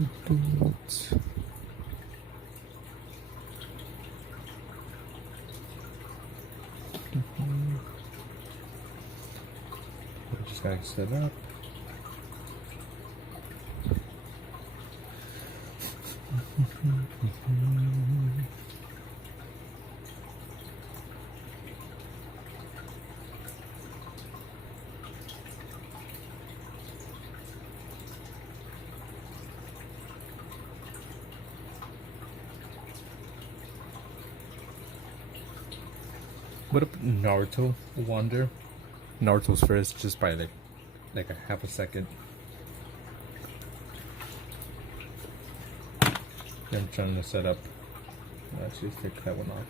Just gotta set up. What up, Naruto Wander? Naruto's first, just by like a half a second. I'm trying to set up. Let's just take that one off.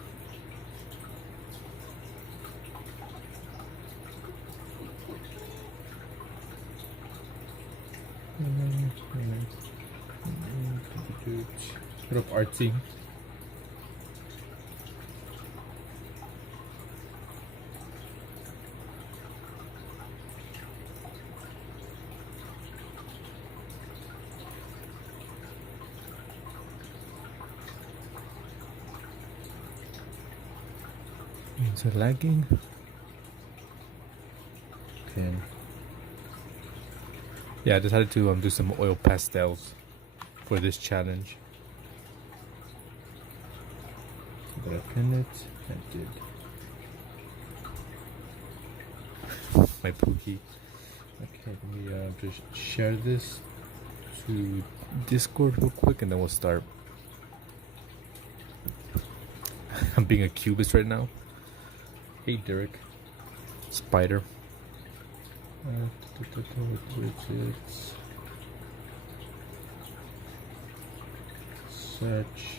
Put up artsy. Is it lagging? Okay. Yeah, I decided to do some oil pastels for this challenge. Did I pin it? I did. My Pookie. Okay, let me just share this to Discord real quick and then we'll start. I'm being a cubist right now. Hey Derek. Spider. Widgets. Search.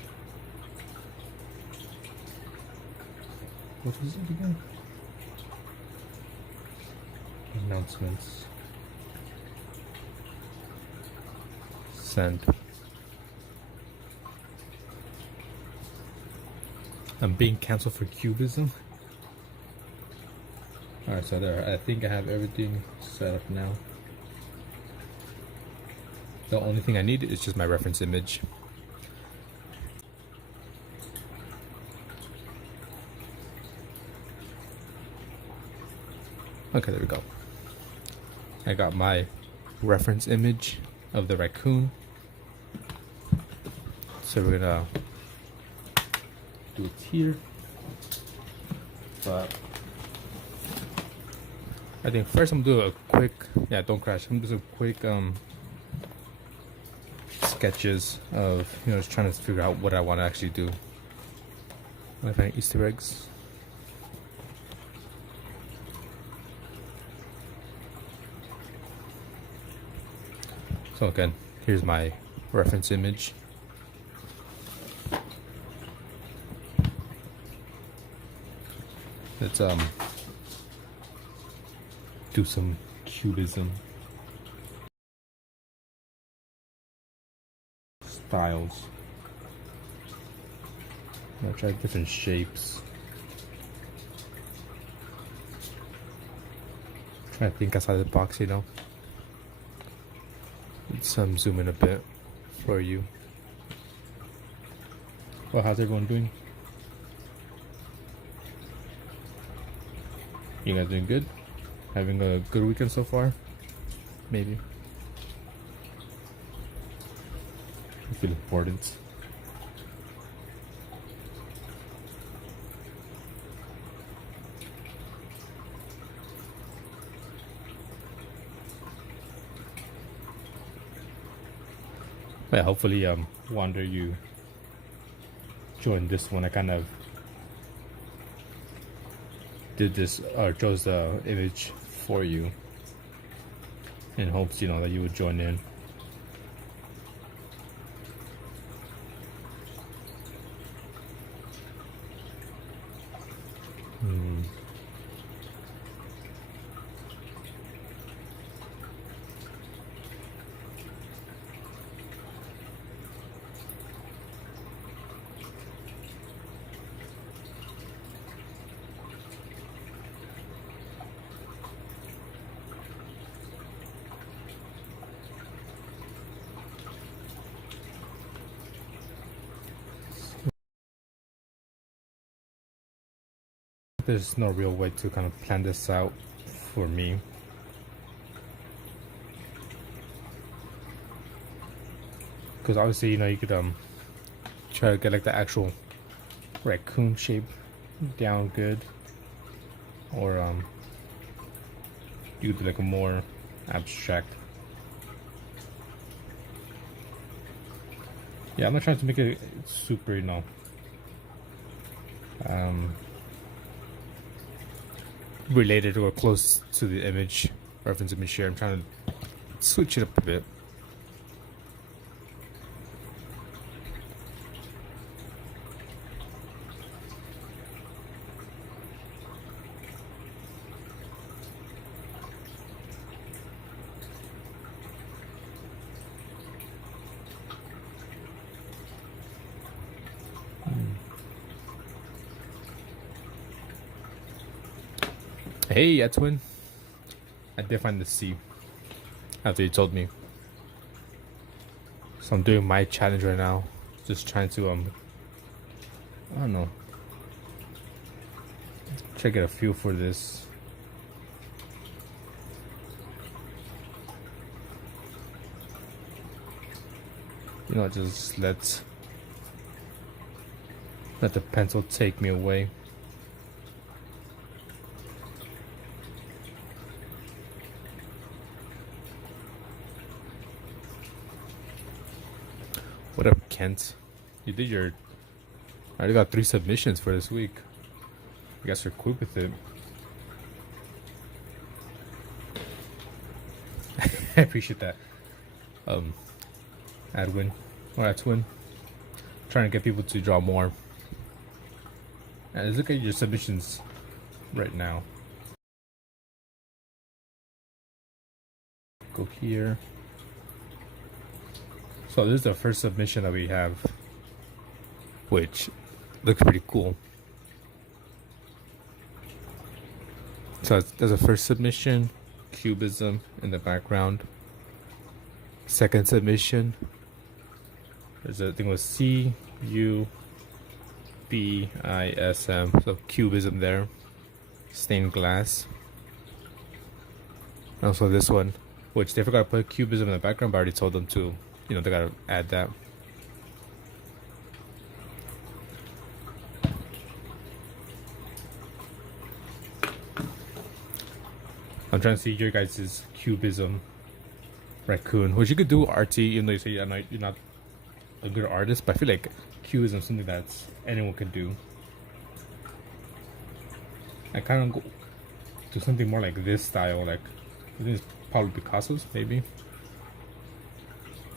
What is it again? Announcements. Send. I'm being cancelled for Cubism. Alright, so there. I think I have everything set up now. The only thing I need is just my reference image. Okay, there we go. I got my reference image of the raccoon. So we're gonna do it here. But I think first I'm gonna do a quick, yeah, don't crash. I'm gonna do a quick sketches of, just trying to figure out what I want to actually do. I find Easter eggs. So again, here's my reference image. Let's do some cubism styles. I'll try different shapes. Try to think outside the box, Let's zoom in a bit for you. Well, how's everyone doing? You guys doing good? Having a good weekend so far? Maybe. I feel important. Yeah, hopefully, Wander, you joined this one. I kind of did this or chose the image for you in hopes, that you would join in. there's no real way to kind of plan this out for me. Because obviously, you could try to get like the actual raccoon shape down good, or you could do like a more abstract. Yeah, I'm not trying to make it super, related or close to the image reference image here. I'm trying to switch it up a bit. Hey, Etwin. I did find the C after you told me. So I'm doing my challenge right now. Just trying to I don't know. Try to get a feel for this. Just let the pencil take me away. What up, Kent? You did your... I already got 3 submissions for this week. You guys are quick with it. I appreciate that. Adwin. Or Atwin. Trying to get people to draw more. And let's look at your submissions right now. Go here. So this is the first submission that we have, which looks pretty cool. So there's a first submission, Cubism in the background. Second submission, there's a thing with Cubism, so Cubism there, stained glass. And also this one, which they forgot to put Cubism in the background, but I already told them to. They gotta add that. I'm trying to see your guys' Cubism raccoon, which you could do RT, even though you say you're not a good artist, but I feel like Cubism is something that anyone can do. I kind of do something more like this style, like I think it's probably Picasso's, maybe.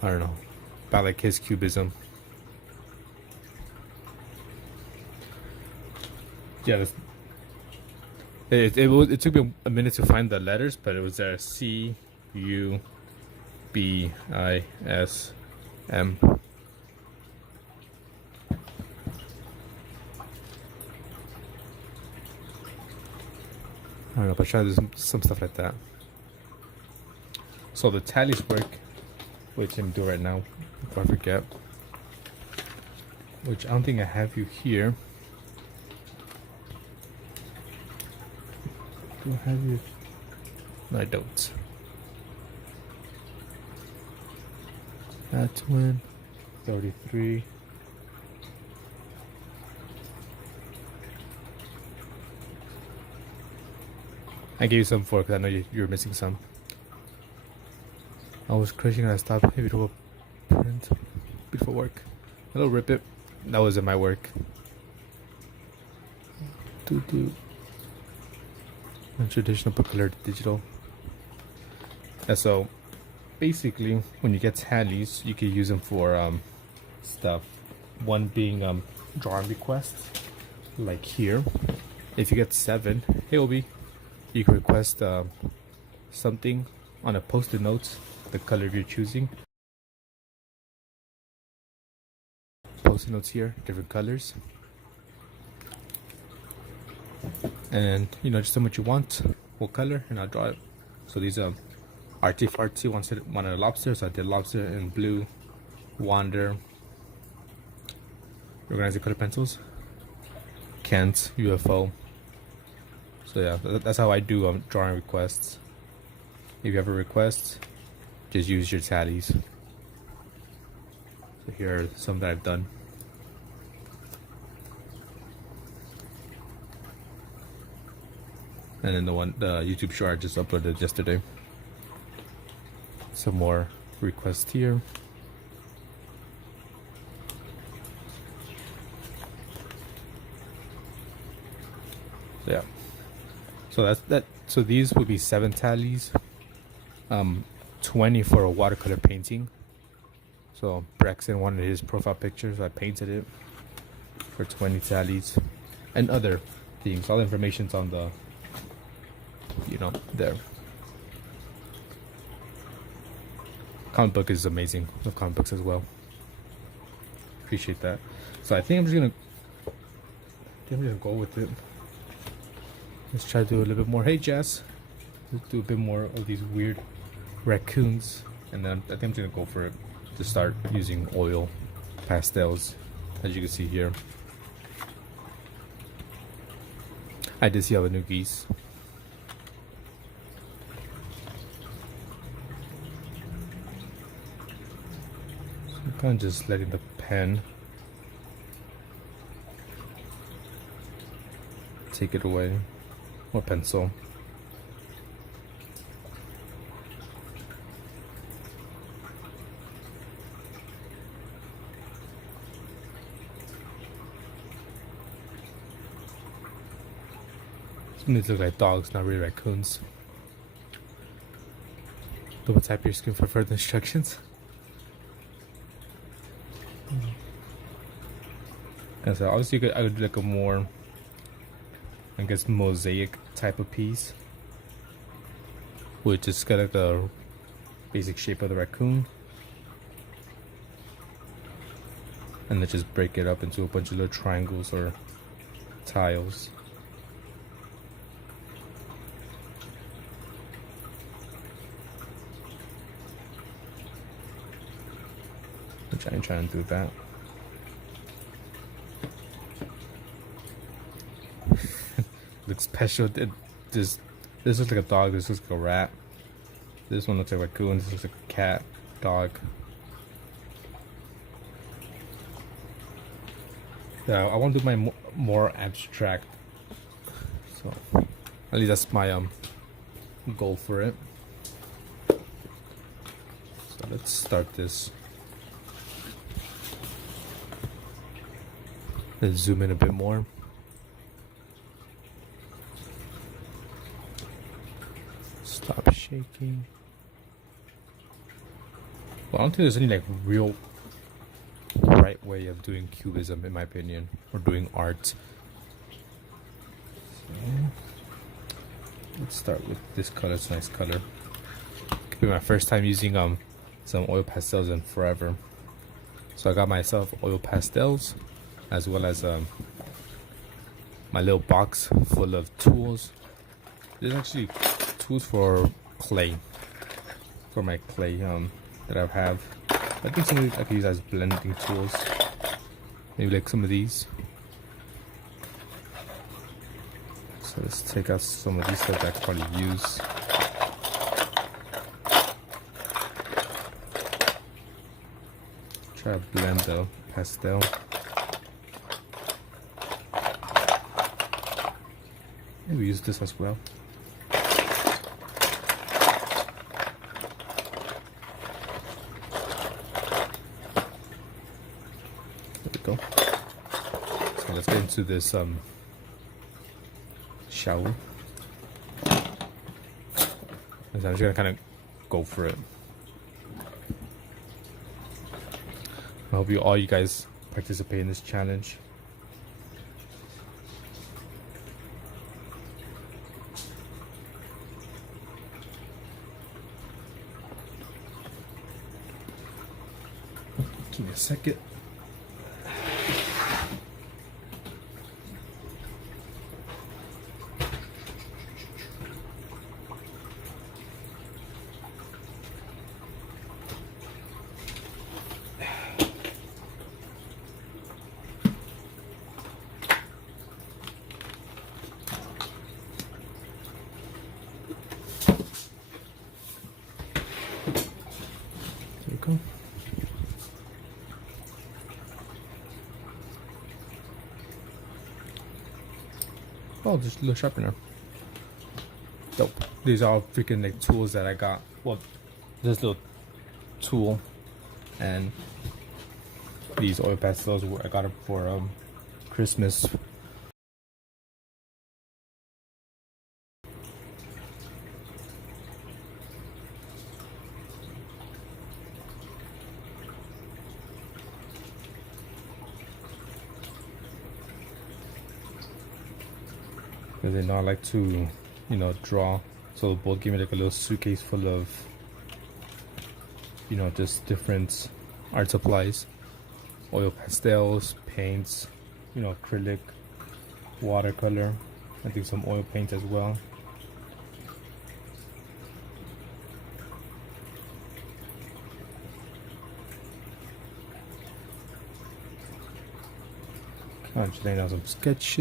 I don't know, about like his Cubism. Yeah, it took me a minute to find the letters, but it was there. Cubism. I don't know, but try to do some stuff like that. So the tallies work, which I'm doing right now, if I forget. Which I don't think I have you here. Do I have you? No, I don't. That's when 33. I gave you some for because I know you're missing some. I was crushing and I stopped maybe to print before work. Hello, rip it. That wasn't my work. Traditional but color to digital. And so basically when you get tallies, you can use them for stuff. One being drawing requests, like here. If you get 7, hey Obi, you can request something on a post-it note, the color you're choosing. Post-it notes here, different colors. And just tell me what you want, what color, and I'll draw it. So these RT wanted a lobster, so I did lobster in blue. Wander. Organize the color pencils. Kent, UFO. So yeah, that's how I do drawing requests. If you have a request, just use your tallies. So here are some that I've done. And then the YouTube short I just uploaded yesterday. Some more requests here. So yeah. So that's that. So these would be 7 tallies. 20 for a watercolor painting. So Braxton wanted his profile picture, so I painted it for 20 tallies. And other things. All the information's on the, there. Comic book is amazing. I love comic books as well. Appreciate that. So I think I'm just gonna go with it. Let's try to do a little bit more. Hey Jess, let's do a bit more of these weird raccoons, and then I think I'm just gonna go for it to start using oil pastels, as you can see here. I did see all the new geese. So I'm kind of just letting the pen take it away, or pencil. These look like dogs, not really raccoons. Double tap your screen for further instructions. And so obviously I would do like a more, I guess, mosaic type of piece, which is kind of the basic shape of the raccoon, and then just break it up into a bunch of little triangles or tiles. I'm trying to do that. Looks special. This looks like a dog. This looks like a rat. This one looks like a raccoon. This looks like a cat, dog. Yeah, I want to do my more abstract. So at least that's my goal for it. So let's start this. Let's zoom in a bit more. Stop shaking. Well, I don't think there's any like real right way of doing cubism, in my opinion, or doing art. So, let's start with this color. It's a nice color. Could be my first time using some oil pastels in forever. So I got myself oil pastels, as well as my little box full of tools. There's actually tools for clay, for my clay that I have. I think some of these I can use as blending tools. Maybe like some of these. So let's take out some of these stuff that I could probably use. Try to blend the pastel. Maybe use this as well. There we go. So let's get into this shower. And so I'm just gonna kind of go for it. I hope all you guys participate in this challenge. Give me a second. go. Oh, just a little sharpener. Dope. These are all freaking like tools that I got. Well, this little tool and these oil pastels I got them for Christmas. Because they know I like to, you know, draw. So they both gave me like a little suitcase full of, you know, just different art supplies, oil pastels, paints, you know, acrylic, watercolor, I think some oil paint as well. I'm just laying down some sketch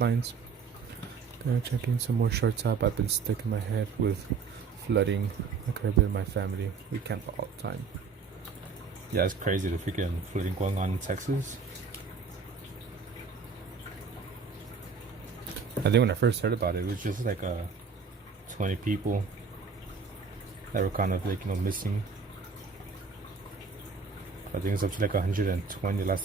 lines. Gonna check in some more shorts up. I've been stuck in my head with flooding. I could have been my family. We camp all the time. Yeah, it's crazy the freaking flooding going on in Texas. I think when I first heard about it was just like 20 people that were kind of like, you know, missing. I think it's up to like 120 last.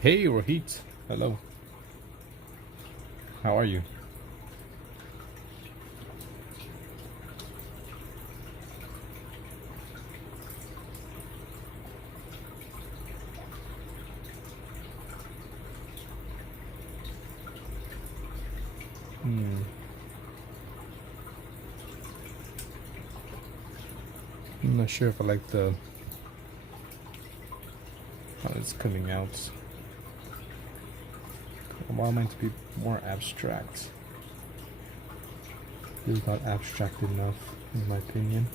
Hey, Rohit. Hello. How are you? I'm not sure if I like the how it's coming out. I want mine to be more abstract. It's not abstract enough, in my opinion.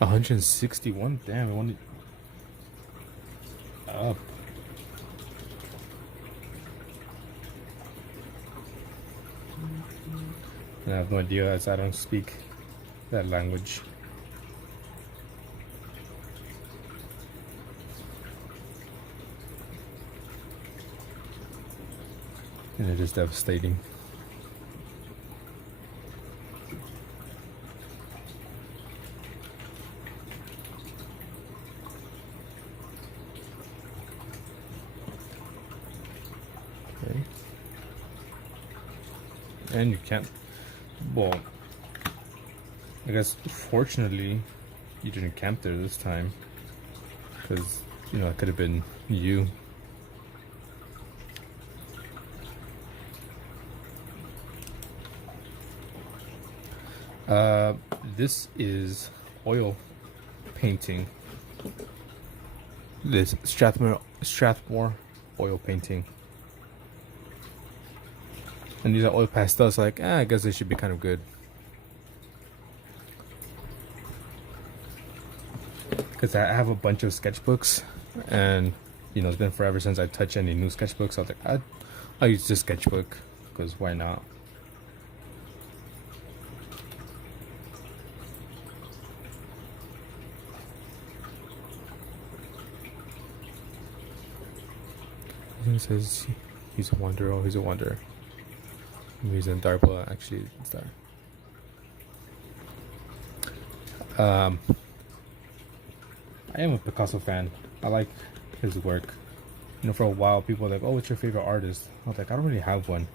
$161. Damn, I wanted up. I have no idea as I don't speak that language. And it is devastating. Okay. And you can't, well, I guess fortunately you didn't camp there this time, because, you know, it could have been you. This is oil painting. This Strathmore oil painting. And these are oil pastels, like, I guess they should be kind of good. Because I have a bunch of sketchbooks, and, you know, it's been forever since I touched any new sketchbooks. So I was like, I'll use this sketchbook, because why not? It says he's a wanderer. Oh, he's a wanderer. He's in dark, but actually it's dark. I am a Picasso fan. I like his work. You know, for a while people were like, oh, what's your favorite artist? I was like, I don't really have one.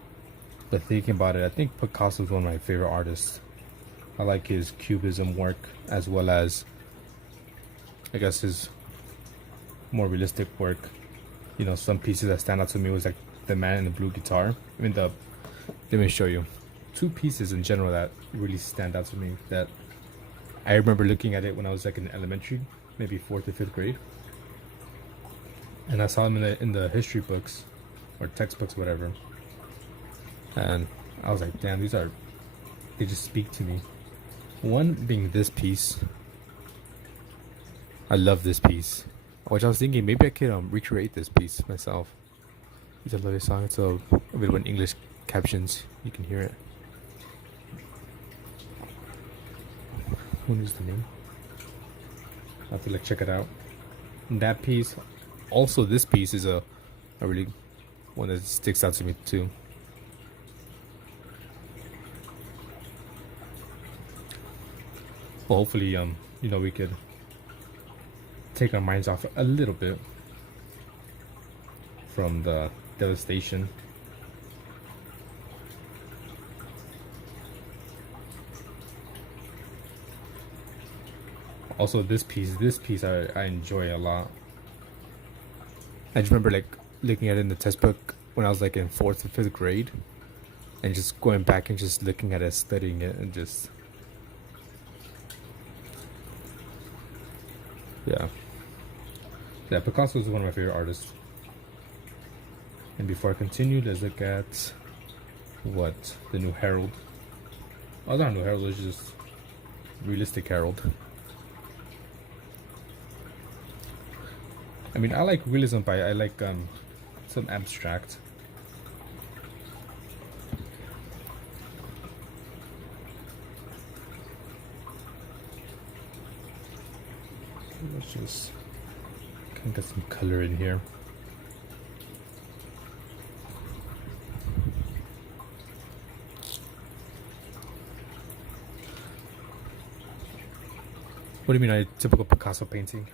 But thinking about it, I think Picasso is one of my favorite artists. I like his Cubism work, as well as, I guess, his more realistic work. You know, some pieces that stand out to me was like the man in the blue guitar. I mean, let me show you. Two pieces in general that really stand out to me, that I remember looking at it when I was like in elementary, maybe 4th or 5th grade. And I saw them in the history books or textbooks, whatever. And I was like, damn, these are they just speak to me. One being this piece. I love this piece. Which I was thinking maybe I could recreate this piece myself. It's a lovely song. It's a bit of an English captions. You can hear it. What is the name? I have to check it out. And that piece, also this piece is a really one that sticks out to me too. Well, hopefully, we could take our minds off a little bit from the devastation. Also, this piece I enjoy a lot. I just remember looking at it in the textbook when I was in 4th or 5th grade, and just going back and just looking at it, studying it, and just yeah. Picasso is one of my favorite artists. And before I continue, let's look at what the new Herald. Oh, not new Herald, it's just realistic Herald. I mean, I like realism, but I like some abstract. Let's just kind of get some color in here. What do you mean a typical Picasso painting?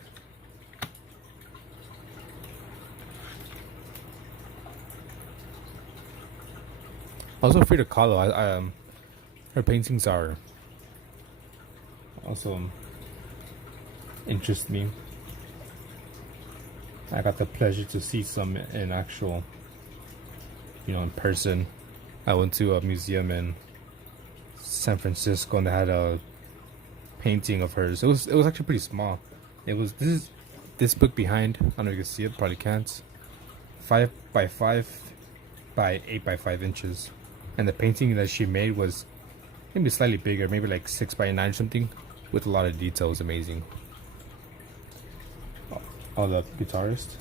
Also, Frida Kahlo, her paintings are also interest me. I got the pleasure to see some in actual, in person. I went to a museum in San Francisco and they had a painting of hers. It was actually pretty small. This book behind. I don't know if you can see it. Probably can't. 5 by 5 by 8 by 5 inches. And the painting that she made was maybe slightly bigger, maybe 6 by 9 or something, with a lot of detail. It was amazing. Oh, the guitarist.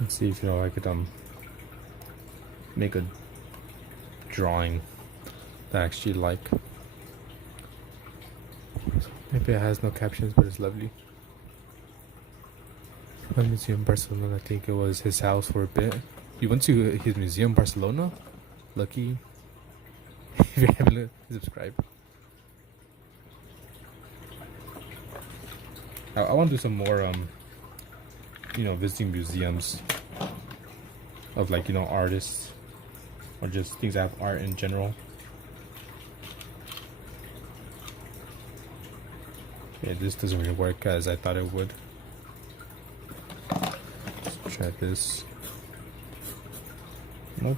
Let's see if I could make a drawing that I actually like. Maybe it has no captions, but it's lovely. One museum in Barcelona. I think it was his house for a bit. You went to his museum in Barcelona? Lucky. If you haven't subscribed. I want to do some more visiting museums of artists or just things that have art in general. Yeah, this doesn't really work as I thought it would. Let's try this. Nope.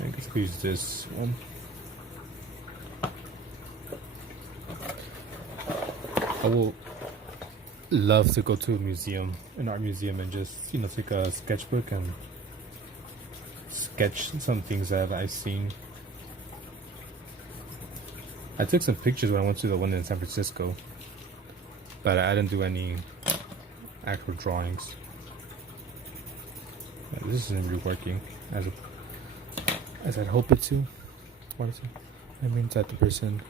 I guess I'll use this one. I will love to go to a museum, an art museum, and just take a sketchbook and sketch some things that I've seen. I took some pictures when I went to the one in San Francisco, but I didn't do any actual drawings. Yeah, this isn't really working as I'd hope it to. What is it? I mean that the person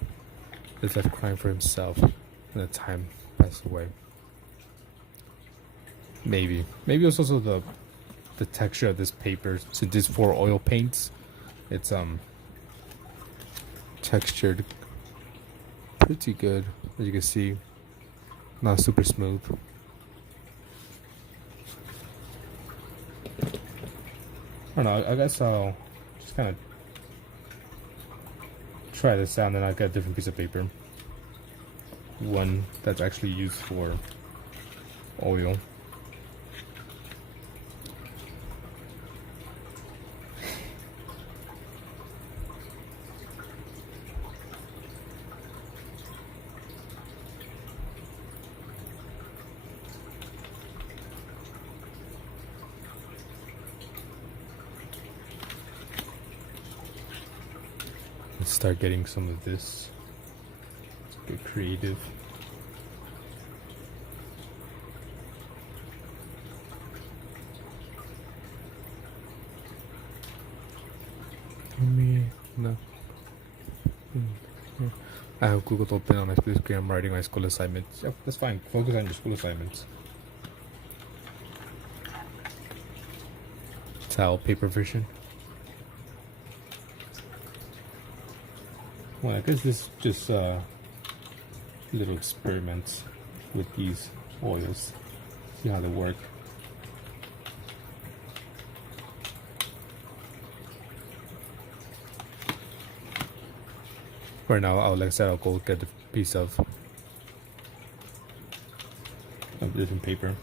is left crying for himself and the time passed away. Maybe it was also the texture of this paper. Since it's for oil paints, it's textured pretty good, as you can see. Not super smooth. don't know. I guess I'll just kind of try this out, and then I'll get a different piece of paper. One that's actually used for oil. Let's start getting some of this. Let's get creative. No. I have Google open on my split screen. I'm writing my school assignments. Yep, that's fine. Focus on your school assignments. Towel paper version. Well, I guess this is just little experiments with these oils. See how they work. Right now, like I said, I'll go get a piece of different paper.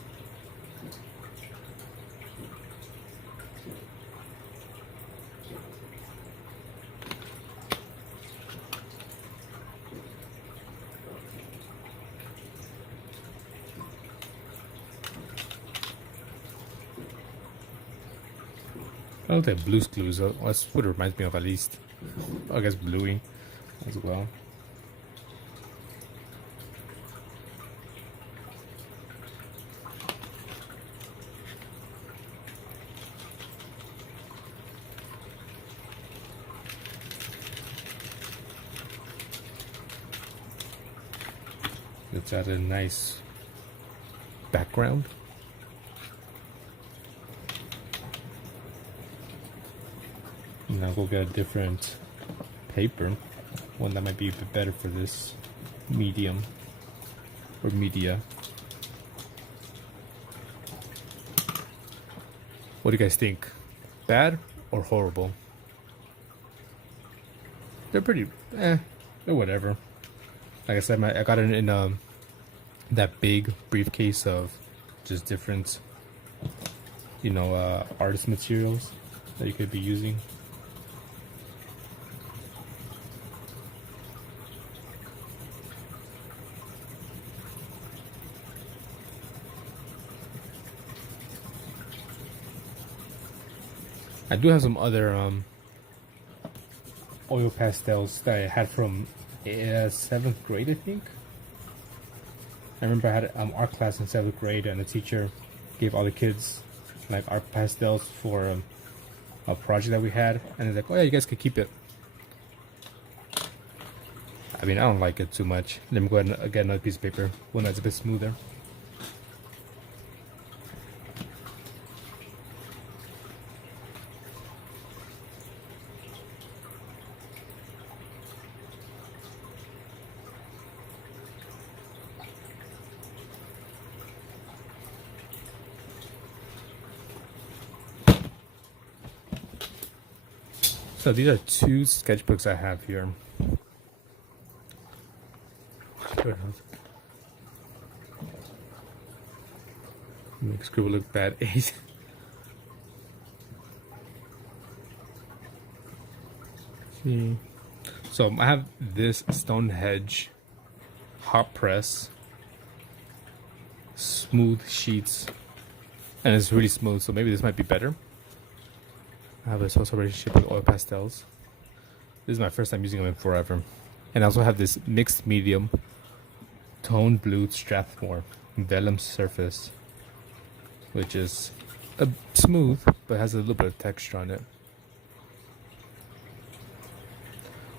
I don't think Blue's Clues. That's what it reminds me of, at least. I guess Bluey as well. Let's add a nice background. Now go get a different paper, one that might be a bit better for this medium or media. What do you guys think? Bad or horrible? They're pretty, they're whatever. Like I said, I got it in that big briefcase of just different, artist materials that you could be using. I do have some other oil pastels that I had from 7th grade, I think. I remember I had art class in 7th grade, and the teacher gave all the kids like art pastels for a project that we had, and it's like, oh yeah, you guys could keep it. I mean, I don't like it too much. Let me go ahead and get another piece of paper, one that's a bit smoother. So these are 2 sketchbooks I have here. Make scribble look bad. See. So I have this Stonehenge hot press smooth sheets, and it's really smooth, so maybe this might be better. I have a social relationship with oil pastels. This is my first time using them in forever. And I also have this mixed medium toned blue Strathmore vellum surface, which is smooth but has a little bit of texture on it.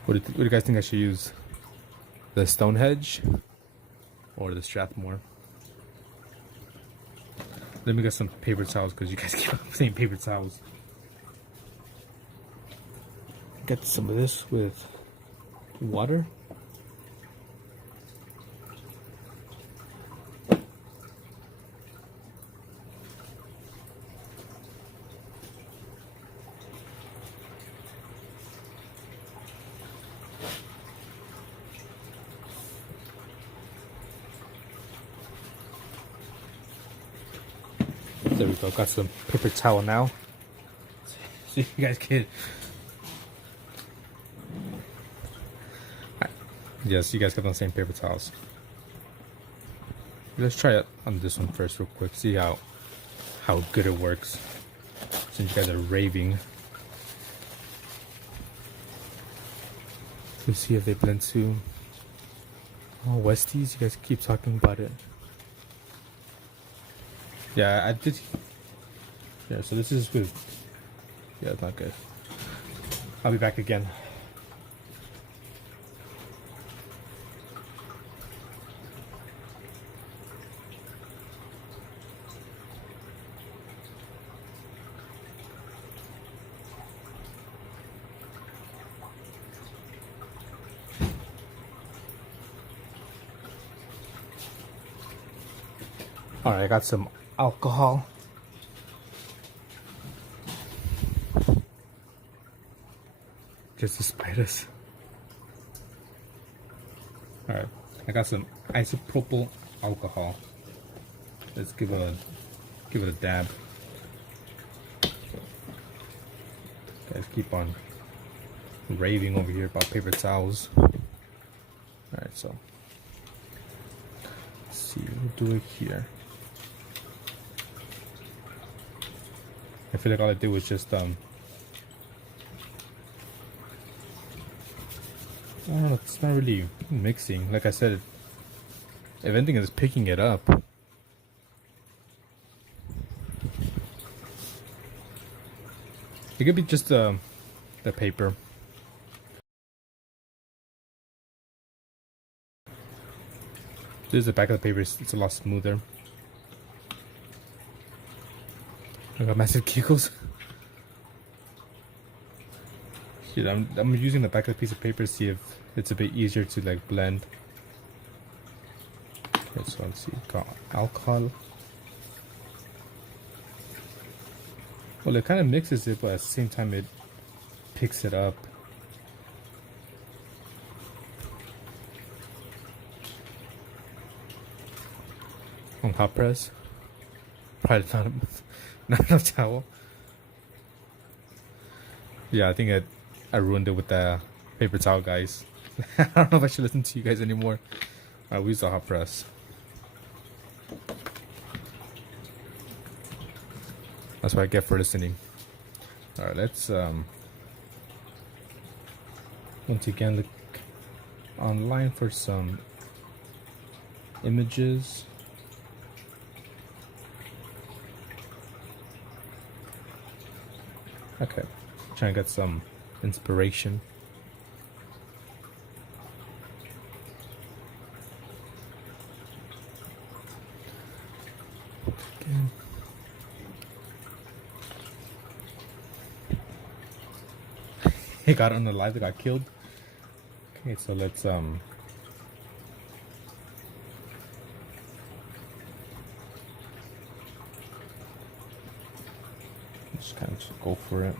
What do you guys think I should use? The Stonehenge or the Strathmore? Let me get some paper towels because you guys keep saying paper towels. Get some of this with water. There we go. Got some paper towel now. So you guys can. Yes, you guys got the same paper towels. Let's try it on this one first, real quick. See how good it works. Since you guys are raving. Let's see if they blend too. Oh, Westies, you guys keep talking about it. Yeah, I did. Yeah, so this is with. Yeah, it's not good. I'll be back again. Alright, I got some alcohol. Just to spite us. Alright, I got some isopropyl alcohol. Let's give it a dab. Guys keep on raving over here about paper towels. Alright, so let's see, we'll do it here. I feel like all I did was just I don't know, it's not really mixing. Like I said, if anything, it's picking it up. It could be just the paper. This is the back of the paper. It's a lot smoother. I got massive giggles. Shit, I'm using the back of the piece of paper to see if it's a bit easier to like blend. Okay, so let's see. Got alcohol. Well, it kind of mixes it, but at the same time it picks it up. On hot press. Probably not enough towel. Yeah, I think I ruined it with the paper towel, guys. I don't know if I should listen to you guys anymore. Alright, we use the hot press. That's what I get for listening. Alright, let's once again look online for some images. Okay, trying to get some inspiration. Again. He got on the live that got killed. Okay, so let's just kind of just go for it.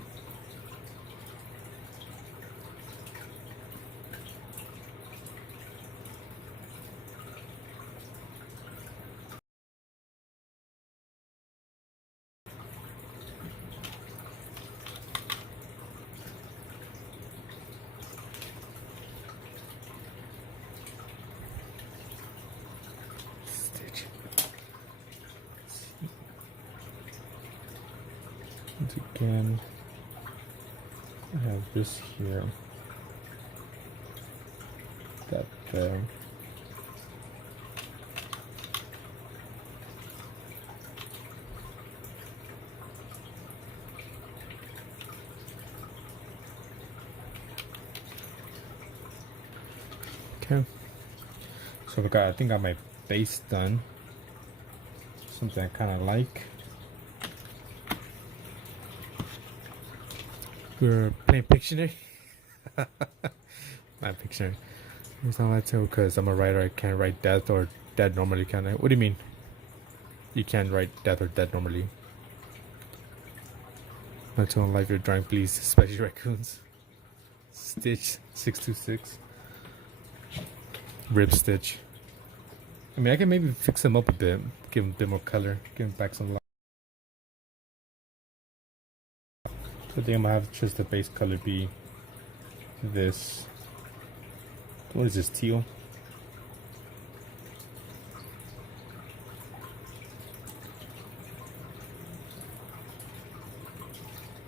Once again, I have this here, that there. Okay, so I think I got my base done. Something I kind of like. We're playing Pictionary. Not Pictionary. It's not like so because I'm a writer. I can't write death or dead normally, can I? What do you mean? You can't write death or dead normally. Not to unlike your drawing, please, especially raccoons. Stitch 626. Rib Stitch. I mean, I can maybe fix them up a bit, give them a bit more color, give them back some light. So I think I'm gonna have just the base color be this. What is this, teal?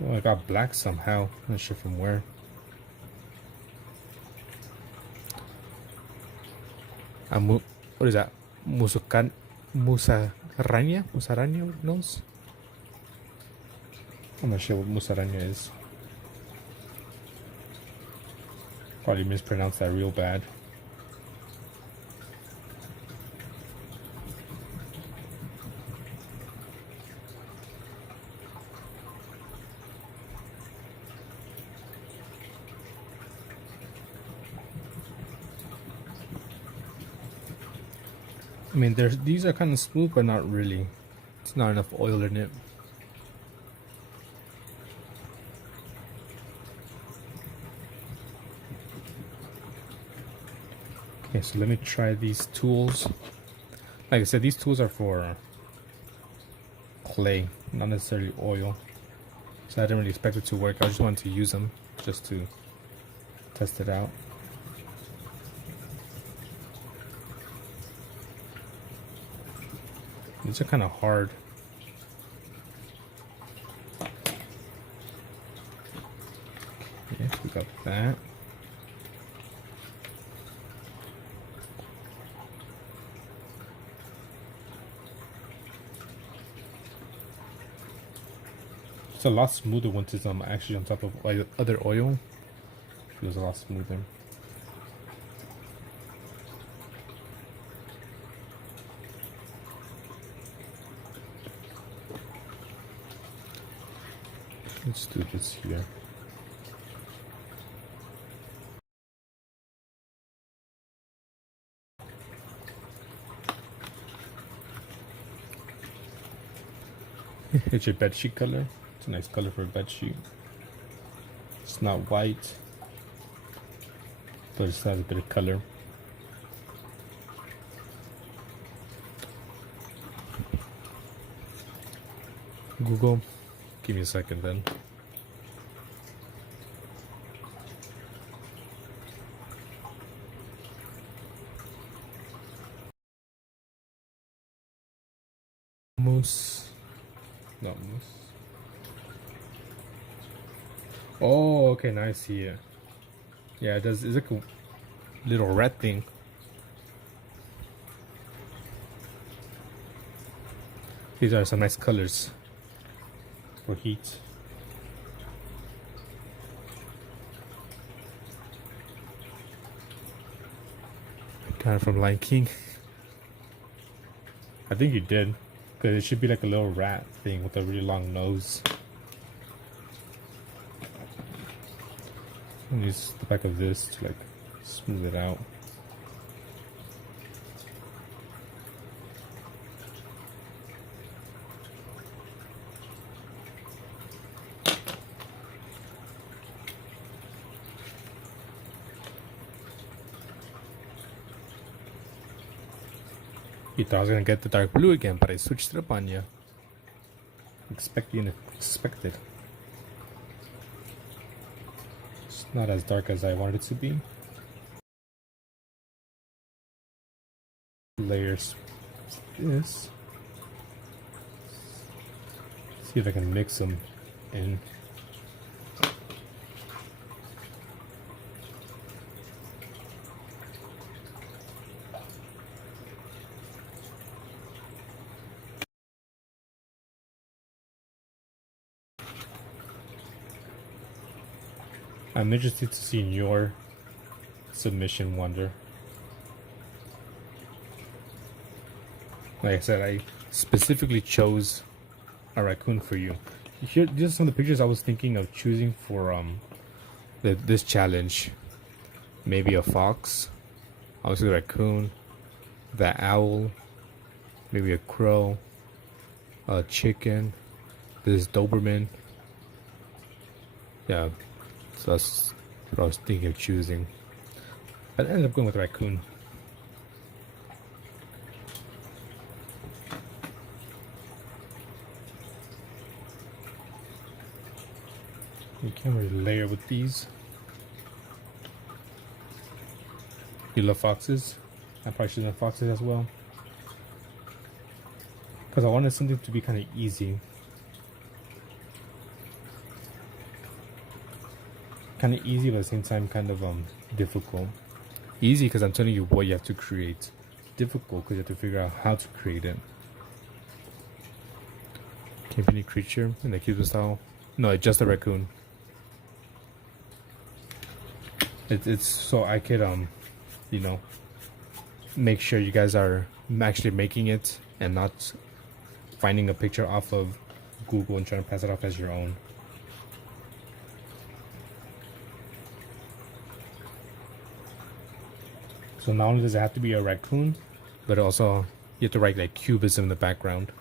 Oh, I got black somehow. I'm not sure from where. What is that? Musaranya nose? I'm not sure what musaranya is. Probably mispronounced that real bad. I mean, these are kind of smooth, but not really. It's not enough oil in it. Okay, so let me try these tools. Like I said, these tools are for clay, not necessarily oil. So I didn't really expect it to work. I just wanted to use them just to test it out. These are kind of hard. Okay, so we got that. It's a lot smoother once it's actually on top of other oil. Feels a lot smoother. Let's do this here. It's your bedsheet color. It's a nice color for a bedsheet. It's not white, but it still has a bit of color. Google, give me a second then. Moose. Not moose. Oh, okay, now I see it. Yeah, it does. It's like a little red thing. These are some nice colors for heat. Kind of from Lion King. I think you did, because it should be like a little rat thing with a really long nose. And use the back of this to like smooth it out. You thought I was gonna get the dark blue again, but I switched it up on you. Expected. It's not as dark as I wanted it to be. Layers. This. See if I can mix them in. I'm interested to see your submission, Wonder. Like I said, I specifically chose a raccoon for you. Here, these are some of the pictures I was thinking of choosing for this challenge. Maybe a fox, obviously a raccoon, the owl, maybe a crow, a chicken, this Doberman. Yeah, so that's what I was thinking of choosing. But I ended up going with raccoon. You can't really layer with these. You love foxes? I probably should have foxes as well. Because I wanted something to be kind of easy. Kind of easy, but at the same time kind of difficult. Easy because I'm telling you what you have to create. Difficult because you have to figure out how to create it. Can't be any creature in the Cubism style. No, it's just a raccoon. It's so I could you know, make sure you guys are actually making it and not finding a picture off of Google and trying to pass it off as your own. So not only does it have to be a raccoon, but also you have to write like Cubism in the background.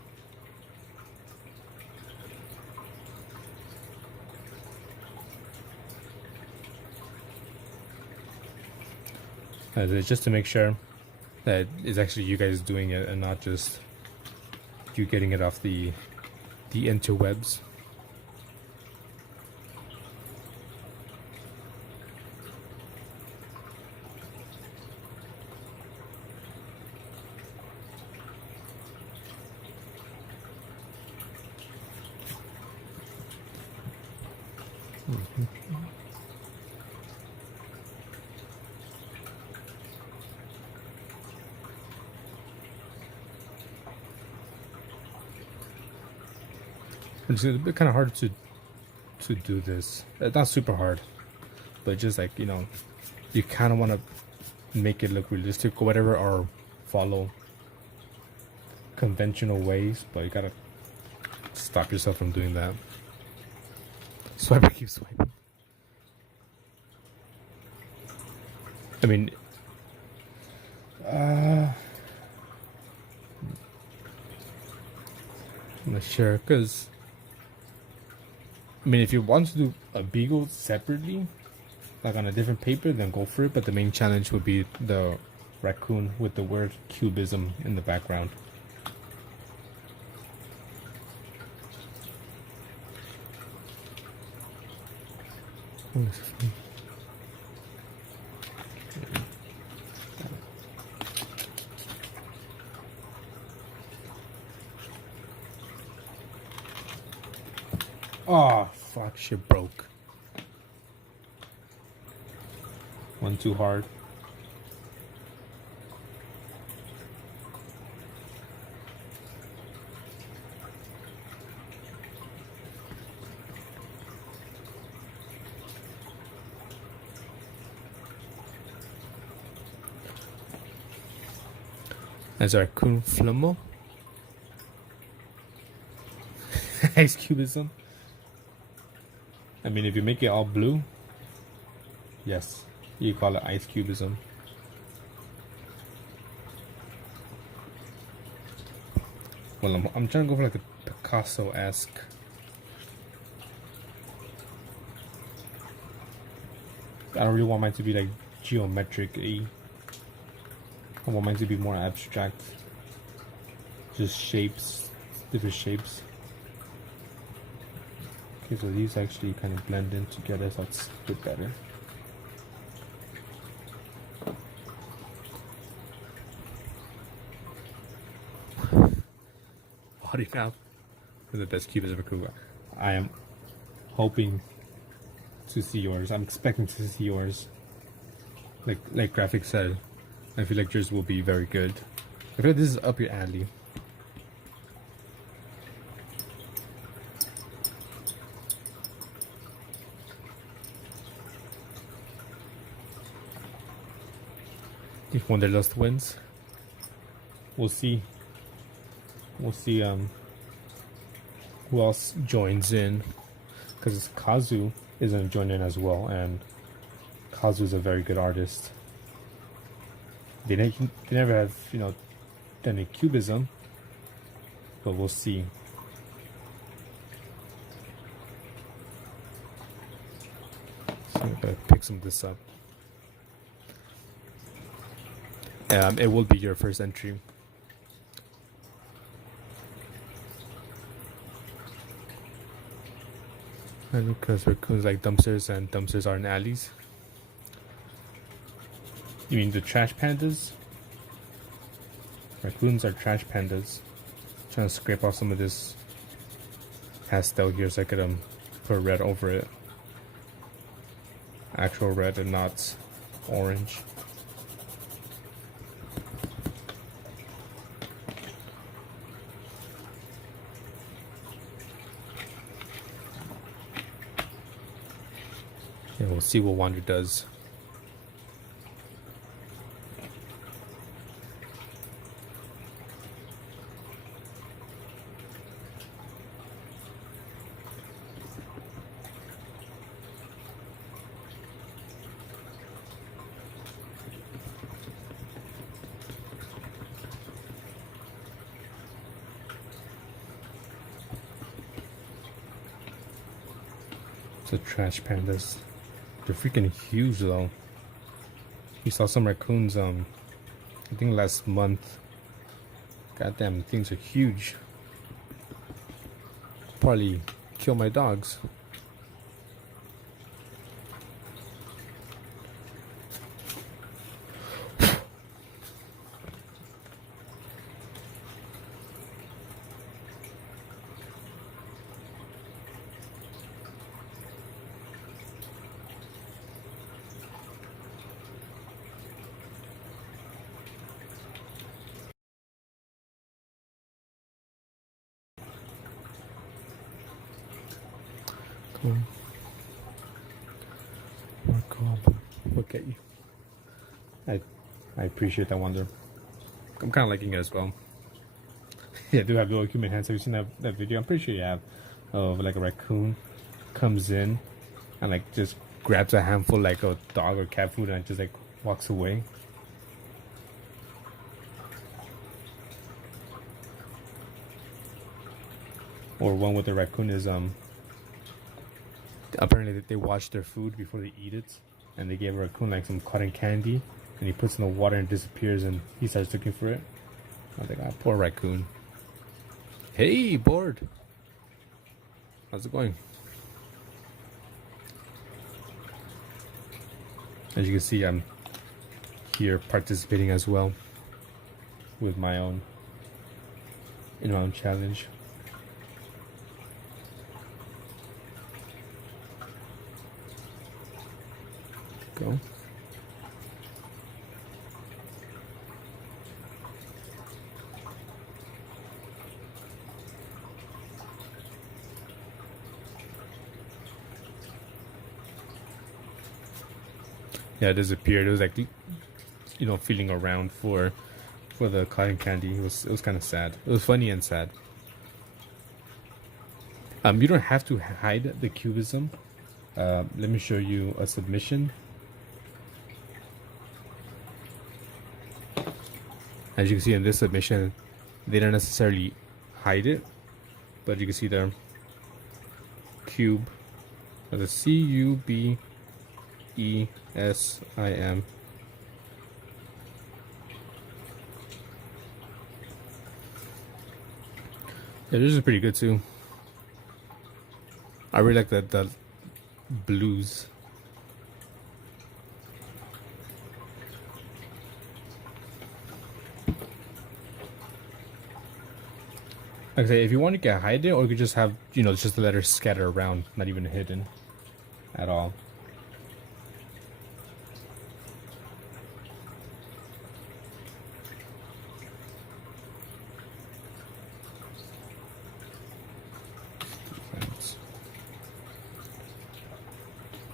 Just to make sure that it's actually you guys doing it and not just you getting it off the interwebs. It's a bit kind of hard to do this. Not super hard, but just like, you know, you kind of want to make it look realistic or whatever, or follow conventional ways, but you gotta stop yourself from doing that. Swiper keeps swiping. I mean, I'm not sure, because I mean, if you want to do a beagle separately, like on a different paper, then go for it. But the main challenge would be the raccoon with the word Cubism in the background. Oh, fuck, shit broke. One too hard. As our raccoon flammo. Ice Cubism. I mean, if you make it all blue, yes, you call it Ice Cubism. Well, I'm trying to go for like a Picasso-esque. I don't really want mine to be like geometric-y. I want mine to be more abstract. Just shapes, different shapes. Okay, so these actually kind of blend in together, so it's a bit better. Body map is the best Cubism ever. I am hoping to see yours. I'm expecting to see yours. Like Graphic said, I feel like yours will be very good. I feel like this is up your alley. If Wanderlust wins, we'll see. We'll see who else joins in, because Kazu is gonna join in as well, and Kazu is a very good artist. They never have, you know, done a Cubism, but we'll see. So I'm gonna pick some of this up. It will be your first entry. Because raccoons like dumpsters and dumpsters are in alleys. You mean the trash pandas? Raccoons are trash pandas. Trying to scrape off some of this pastel here so I could put red over it. Actual red and not orange. And we'll see what Wander does. The trash pandas. They're freaking huge though. We saw some raccoons I think last month. Goddamn, things are huge. Probably kill my dogs. Cool. More cool. Look at you. I appreciate that Wonder. I'm kind of liking it as well. Yeah, I do have little human hands. Have you seen that video? I'm pretty sure you have. Of like a raccoon comes in and like just grabs a handful like a dog or cat food and just like walks away. Or one with the raccoon is apparently they wash their food before they eat it, and they gave a raccoon like some cotton candy, and he puts in the water and disappears, and he starts looking for it. I was like, ah, poor raccoon. Hey, bored. How's it going? As you can see, I'm here participating as well with my own challenge. Go. Yeah, it disappeared. It was like, feeling around for the cotton candy. It was kind of sad. It was funny and sad. You don't have to hide the cubism. Let me show you a submission. As you can see in this submission, they don't necessarily hide it, but you can see the cube, the CUBESIM. Yeah, this is pretty good too. I really like the blues. Like I say, if you want, you can hide it, or you could just have, just the letters scattered around, not even hidden at all.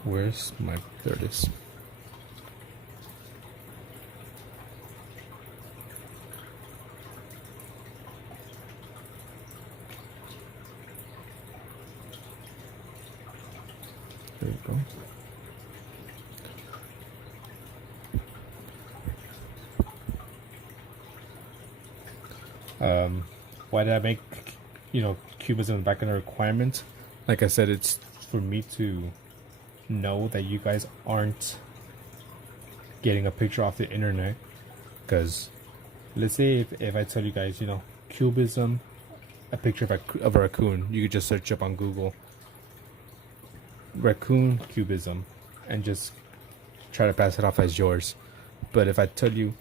Where's my, there it is. There you go. Why did I make, cubism back in the requirement? Like I said, it's for me to know that you guys aren't getting a picture off the internet. Because let's say if I tell you guys, cubism, a picture of a raccoon, you could just search up on Google. raccoon cubism and just try to pass it off as yours. But if I tell you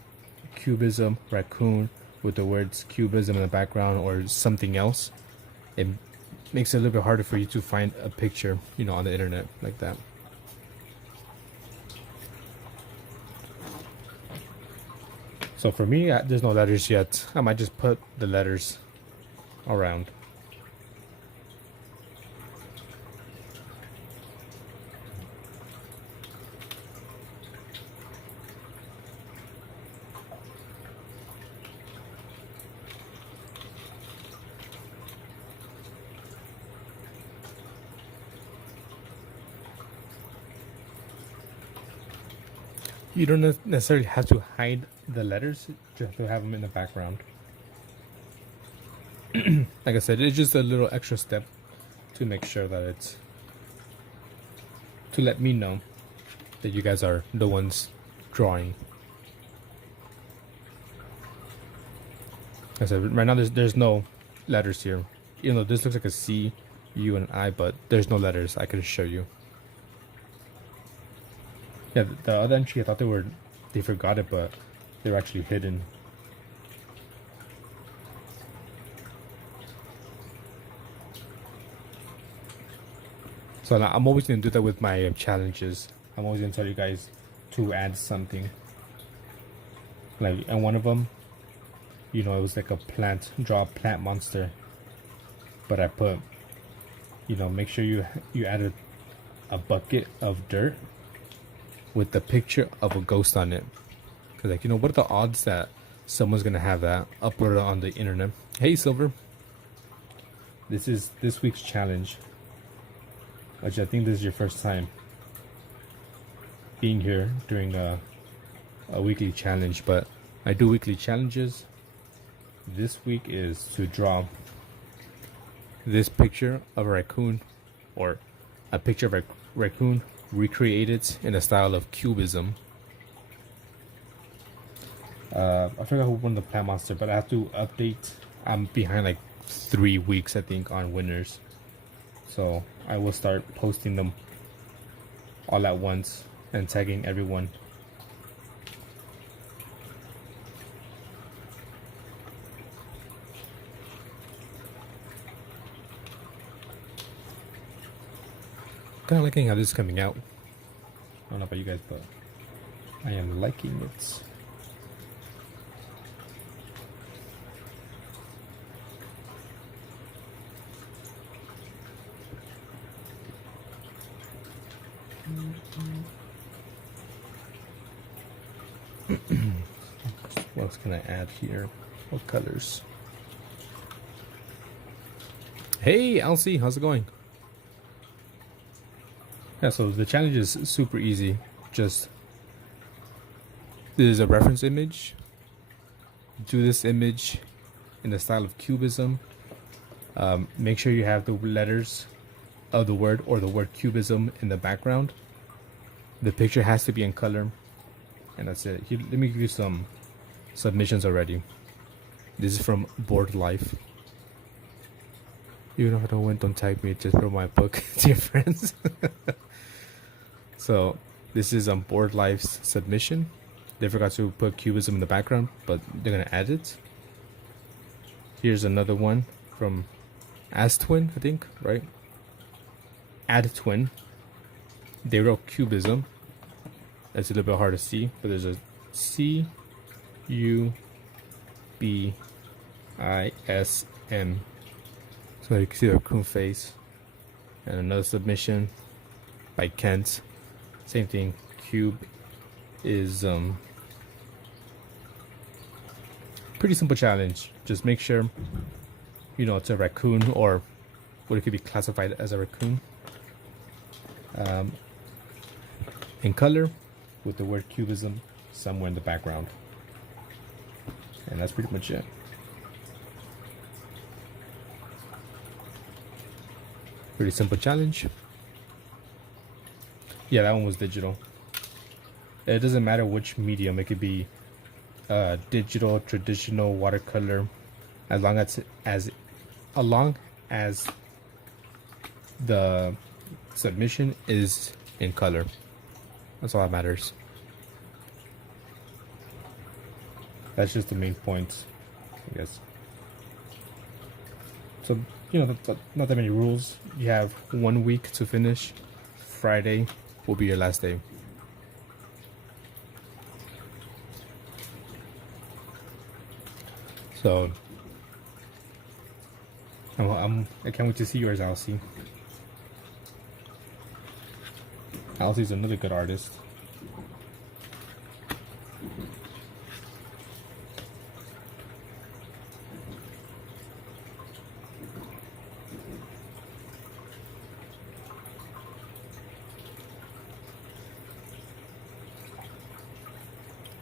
cubism raccoon with the words cubism in the background or something else, it makes it a little bit harder for you to find a picture, you know, on the internet like that. So for me, there's no letters yet. I might just put the letters around. You don't necessarily have to hide the letters, you have to have them in the background. Like I said, it's just a little extra step to make sure that it's, to let me know that you guys are the ones drawing. Like I said, right now there's no letters here. Even though this looks like a C, U, and I, but there's no letters. I could show you. Yeah, the other entry, I thought they forgot it, but they were actually hidden. So now I'm always going to do that with my challenges. I'm always going to tell you guys to add something. Like, and one of them, you know, it was like a plant, draw a plant monster. But I put, you know, make sure you added a bucket of dirt with the picture of a ghost on it. Cause like, you know, what are the odds that someone's gonna have that uploaded on the internet? Hey Silver, this is this week's challenge, which I think this is your first time being here during a weekly challenge, but I do weekly challenges. This week is to draw this picture of a raccoon, or a picture of a raccoon recreated in a style of cubism. I forgot who won the plant monster, but I have to update. I'm behind like 3 weeks, I think, on winners, so I will start posting them all at once and tagging everyone. Kind of liking how this is coming out. I don't know about you guys, but I am liking it. What else can I add here? What colors? Hey, Elsie, how's it going? Yeah, so the challenge is super easy. Just, this is a reference image. Do this image in the style of cubism. Make sure you have the letters of the word or the word cubism in the background. The picture has to be in color. And that's it. Here, let me give you some submissions already. This is from Bored Life. Even if I don't win, don't tag me. Just throw my book to your friends. So this is Bored Life's submission. They forgot to put cubism in the background, but they're gonna add it. Here's another one from Astwin, I think, right? Add Twin. They wrote cubism. That's a little bit hard to see, but there's a C U B I S M. So you can see the raccoon face. And another submission by Kent. Same thing. Cube is pretty simple challenge. Just make sure, you know, it's a raccoon, or what it could be classified as a raccoon. In color, with the word cubism somewhere in the background. And that's pretty much it. Pretty simple challenge. Yeah, that one was digital. It doesn't matter which medium. It could be digital, traditional, watercolor, as long as the submission is in color. That's all that matters. That's just the main points, I guess. So, you know, not that many rules. You have 1 week to finish. Friday will be your last day. So, I can't wait to see yours, Alcy. Alcy's another good artist.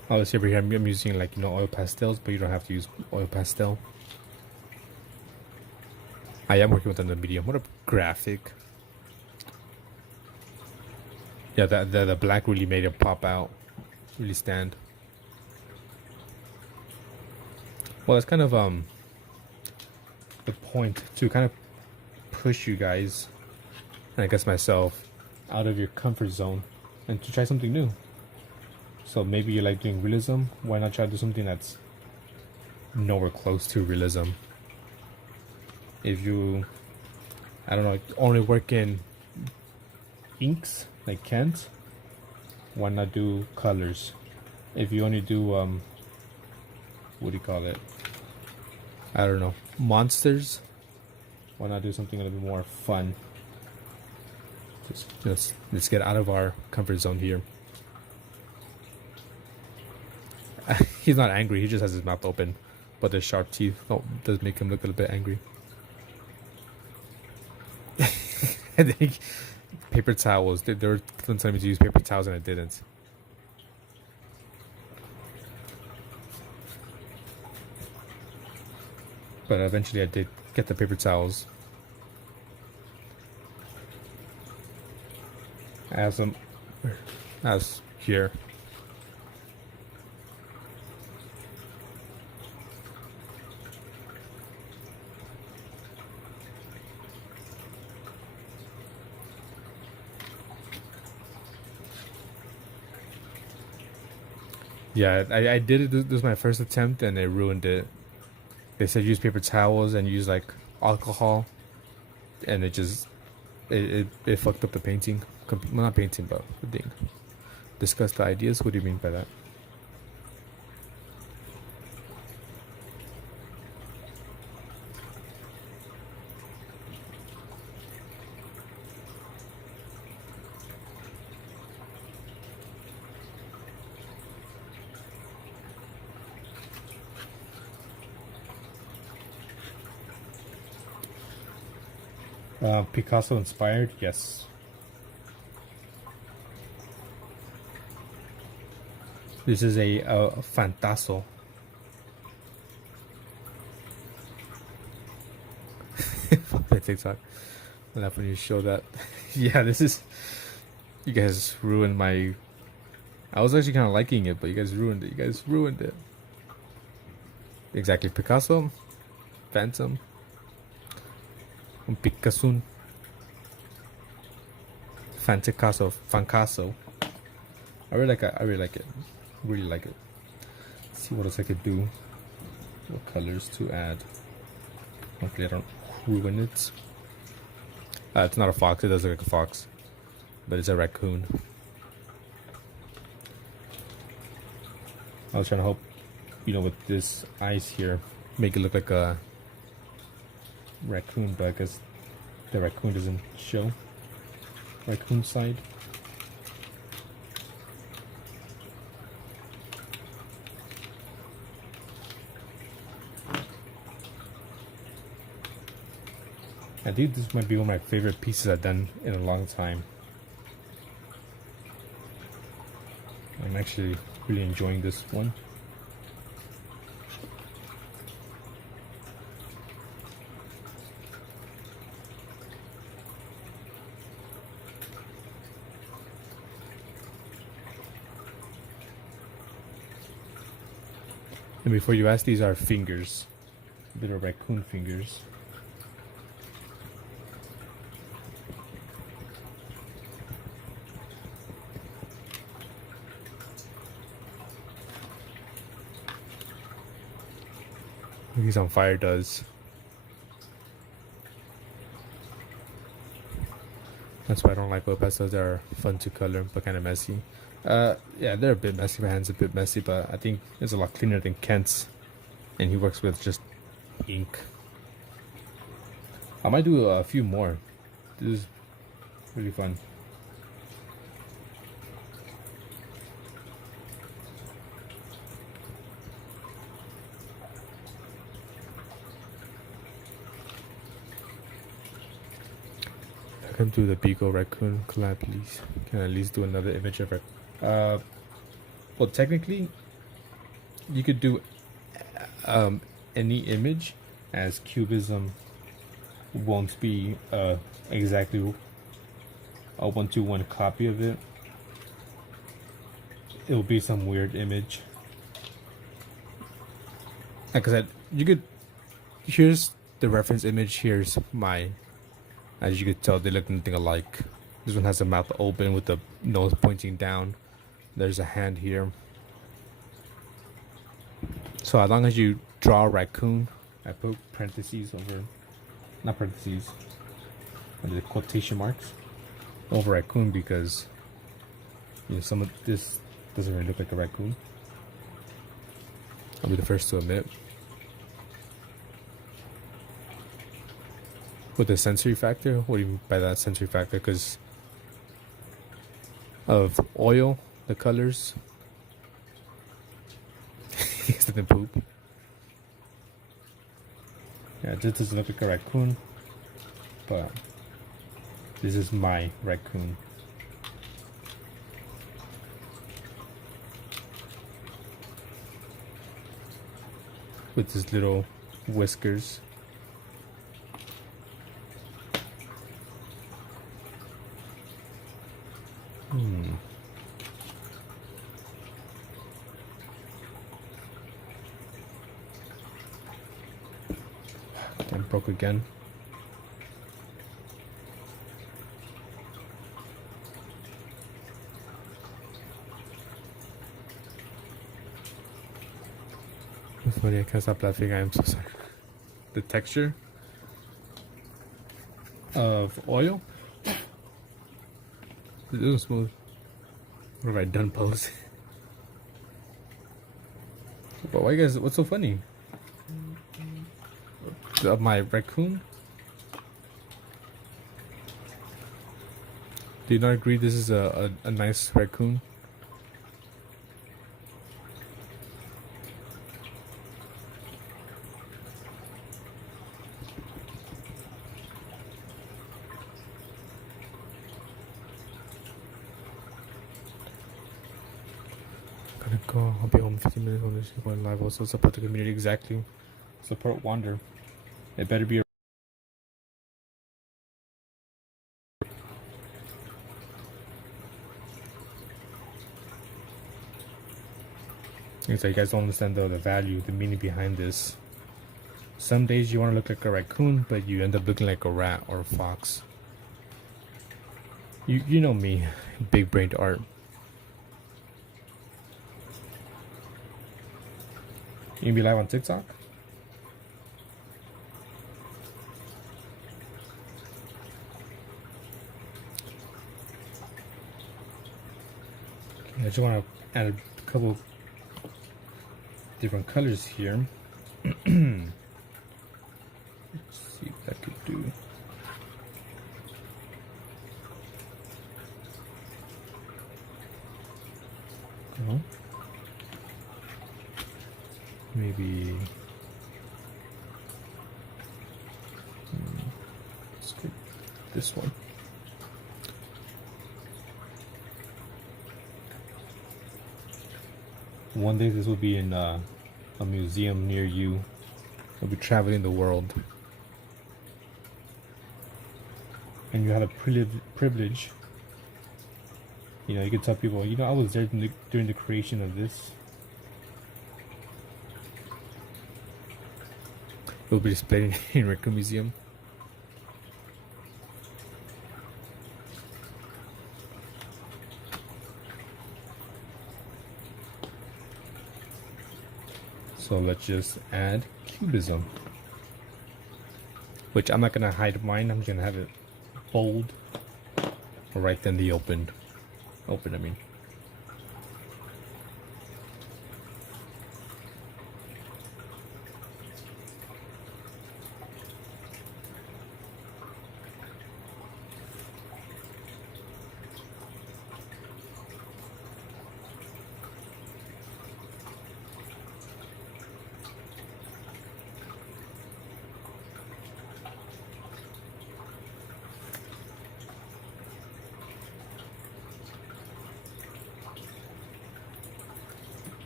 Obviously over here I'm using like, you know, oil pastels, but you don't have to use oil pastel. I am working with another medium. What a graphic. Yeah, the black really made it pop out, really stand. Well, that's kind of the point, to kind of push you guys, and I guess myself, out of your comfort zone and to try something new. So maybe you like doing realism. Why not try to do something that's nowhere close to realism? If you, I don't know, only work in inks like Kent, why not do colors? If you only do what do you call it? I don't know, monsters, why not do something a little bit more fun? Just let's get out of our comfort zone here. He's not angry, he just has his mouth open, but the sharp teeth does make him look a little bit angry. I think paper towels, they were telling me to use paper towels and I didn't. But eventually I did get the paper towels. I have some as here. Yeah, I did it. This was my first attempt and they ruined it. They said use paper towels and use like alcohol, and it just it fucked up the painting. Well, not painting, but the thing. Discuss the ideas. What do you mean by that? Picasso inspired, yes. This is a fantaso. My TikTok. I laugh when you show that. Yeah, this is. You guys ruined my. I was actually kind of liking it, but you guys ruined it. You guys ruined it. Exactly, Picasso, Phantom. Picasso, Fancaso. I really like it. I really like it. Really like it. Let's see what else I could do. What colors to add? Hopefully I don't ruin it. It's not a fox. It does look like a fox, but it's a raccoon. I was trying to hope, you know, with this eyes here, make it look like a raccoon, but I guess the raccoon doesn't show. Raccoon side. I think this might be one of my favorite pieces I've done in a long time. I'm actually really enjoying this one. And before you ask, these are fingers. Little raccoon fingers. He's on fire does. That's why I don't like oil pastels. They're fun to color, but kind of messy. Yeah, they're a bit messy. My hand's a bit messy, but I think it's a lot cleaner than Kent's. And he works with just ink. I might do a few more. This is really fun. I can do the Beagle Raccoon collab, please. Can I at least do another image of it? Well, technically, you could do any image, as Cubism won't be exactly a one-to-one copy of it. It'll be some weird image. Like I said, you could. Here's the reference image. Here's mine. As you could tell, they look nothing alike. This one has the mouth open with the nose pointing down. There's a hand here. So as long as you draw a raccoon, I put parentheses over, not parentheses, under the quotation marks over raccoon, because some of this doesn't really look like a raccoon. I'll be the first to admit. With the sensory factor, what do you mean by that sensory factor? Because of oil, the colors. It's the poop. Yeah, this doesn't look like a raccoon, but this is my raccoon. With his little whiskers. Damn, broke again. It's funny, I can't stop laughing. I am so sorry. The texture of oil. It isn't smooth. What have I done, pose? But why, guys? What's so funny? Of my raccoon? Do you not agree this is a nice raccoon? Gotta go. I'll be home in 15 minutes on this going live. Also support the community. Exactly. Support Wander. It better be a so you guys don't understand though the value, the meaning behind this. Some days you want to look like a raccoon, but you end up looking like a rat or a fox. You know me, big brained art. You can be live on TikTok? I just want to add a couple different colors here. Let's see what I could do. Maybe let's get this one. One day this will be in a museum near you. I'll be traveling the world. And you had a privilege. You could tell people, I was there during the creation of this. It will be displayed in Raccoon Museum. So let's just add Cubism, which I'm not gonna hide mine. I'm just gonna have it bold right in the open. I mean.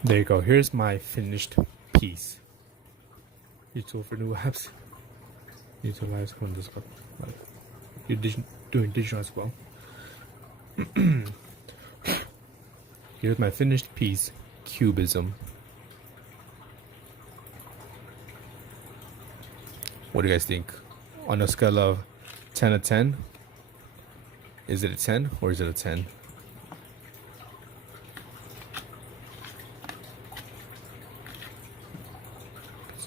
There you go. Here's my finished piece. Useful for new apps. Utilize on this one. You're doing digital as well. Here's my finished piece, Cubism. What do you guys think? On a scale of 10 to 10, is it a 10 or is it a 10?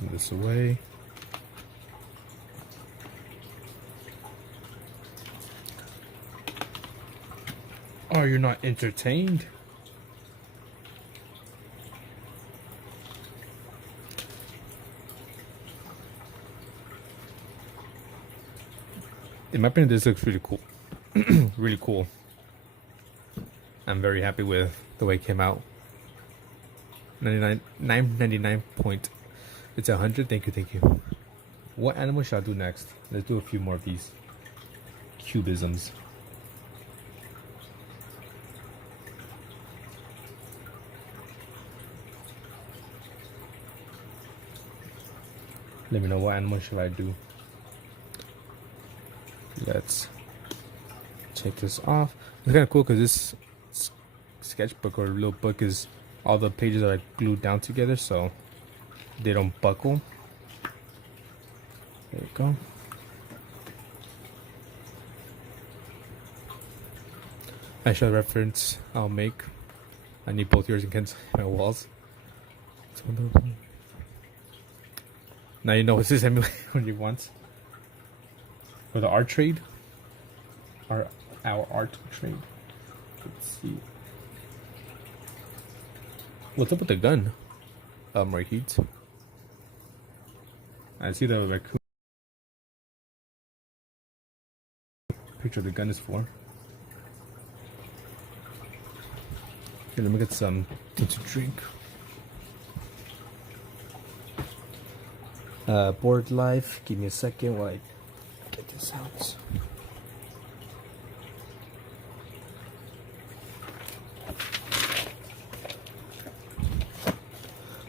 Put this away. Are you not entertained? In my opinion, this looks really cool. Really cool. I'm very happy with the way it came out. 999 point. It's 100. Thank you. What animal should I do next? Let's do a few more of these cubisms. Let me know what animal should I do. Let's take this off. It's kind of cool because this sketchbook or little book is all the pages are glued down together so they don't buckle. There you go. I show reference I'll make. I need both yours and Ken's my walls. Now you know what this emulate when you want. For the art trade. Our art trade. Let's see. What's up with the gun? Right heat. I see the raccoon picture the gun is for. Okay, let me get something to drink. Board life. Give me a second while I get this out.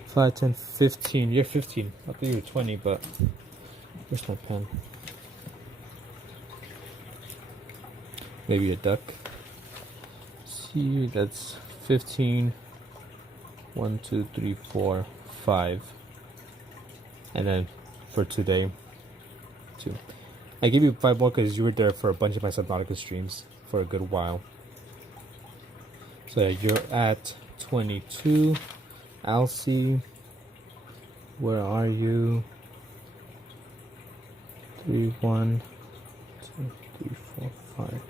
Five, 10, 15. You're 15. I thought you were 20, but where's my pen? Maybe a duck. See, that's 15. 1, 2, 3, 4, 5. And then for today, 2. I gave you 5 more because you were there for a bunch of my Subnautica streams for a good while. So you're at 22. Alcy, where are you? 3, 1, 2, 3, 4, 5.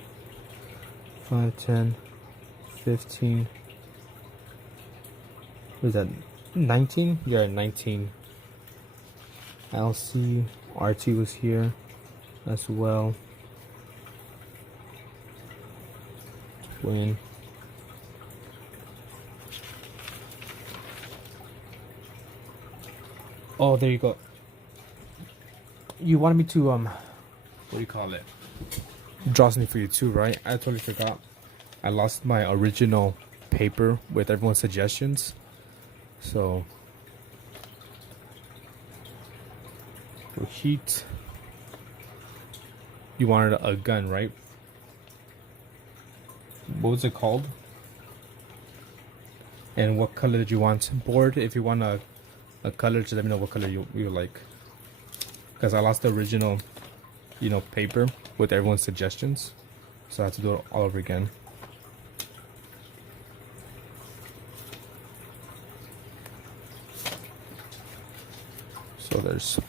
5, 10, 15. What is that? 19? You're at 19. Alcy, RT was here as well. Win. Oh, there you go. You wanted me to what do you call it? Draw something for you too, right? I totally forgot. I lost my original paper with everyone's suggestions. So for heat, you wanted a gun, right? What was it called? And what color did you want? Board, if you want a color, just let me know what color you like. Because I lost the original, paper with everyone's suggestions. So I have to do it all over again. colors.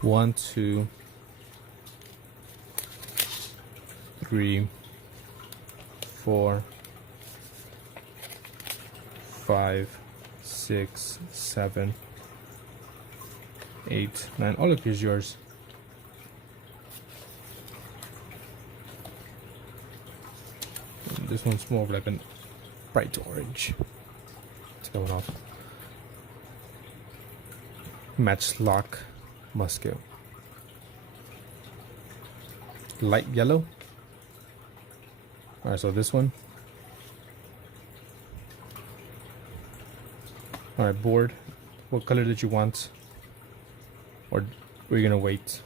1, 2, 3, 4, 5, 6, 7, 8, 9. Oh, look, here's yours. And this one's more of like a bright orange. It's going off. Matchlock musket. Light yellow. Alright, so this one. Alright, board. What color did you want? Or were you gonna wait?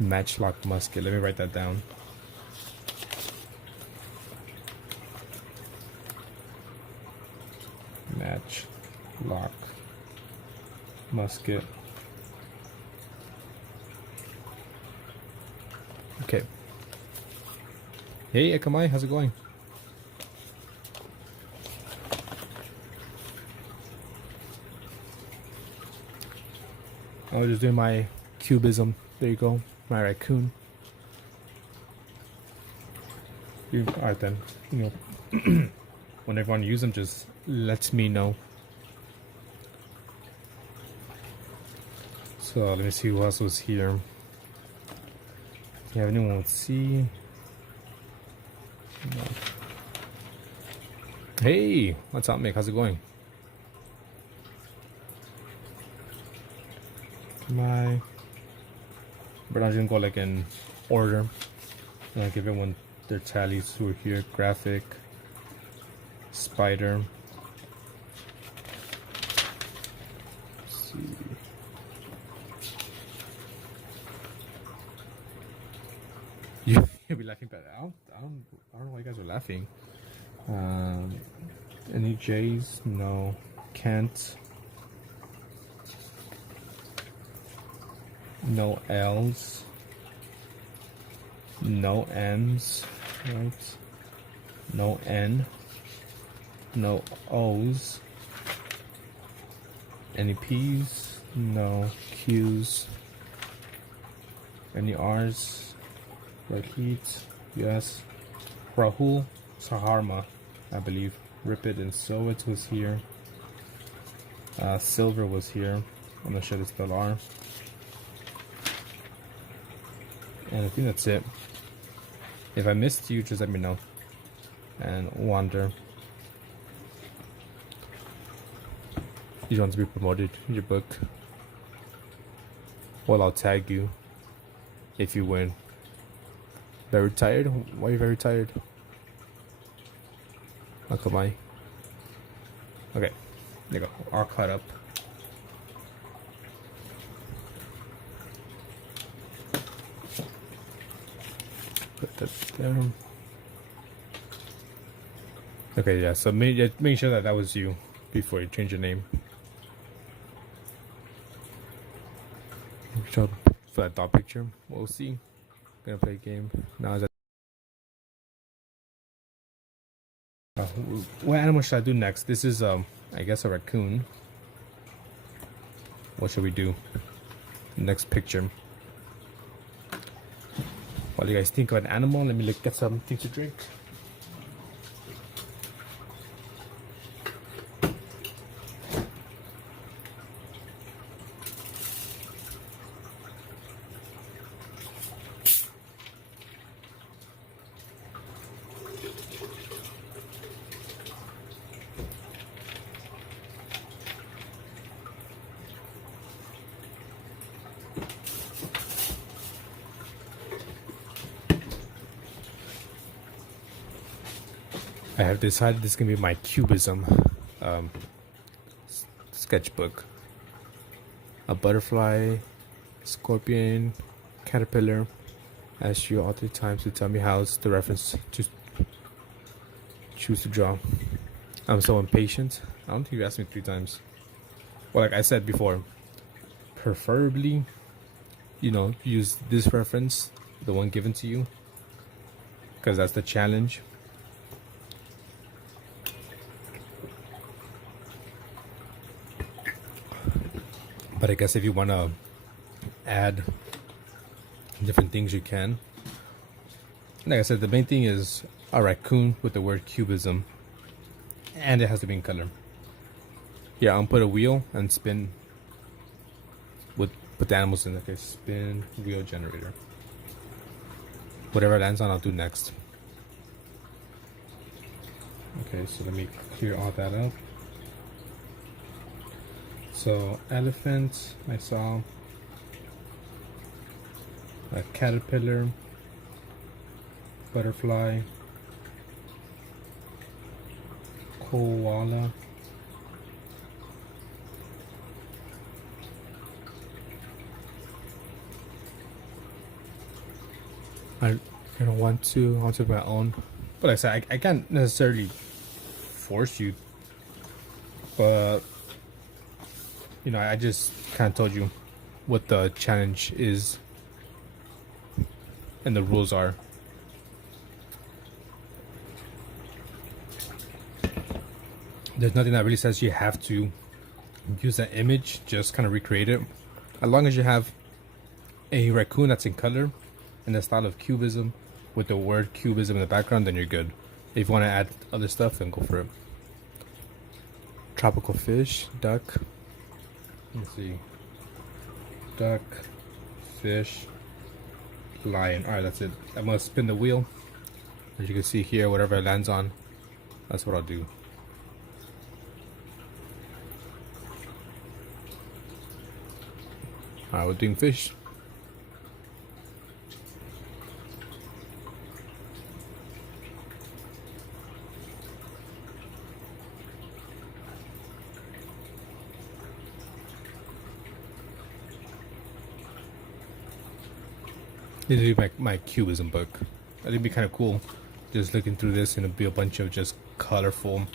Matchlock musket. Let me write that down. Matchlock musket. Okay. Hey, Akamai, how's it going? I was just doing my cubism. There you go, my raccoon. Alright then, you know, when everyone uses them, just let me know. So let me see who else was here. Do you have anyone with C? No. Hey, what's up, Mick? How's it going? But I'm gonna go like in order. And I'll give everyone their tallies who are here. Graphic, Spider. Let's see. You'll be laughing, but I don't know why you guys are laughing. Any J's? No. Can't. No L's. No M's. Right. No N. No O's. Any P's? No. Q's. Any R's? Rahit, yes. Rahul Saharma, I believe. Rip It and Sew It was here. Silver was here. I'm not sure they still are. And I think that's it. If I missed you, just let me know. And Wander. You want to be promoted in your book? Well, I'll tag you if you win. Very tired? Why are you very tired? How come I? Okay, there you go. All caught up. Put that down. Okay, yeah. So make sure that was you before you change your name. For that dot picture, we'll see. Gonna play a game now. Is that what animal should I do next? This is I guess a raccoon. What should we do? Next picture. What do you guys think of an animal? Let me get something to drink. I have decided this is going to be my Cubism sketchbook. A butterfly, scorpion, caterpillar. Ask you all 3 times to tell me how's the reference to choose to draw. I'm so impatient. I don't think you asked me 3 times. Well, like I said before, preferably, you know, use this reference, the one given to you, because that's the challenge. But I guess if you want to add different things, you can. Like I said, the main thing is a raccoon with the word Cubism, and it has to be in color. Yeah, I'll put a wheel and spin with put the animals in. Okay, spin wheel generator. Whatever it lands on, I'll do next. Okay, so let me clear all that up. So elephant, I saw a caterpillar, butterfly, koala, I don't want to. I want to my own, but like I said, I can't necessarily force you. But you know, I just kind of told you what the challenge is and the rules are. There's nothing that really says you have to use that image. Just kind of recreate it. As long as you have a raccoon that's in color in the style of Cubism with the word Cubism in the background, then you're good. If you want to add other stuff, then go for it. Tropical fish, duck. Let's see. Duck, fish, lion. Alright, that's it. I'm going to spin the wheel. As you can see here, whatever it lands on, that's what I'll do. Alright, we're doing fish. This is my Cubism book. I think it'd be kind of cool just looking through this, and it'd be a bunch of just colorful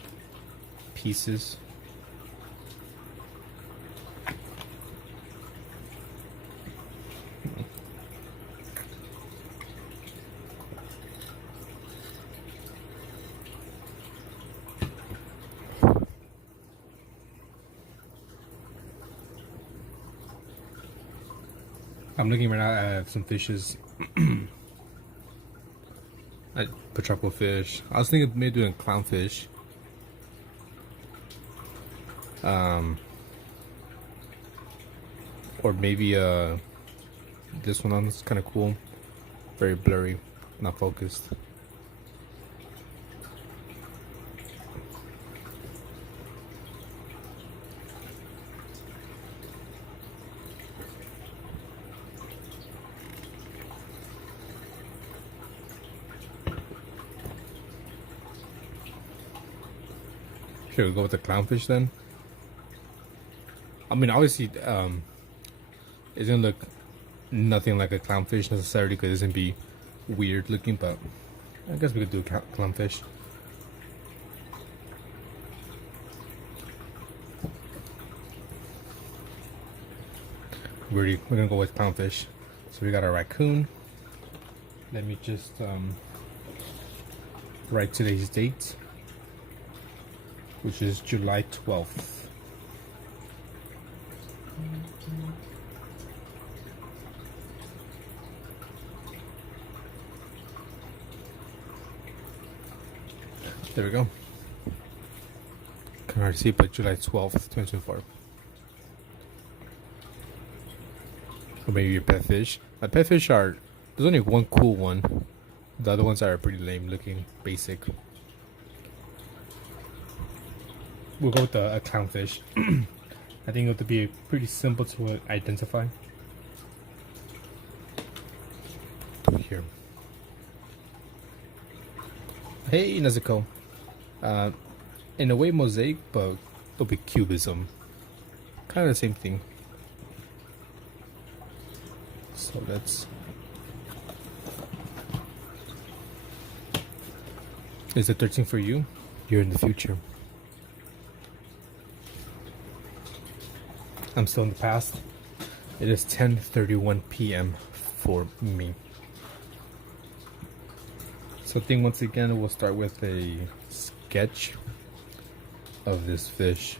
pieces. I'm looking right now at some fishes. I put tropical fish. I was thinking maybe doing clownfish. Or maybe this one is kind of cool. Very blurry, not focused. Here we go with the clownfish then. I mean, obviously, it's gonna look nothing like a clownfish necessarily because it's gonna be weird looking, but I guess we could do a clownfish. We're gonna go with clownfish. So we got a raccoon. Let me just write today's date, which is July 12th. There we go. Can hardly see, but July 12th, 2024. Or maybe your pet fish. My pet fish are, there's only one cool one. The other ones are pretty lame looking, basic. We'll go with a clownfish. I think it would be pretty simple to identify. Here. Hey, Nezuko. In a way, mosaic, but it'll be Cubism. Kind of the same thing. So let's. Is it 13 for you? You're in the future. I'm still in the past. It is 10:31 p.m. for me. So I think once again we'll start with a sketch of this fish.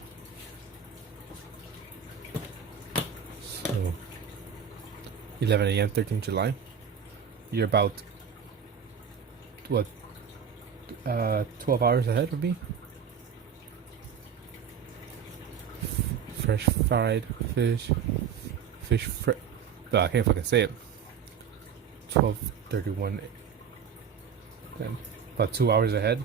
11 a.m. 13th July. You're about what 12 hours ahead of me. Fresh fried fish. I can't fucking say it. 12:31. Then about 2 hours ahead.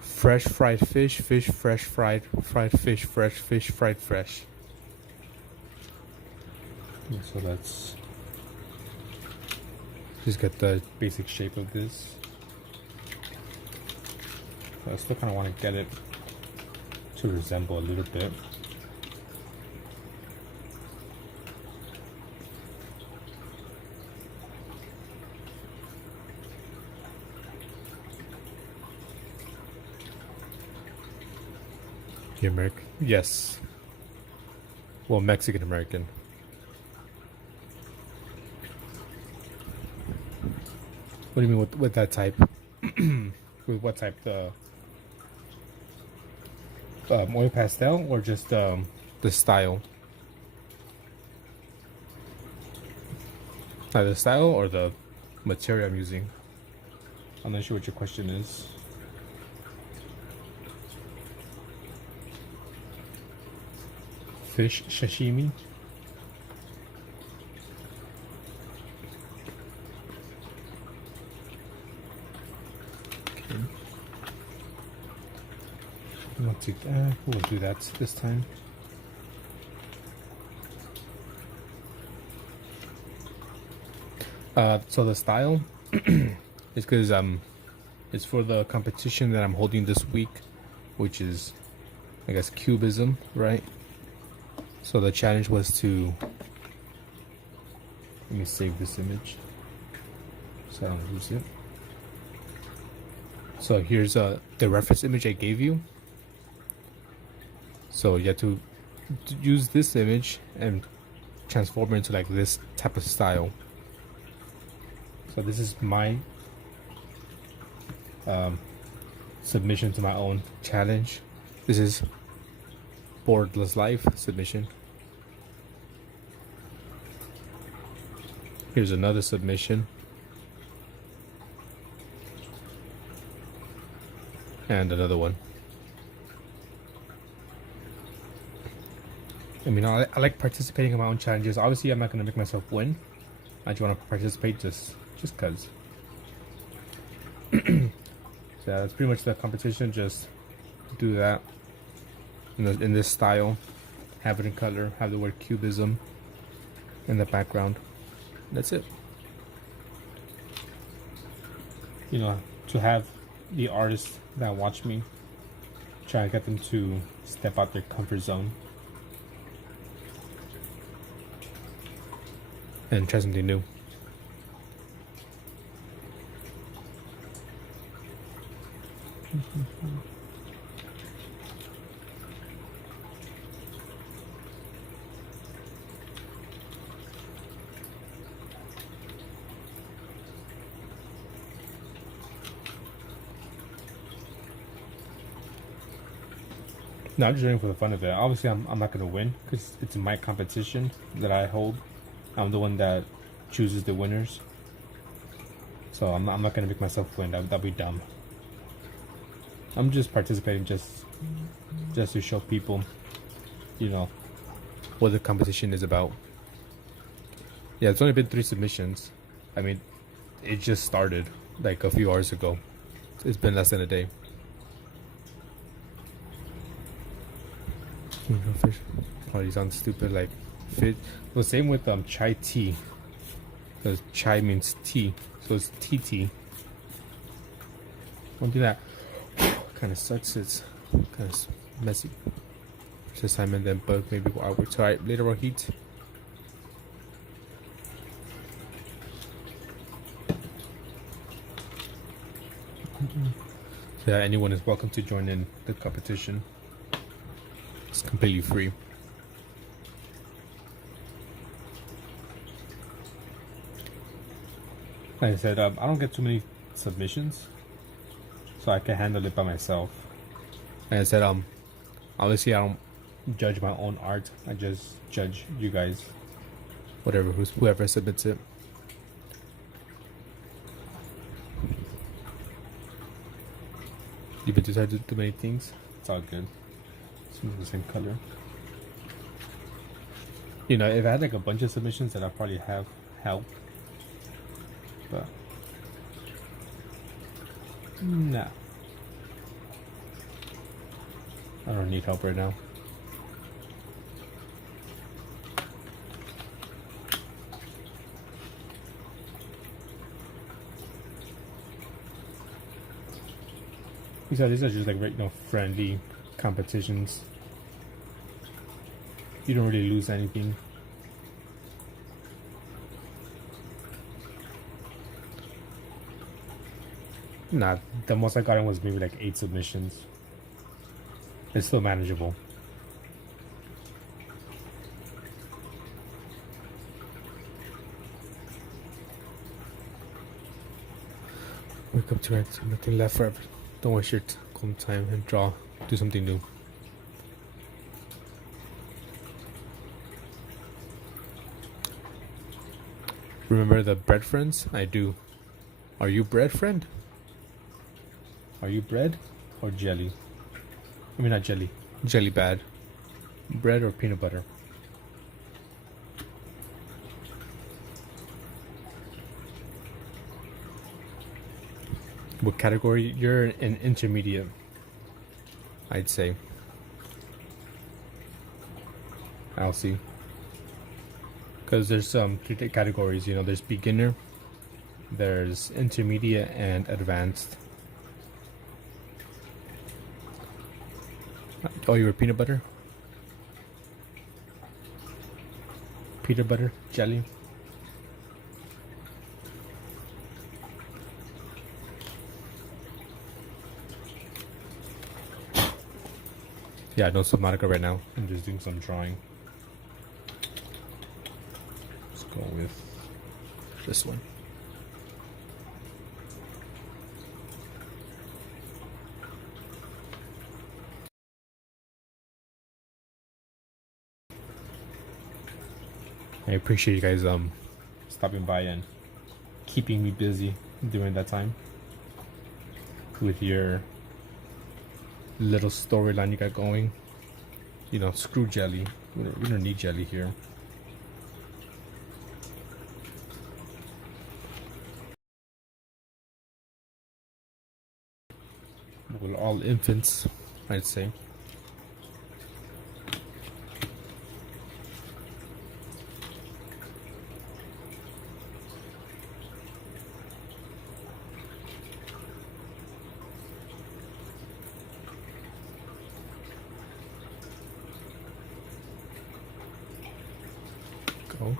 Fresh fried fish, fresh fried fish, fresh fish, fried fresh. So let's just get the basic shape of this. I still kind of want to get it to resemble a little bit. The American, yes. Well, Mexican American. What do you mean with that type? With what type? The oil pastel or just the style? The style or the material I'm using? I'm not sure what your question is. Fish sashimi. We'll do that this time. So the style is because it's for the competition that I'm holding this week, which is, I guess, Cubism, right? So the challenge was to, let me save this image so I don't lose it. So here's the reference image I gave you. So you have to use this image and transform it into like this type of style. So this is my submission to my own challenge. This is Boardless Life submission. Here's another submission. And another one. I mean, I like participating in my own challenges. Obviously, I'm not going to make myself win. I just want to participate just cause. So that's pretty much the competition. Just do that in this style. Have it in color. Have the word Cubism in the background. That's it. You know, to have the artists that watch me, try to get them to step out their comfort zone and try something new. No, I'm just doing it for the fun of it. Obviously, I'm not going to win because it's my competition that I hold. I'm the one that chooses the winners. So I'm not going to make myself win. That'd be dumb. I'm just participating just to show people, you know, what the competition is about. Yeah, it's only been 3 submissions. I mean, it just started like a few hours ago. It's been less than a day. Fish probably sounds stupid, like fit. Well, same with chai tea. Because chai means tea, so it's tea. One thing that kind of sucks, it's kind of messy. It's assignment then, but maybe I will try it later on heat. So yeah, anyone is welcome to join in the competition. It's completely free. Like I said, I don't get too many submissions, so I can handle it by myself. Like I said, obviously I don't judge my own art. I just judge you guys. whoever submits it. You've been decided to do many things. It's all good. It's the same color. You know, if I had like a bunch of submissions, then I'd probably have help. But nah, I don't need help right now. These are just like friendly competitions. You don't really lose anything. Nah, the most I got in was maybe like 8 submissions. It's still manageable. Wake up to it, nothing left forever. Don't waste your time and draw. Do something new. Remember the bread friends? I do. Are you bread friend? Are you bread or jelly? I mean, not jelly. Jelly bad. Bread or peanut butter? What category? You're an intermediate, I'd say. I'll see. Because there's some categories, there's beginner, there's intermediate, and advanced. Oh, you were peanut butter? Peanut butter? Jelly? Yeah, no Subnautica right now. I'm just doing some drawing. Let's go with this one. I appreciate you guys stopping by and keeping me busy during that time with your little storyline you got going. Screw jelly. We don't need jelly here. We're all infants, I'd say. Go.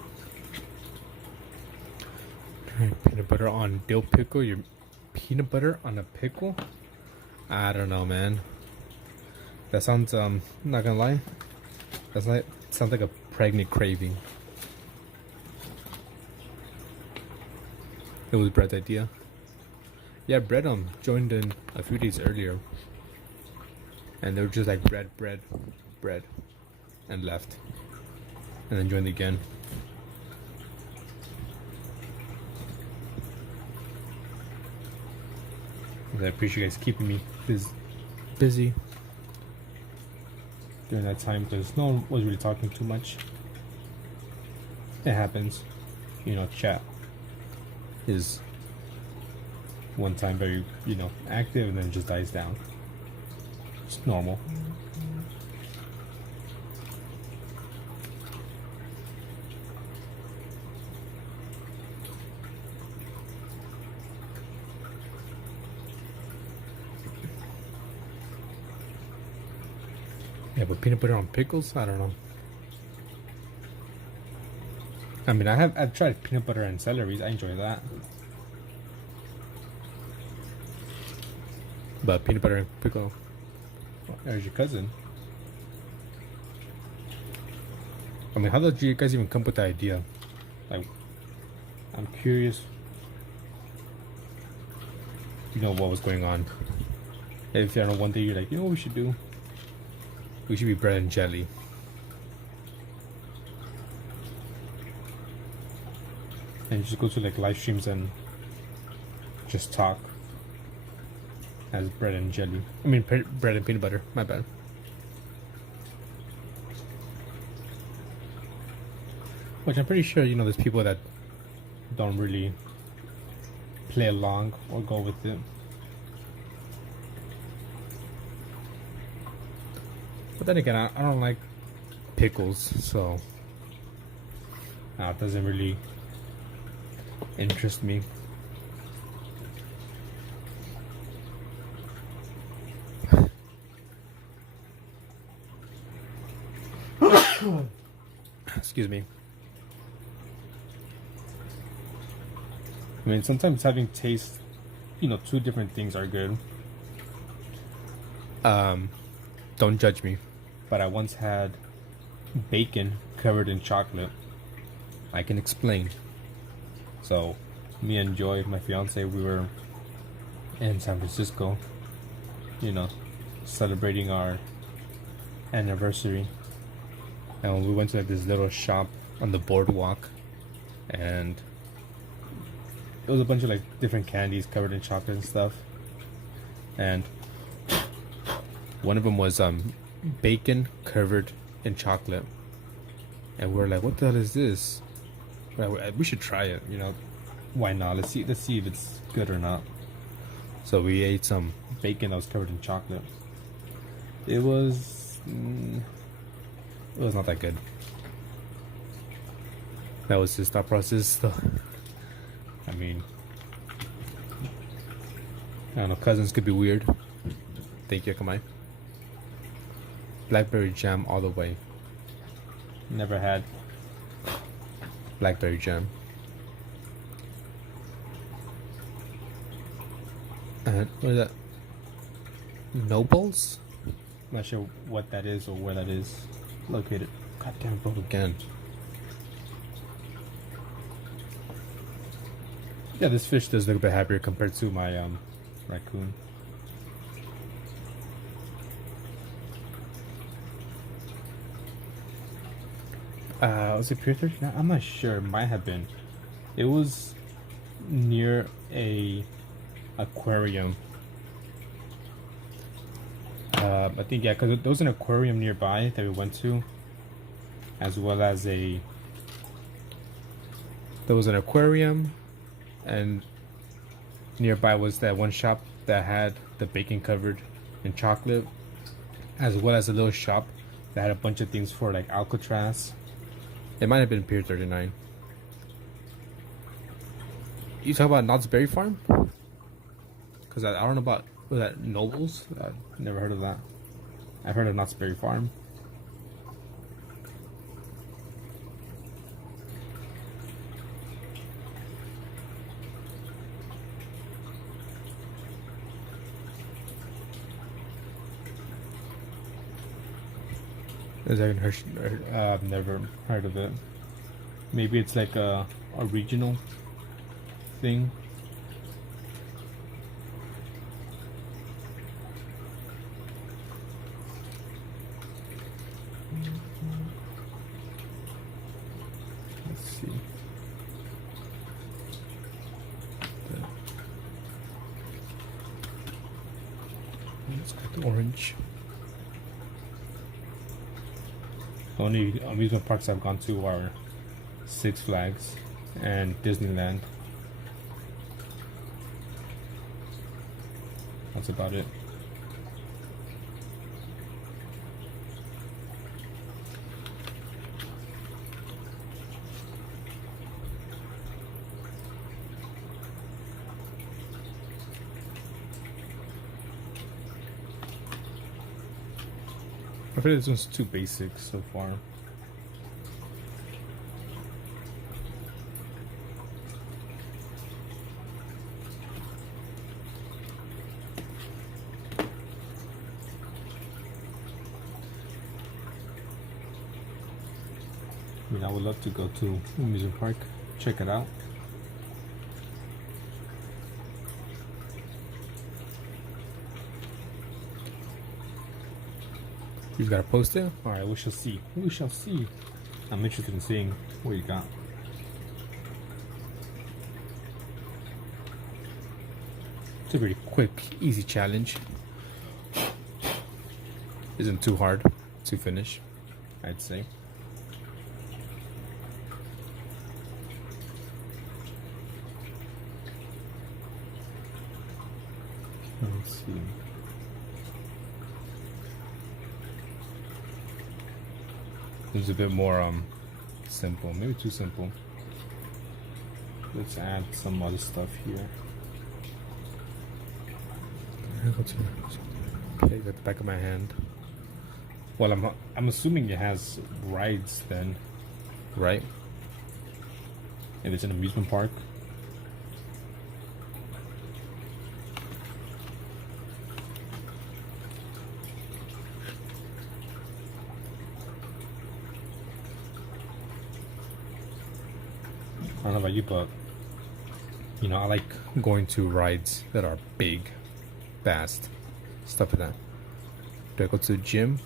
Alright, peanut butter on dill pickle. Your peanut butter on a pickle? I don't know, man. That sounds I'm not gonna lie. Sounds like a pregnant craving. It was Brett's idea. Yeah, Brett joined in a few days earlier. And they were just like bread, and left. And then joined again. I appreciate you guys keeping me busy during that time because no one was really talking too much. It happens. Chat is one time very, active and then it just dies down. It's normal. Yeah, but peanut butter on pickles? I don't know. I mean, I've tried peanut butter and celery. I enjoy that. But peanut butter and pickle. Oh, there's your cousin. I mean, how did you guys even come up with the idea? Like, I'm curious. What was going on. If I don't know, one day you're like, what we should do? We should be bread and jelly. and just go to like live streams and just talk as bread and jelly. I mean, bread and peanut butter. My bad. Which I'm pretty sure, you know, there's people that don't really play along or go with it. But then again, I don't like pickles, so it doesn't really interest me. Excuse me. I mean, sometimes having taste, you know, two different things are good. Don't judge me, but I once had bacon covered in chocolate. I can explain. So, me and Joy, my fiance, we were in San Francisco, you know, celebrating our anniversary. And we went to like this little shop on the boardwalk, and it was a bunch of like different candies covered in chocolate and stuff. And one of them was bacon covered in chocolate, and we're like, "What the hell is this? We should try it, you know? Why not? Let's see if it's good or not." So we ate some bacon that was covered in chocolate. It was not that good. That was his thought process, though. I mean, I don't know. Cousins could be weird. Thank you, Kamai. Blackberry jam all the way. Never had blackberry jam. And what is that? Nobles? I'm not sure what that is or where that is located. Goddamn, broke again. Yeah, this fish does look a bit happier compared to my raccoon. Was it Pier 39? I'm not sure. It might have been. It was near a aquarium. I think, yeah, because there was an aquarium nearby that we went to, as well as there was an aquarium, and nearby was that one shop that had the bacon covered in chocolate, as well as a little shop that had a bunch of things for like Alcatraz. It might have been Pier 39. You talk about Knott's Berry Farm? Because I don't know about, was that Nobles? I've never heard of that. I've heard of Knott's Berry Farm. I've never heard of it. Maybe it's like a regional thing. Let's see. Let's got the orange. The only amusement parks I've gone to are Six Flags and Disneyland. That's about it. I feel like this one's too basic so far. I mean, I would love to go to amusement park, check it out. You've got a poster? Alright, we shall see. We shall see. I'm interested in seeing what you got. It's a pretty quick, easy challenge. Isn't too hard to finish, I'd say. Let's see. It's a bit more simple, maybe too simple. Let's add some other stuff here. Okay, at the back of my hand. Well, I'm assuming it has rides then, right? If it's an amusement park. I don't know about you, but you know, I like going to rides that are big, fast, stuff like that. Do I go to the gym?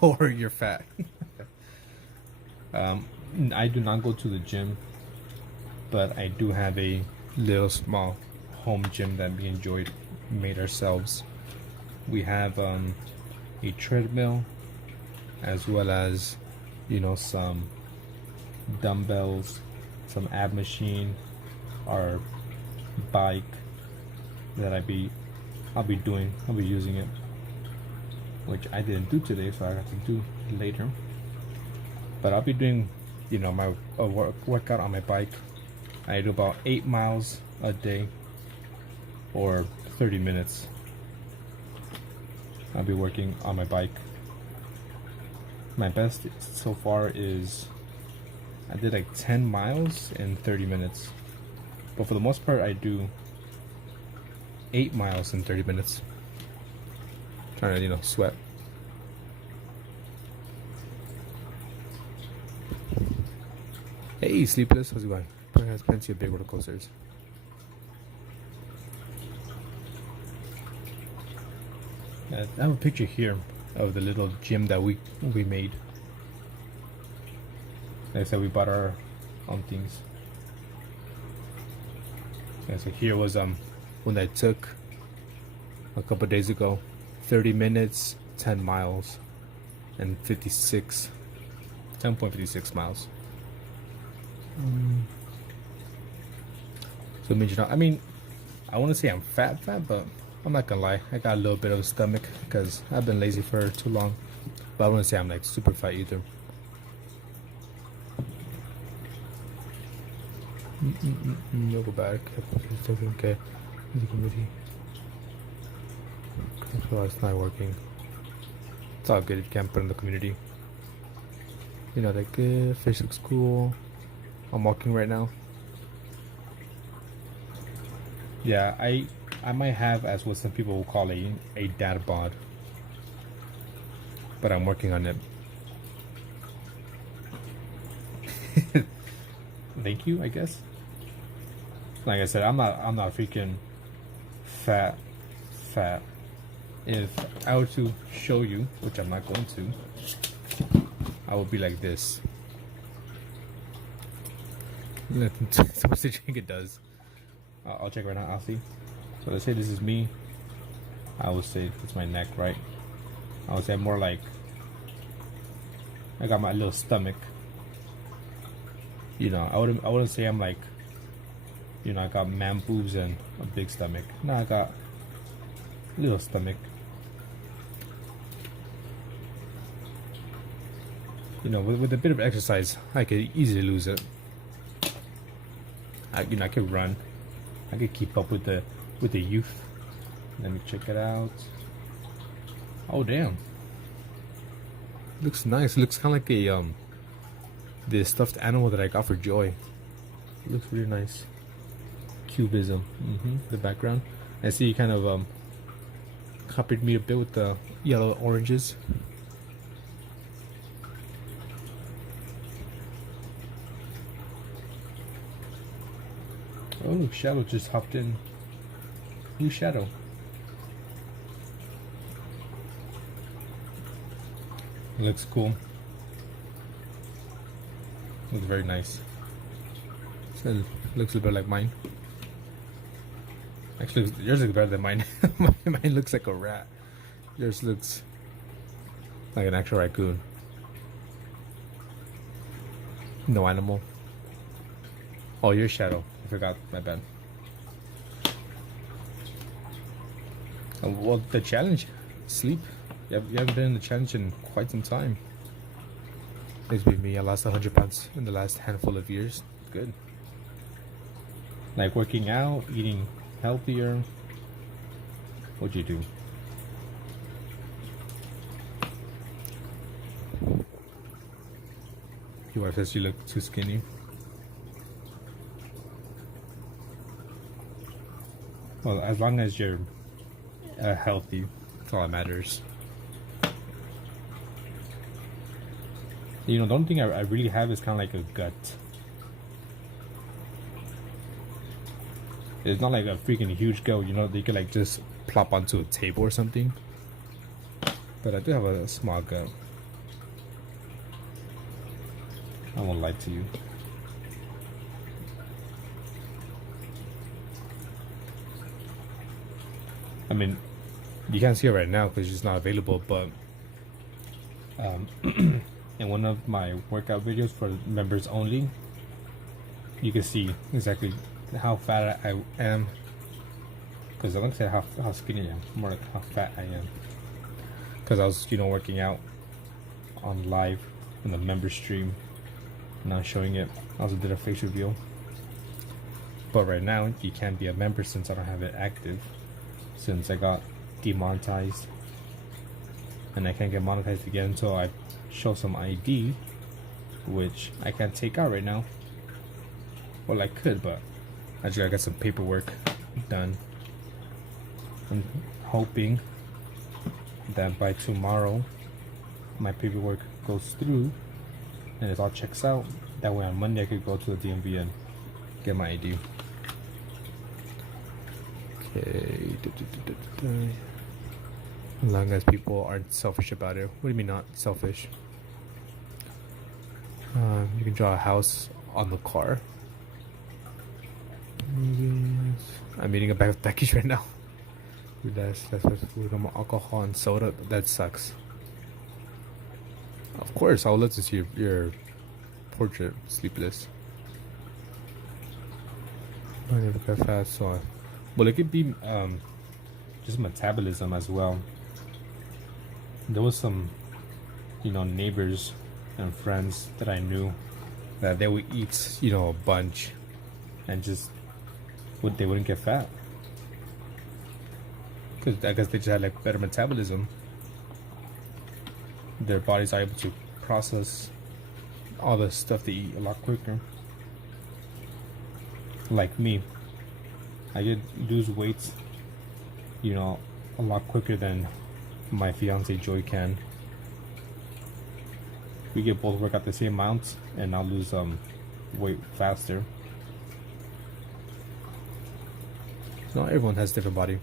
Or you're fat? I do not go to the gym, but I do have a little small home gym that we made ourselves. We have a treadmill, as well as, you know, some dumbbells, some ab machine, our bike that I'll be using it, which I didn't do today, so I have to do later. But I'll be doing, you know, my workout on my bike. I do about 8 miles a day, or 30 minutes. I'll be working on my bike. My best so far is I did like 10 miles in 30 minutes. But for the most part, I do 8 miles in 30 minutes. Trying to, you know, sweat. Hey, Sleepless, how's it going? Probably has plenty of big roller coasters. I have a picture here of the little gym that we made. Like I said, we bought our own things. And so here was when I took a couple days ago, 30 minutes, 10 miles, and 10.56 miles. So I mean, I want to say I'm fat, but I'm not gonna lie. I got a little bit of a stomach because I've been lazy for too long. But I wouldn't say I'm like super fat either. No, go back. Okay. So it's not working. It's all good. You can't put in the community. You know, like fish looks cool. I'm walking right now. Yeah, I might have, as what some people will call a dad bod, but I'm working on it. Thank you, I guess. Like I said, I'm not freaking fat. If I were to show you, which I'm not going to, I would be like this. So much to think it does. I'll check right now. I'll see. So let's say this is me. I would say it's my neck, right? I would say more like I got my little stomach. You know, I wouldn't say I'm like, you know, I got man boobs and a big stomach. No, I got a little stomach. You know, with a bit of exercise, I could easily lose it. I could run. I could keep up with the youth. Let me check it out. Oh damn! Looks nice. Looks kind of like a the stuffed animal that I got for Joy. It looks really nice. Cubism. The background. I see you kind of copied me a bit with the yellow oranges. Oh, Shadow just hopped in. New Shadow. It looks cool. Looks very nice. So it looks a bit like mine. Actually, yours looks better than mine. Mine looks like a rat. Yours looks like an actual raccoon. No animal. Oh, your shadow. I forgot. My bad. Well, the challenge, sleep. You haven't been in the challenge in quite some time. It's been me. I lost 100 pounds in the last handful of years. Good. Like working out, eating healthier. What'd you do? Your wife says you look too skinny. Well, as long as you're healthy, that's all that matters. You know, the only thing I really have is kind of like a gut. It's not like a freaking huge gut, you know, that you could like just plop onto a table or something. But I do have a small gut. I won't lie to you. I mean, you can't see it right now because it's not available, but in one of my workout videos for members only, you can see exactly how fat I am. Because I don't say how skinny I am, more like how fat I am. Because I was, you know, working out on live in the member stream, and I'm showing it. I also did a face reveal. But right now, you can't be a member since I don't have it active. Since I got demonetized, and I can't get monetized again until I show some ID, which I can't take out right now. Well, I could, but I just gotta get some paperwork done. I'm hoping that by tomorrow my paperwork goes through and it all checks out. That way on Monday I could go to the DMV and get my ID. Okay. As long as people aren't selfish about it. What do you mean not selfish? You can draw a house on the car. I'm eating a bag of Takis right now. That's what food, alcohol and soda. That sucks. Of course, I would love to see your portrait, Sleepless. I never got fast, so well, it could be just metabolism as well. There was some, you know, neighbors and friends that I knew that they would eat, you know, a bunch and just they wouldn't get fat. Because I guess they just had like better metabolism. Their bodies are able to process all the stuff they eat a lot quicker. Like me, I could lose weight, you know, a lot quicker than my fiance Joy can. We get both work out the same amount, and I'll lose weight faster. Not everyone has a different body.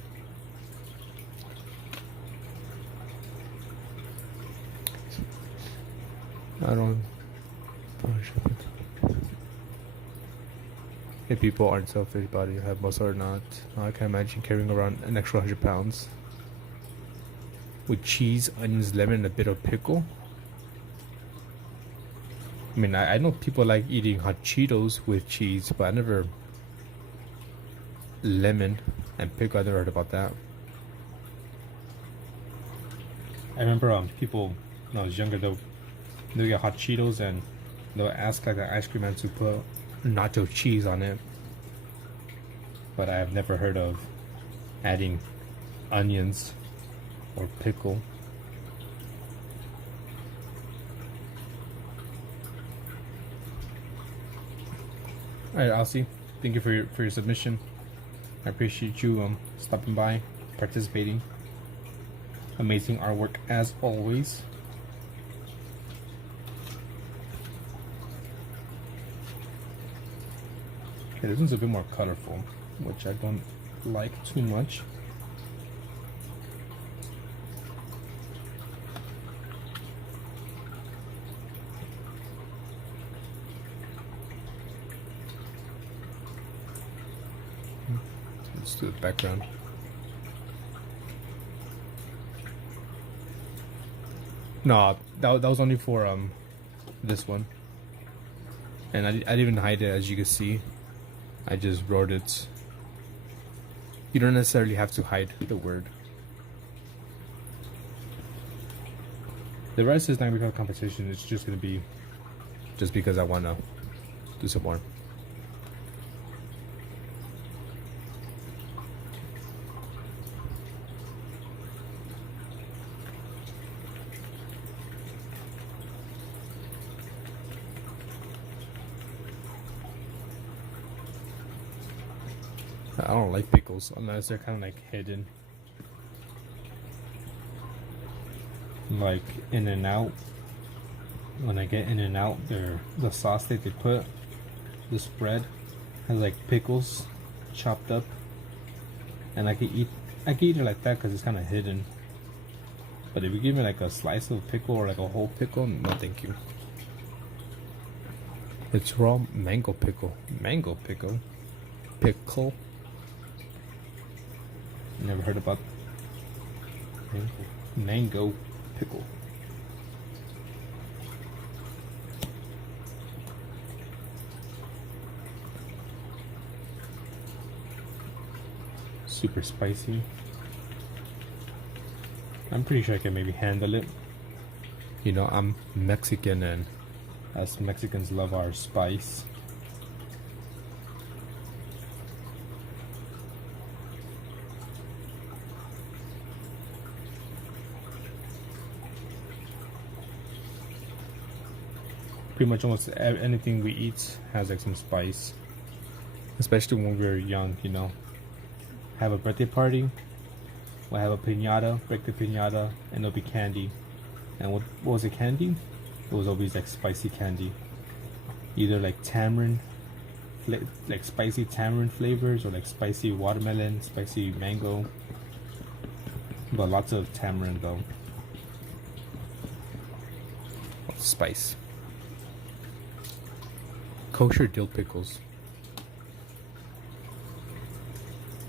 I don't. If people aren't selfish, body have most are not. I can't imagine carrying around an extra 100 pounds with cheese, onions, lemon, and a bit of pickle. I mean, I know people like eating hot Cheetos with cheese, but I never lemon and pickle. I never heard about that. I remember people when I was younger, they'll get hot Cheetos and they'll ask like an ice cream man to put nacho cheese on it. But I have never heard of adding onions or pickle. Alright, Elsie, thank you for your submission. I appreciate you stopping by, participating. Amazing artwork as always. Okay, this one's a bit more colorful, which I don't like too much. Let's do the background. No, that was only for this one, and I didn't even hide it, as you can see. I just wrote it. You don't necessarily have to hide the word. The rest is not gonna become a competition. It's just gonna be just because I wanna do some more. I don't like pickles unless they're kind of like hidden, like in and out. When I get in and out, the sauce that they put, the spread has like pickles chopped up, and I can eat it like that because it's kind of hidden. But if you give me like a slice of pickle or like a whole pickle, no thank you. It's raw mango pickle. Mango pickle. Pickle. Never heard about mango pickle. Super spicy. I'm pretty sure I can maybe handle it. You know, I'm Mexican, and us Mexicans love our spice. Pretty much almost anything we eat has like some spice, especially when we were young. You know, have a birthday party, we'll have a piñata, break the piñata, and it'll be candy. And what was it, candy? It was always like spicy candy, either like tamarind, like spicy tamarind flavors, or like spicy watermelon, spicy mango, but lots of tamarind though. Spice. Kosher dill pickles.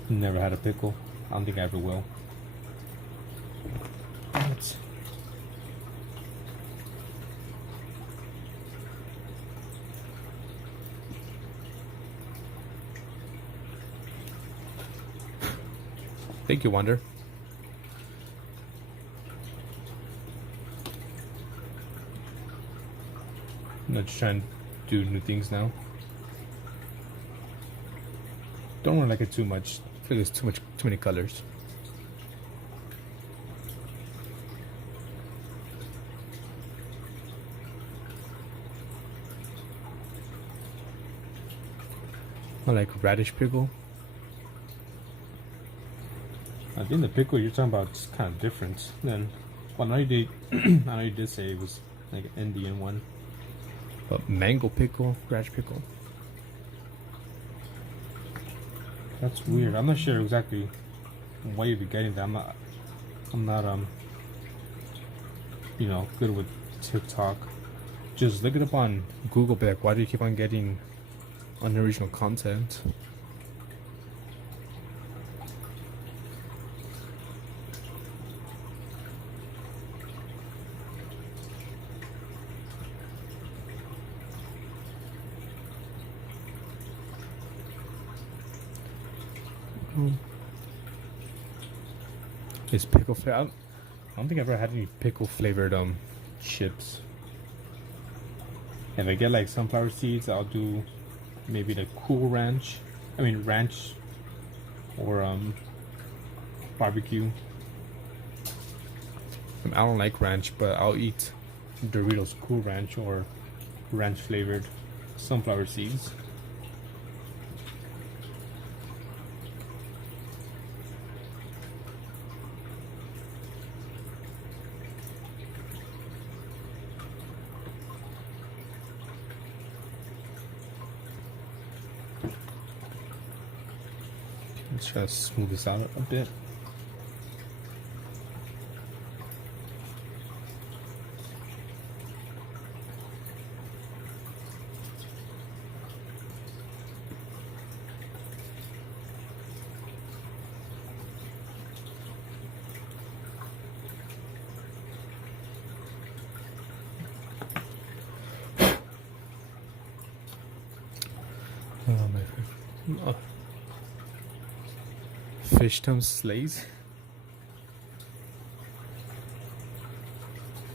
Never had a pickle. I don't think I ever will. Thank you, Wonder. I'm not just trying to do new things now. Don't want to like it too much. I feel there's too many colors. I like radish pickle. I think the pickle you're talking about is kind of different than. Well, I know you did. I know you did say it was like an Indian one. But mango pickle, radish pickle. That's weird. I'm not sure exactly why you'd be getting that. I'm not you know, good with TikTok. Just look it up on Google. Back. Why do you keep on getting unoriginal content? Is pickle flavored? I don't think I've ever had any pickle flavored chips. If I get like sunflower seeds, I'll do maybe the Cool Ranch. I mean ranch or barbecue. I don't like ranch, but I'll eat Doritos Cool Ranch or ranch flavored sunflower seeds. Let's try to smooth this out a bit. Oh, fish tongue slays.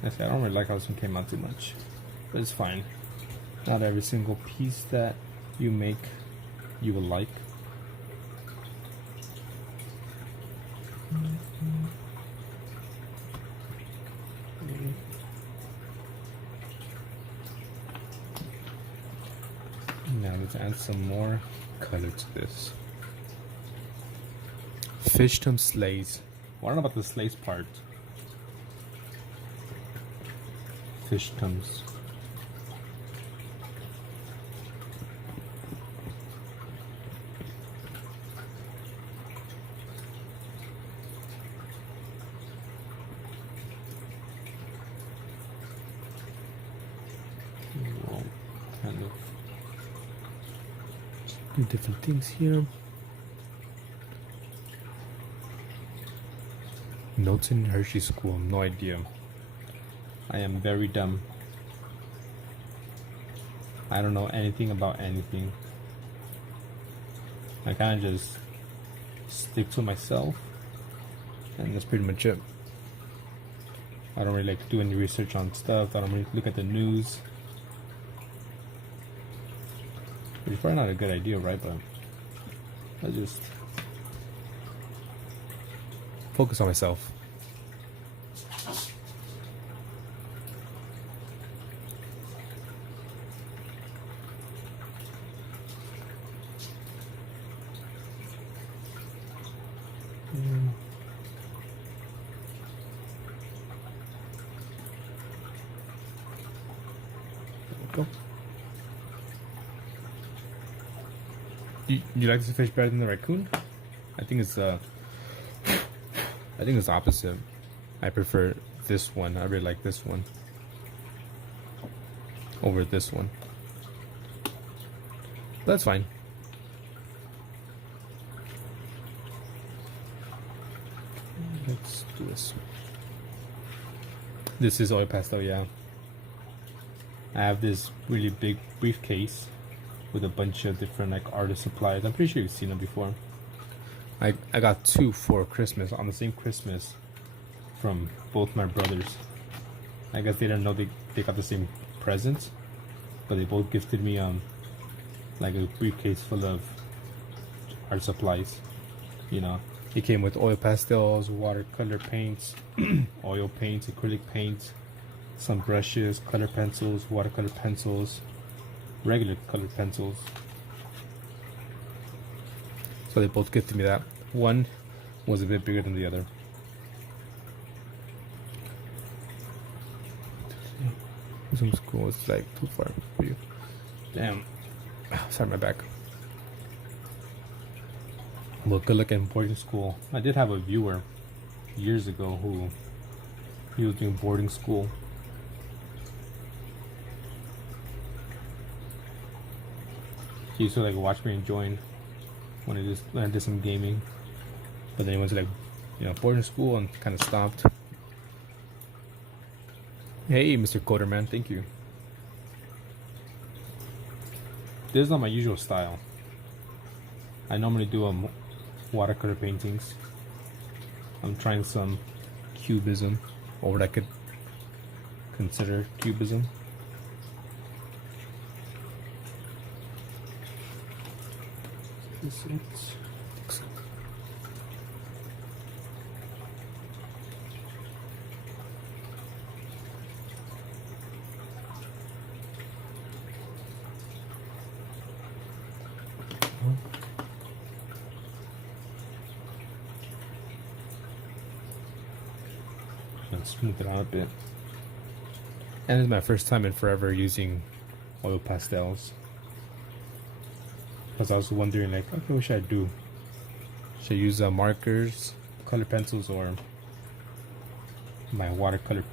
I don't really like how this one came out too much, but it's fine. Not every single piece that you make you will like. Now let's add some more color to this. Fish tongue slays. Well, I don't know about the slays part. Fish tongues. Well, kind of do different things here. Notes in Hershey School, no idea. I am very dumb. I don't know anything about anything. I kind of just stick to myself, and that's pretty much it. I don't really like do any research on stuff. I don't really look at the news. It's probably not a good idea, right? But I just focus on myself. Go. You like this fish better than the raccoon? I think it's the opposite. I prefer this one. I really like this one over this one. But that's fine. Let's do this. This is oil pastel, yeah. I have this really big briefcase with a bunch of different like artist supplies. I'm pretty sure you've seen them before. I got two for Christmas on the same Christmas from both my brothers. I guess they didn't know they got the same presents, but they both gifted me like a briefcase full of art supplies. You know, it came with oil pastels, watercolor paints, oil paints, acrylic paints, some brushes, color pencils, watercolor pencils, regular colored pencils. So they both gifted me that. One was a bit bigger than the other. Some school is like too far for you. Damn. Sorry, my back. Well, good luck in boarding school. I did have a viewer years ago who he was doing boarding school. He used to like watch me and join when I did some gaming, but then he went to like, you know, boarding school and kind of stopped. Hey, Mr. Coderman, thank you. This is not my usual style. I normally do watercolor paintings. I'm trying some Cubism, or what I could consider Cubism. This is smooth it out a bit. And it's my first time in forever using oil pastels. Because I was wondering, like, okay, what should I do? Should I use markers, color pencils, or my watercolors?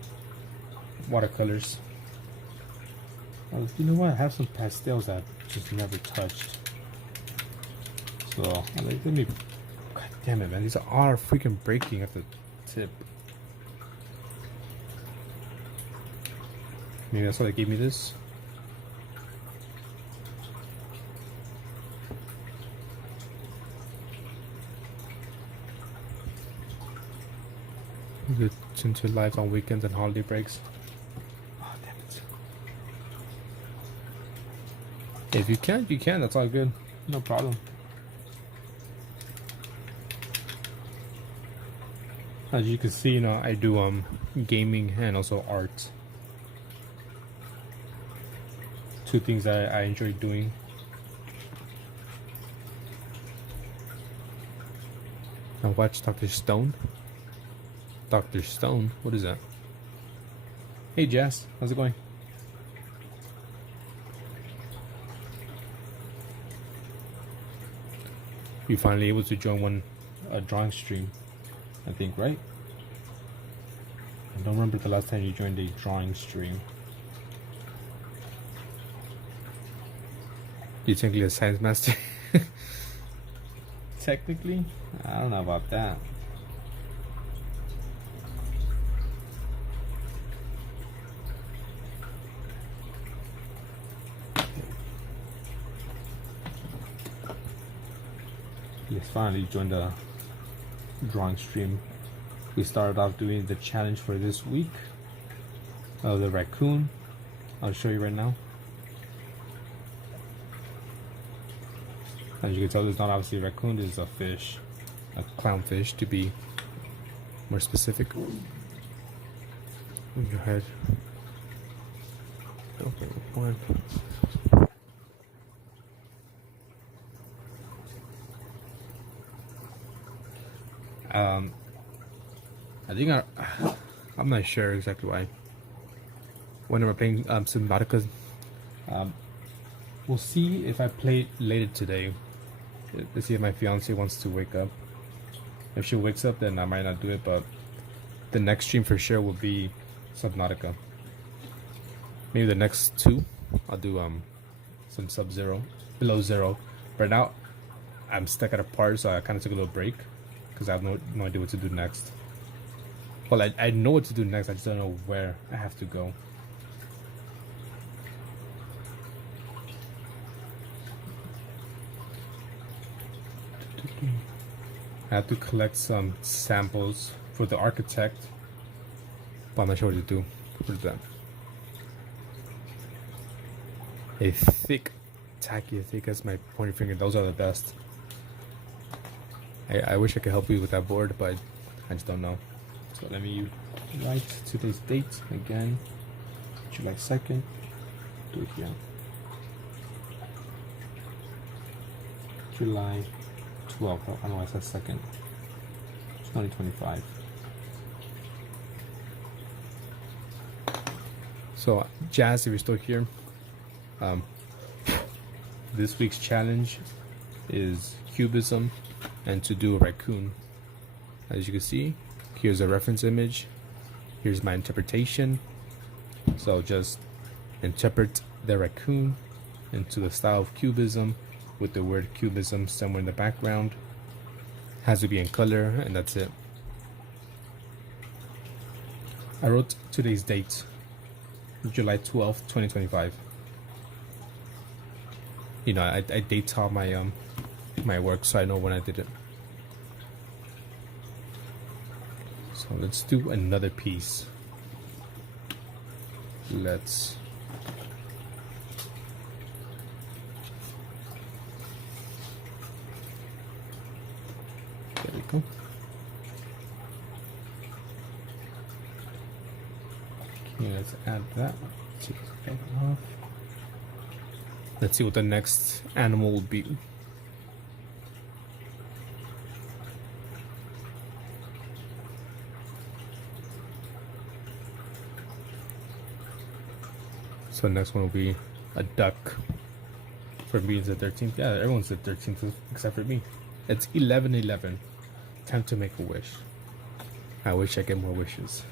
You know what? I have some pastels that I just never touched. So I'm like, let me. God damn it, man! These are freaking breaking at the tip. Maybe that's why they gave me this. Good into live on weekends and holiday breaks. Oh, damn it. If you can't, you can. That's all good. No problem. As you can see, I do gaming and also art. Two things I enjoy doing. I watch Dr. Stone. Dr. Stone? What is that? Hey Jess, how's it going? You finally able to join a drawing stream, I think, right? I don't remember the last time you joined a drawing stream. You technically a science master? Technically? I don't know about that. Yes, finally joined the drawing stream. We started off doing the challenge for this week of the raccoon. I'll show you right now. As you can tell, it's not obviously a raccoon, this is a fish. A clownfish, to be more specific. Move your head. Okay, one. I think I'm not sure exactly why. When we're playing Subnautica, we'll see if I play later today. Let's see if my fiance wants to wake up. If she wakes up, then I might not do it, but the next stream for sure will be Subnautica. Maybe the next two, I'll do some Sub-Zero, Below Zero. Right now, I'm stuck at a part, so I kind of took a little break because I have no idea what to do next. Well, I know what to do next, I just don't know where I have to go. I have to collect some samples for the architect, but I'm not sure what to do. What is that? A thick, tacky, thick as my pointer finger. Those are the best. I wish I could help you with that board, but I just don't know. So let me write today's date again. July 2nd. Do it here. July 12th. I don't know why it says 2nd. 2025. So, Jazz, if you're still here, this week's challenge is Cubism and to do a raccoon. As you can see, here's a reference image. Here's my interpretation. So just interpret the raccoon into the style of Cubism with the word Cubism somewhere in the background. Has to be in color, and that's it. I wrote today's date, July 12th, 2025. You know, I date all my my work so I know when I did it. So let's do another piece. Let's there we go. Okay, let's add that. Take that off. Let's see what the next animal will be. So the next one will be a duck. For me, it's the 13th. Yeah, everyone's the 13th except for me. It's 11/11. Time to make a wish. I wish I get more wishes.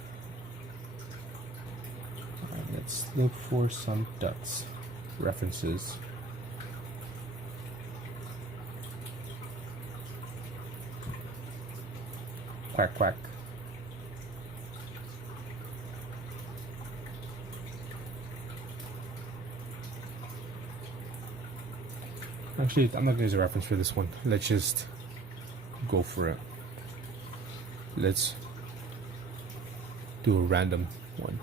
Alright, let's look for some ducks. References. Quack quack. Actually, I'm not going to use a reference for this one. Let's just go for it. Let's do a random one.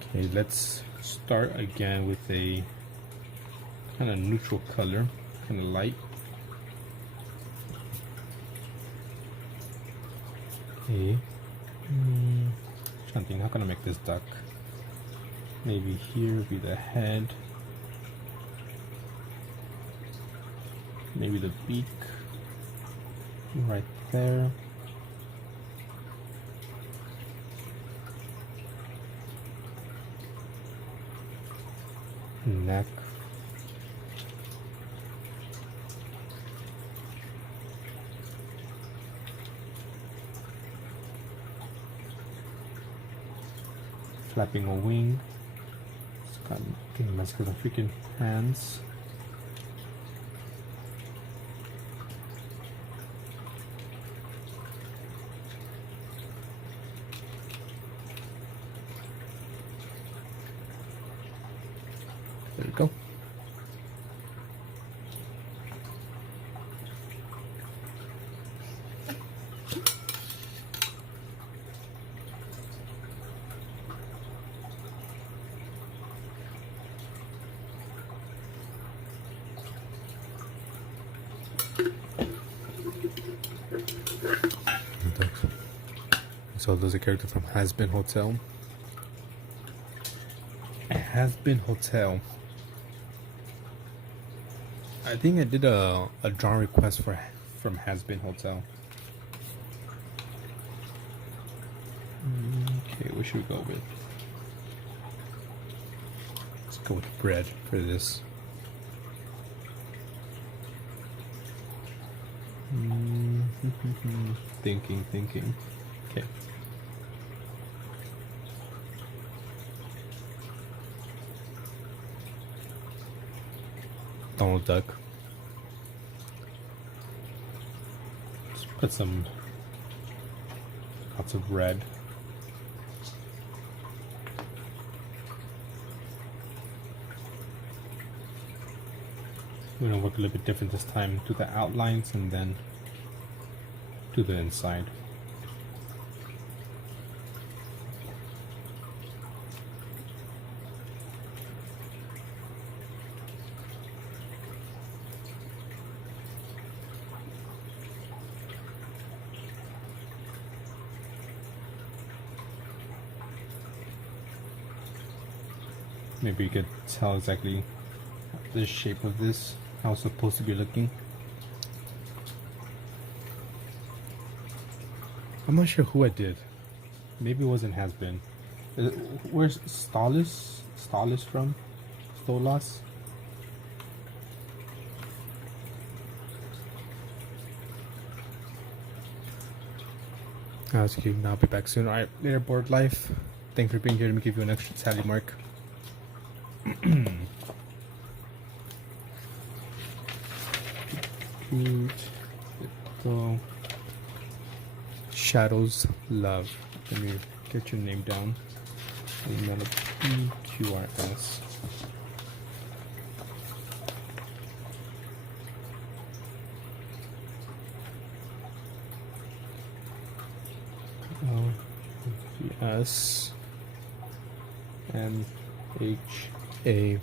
Okay, let's start again with a kind of neutral color, kind of light. Okay. Trying to think, how can I make this duck? Maybe here would be the head. Maybe the beak right there. Neck. Flapping a wing. It's got getting messed with the freaking hands. There we go. So there's a character from Has Been Hotel. Has Been Hotel. I think I did a drawing request from Has Been Hotel. Okay, what should we go with? Let's go with bread for this. Thinking. Okay. Donald Duck. Just put some lots of red. We're gonna work a little bit different this time. Do the outlines and then do the inside. Maybe you could tell exactly the shape of this, how it's supposed to be looking. I'm not sure who I did. Maybe it wasn't Has Been. Where's Stolas from? Stolas? That's cute. I'll be back soon. Alright, later, Board Life. Thanks for being here. Let me give you an extra tally mark. Cute. Go. Shadows Love. Let me get your name down. Email PQRS. S M H A.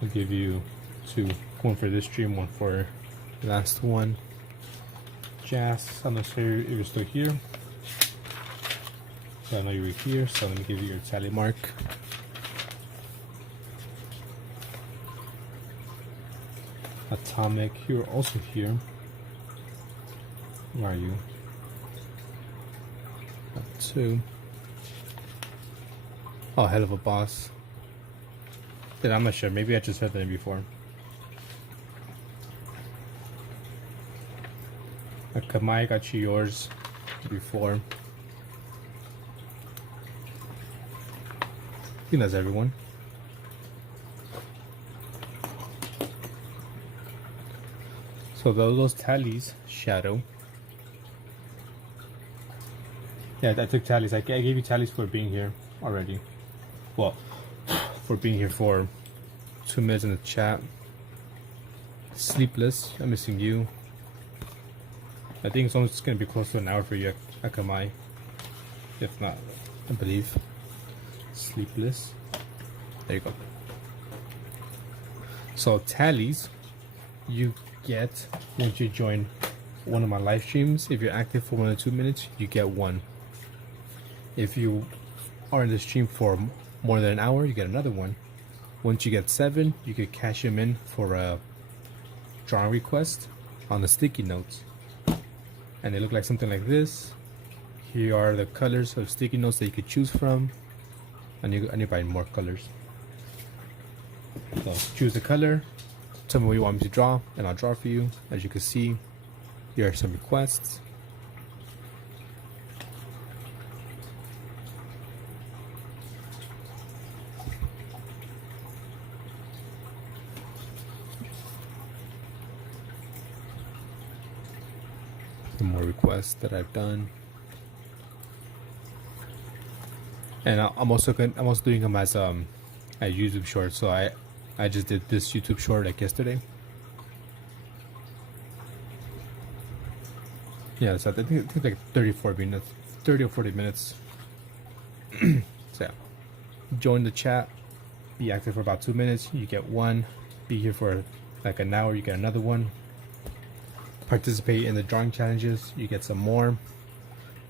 I'll give you two. One for this stream, one for the last one. Jazz, I'm not sure if you're still here. So I know you were here, so let me give you your tally mark. Atomic, you're also here. Where are you? Got two. Oh, hell of a boss. Dude, I'm not sure. Maybe I just heard that before. Kamai got you yours before. I think that's everyone. So those tallies, Shadow. Yeah, I took tallies. I gave you tallies for being here. already. Well, for being here for 2 minutes in the chat. Sleepless, I'm missing you. I think it's almost gonna be close to an hour for you, Akamai. If not, I believe. Sleepless. There you go. So tallies you get once you join one of my live streams. If you're active for 1 or 2 minutes, you get 1. If you are in the stream for more than an hour, you get another 1. Once you get 7, you can cash them in for a drawing request on the sticky notes. And they look like something like this. Here are the colors of sticky notes that you could choose from. I need to buy more colors. So choose the color, tell me what you want me to draw, and I'll draw for you. As you can see, here are some requests. Some more requests that I've done. And I'm also doing them as a YouTube short. So I just did this YouTube short like yesterday. Yeah, so I think it like 30 or 40 minutes. So yeah, join the chat, be active for about 2 minutes, you get 1. Be here for like an hour, you get another 1. Participate in the drawing challenges, you get some more.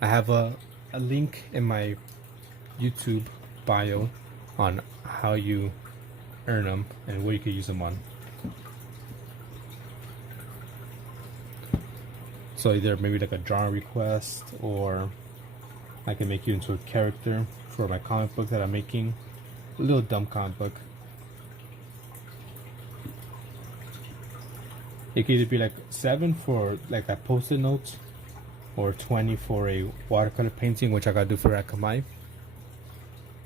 I have a link in my YouTube bio on how you earn them and what you can use them on. So either maybe like a drawing request, or I can make you into a character for my comic book that I'm making. A little dumb comic book. It could either be like 7 for like that post-it notes, or 20 for a watercolor painting, which I gotta do for Akamai.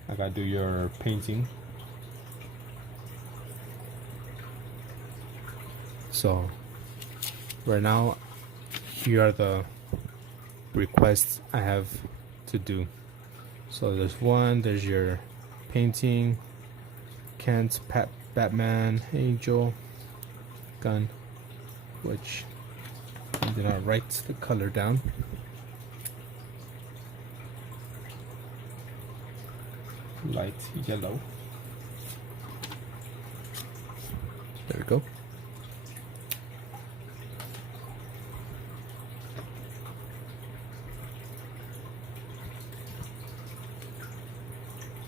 I gotta do your painting. So right now, here are the requests I have to do. So there's 1, there's your painting, Kent, Batman, Angel, gun, which I did not write the color down. Light yellow. There we go.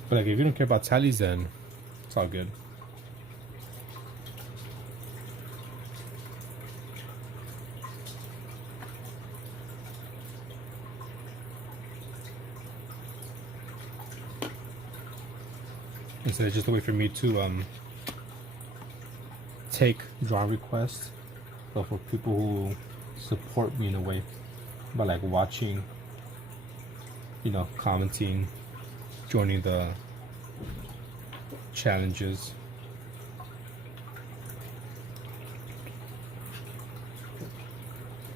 But like, if you don't care about tallies, then it's all good. Instead, just a way for me to take drawing requests, but for people who support me in a way, by like watching, you know, commenting, joining the challenges.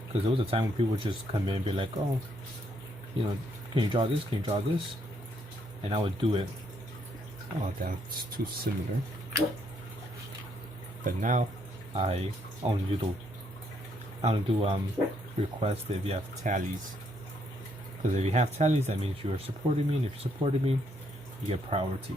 Because there was a time when people would just come in and be like, oh, you know, can you draw this? Can you draw this? And I would do it. Oh, that's too similar. But now I only do requests if you have tallies. Because if you have tallies, that means you are supporting me, and if you're supporting me, you get priority.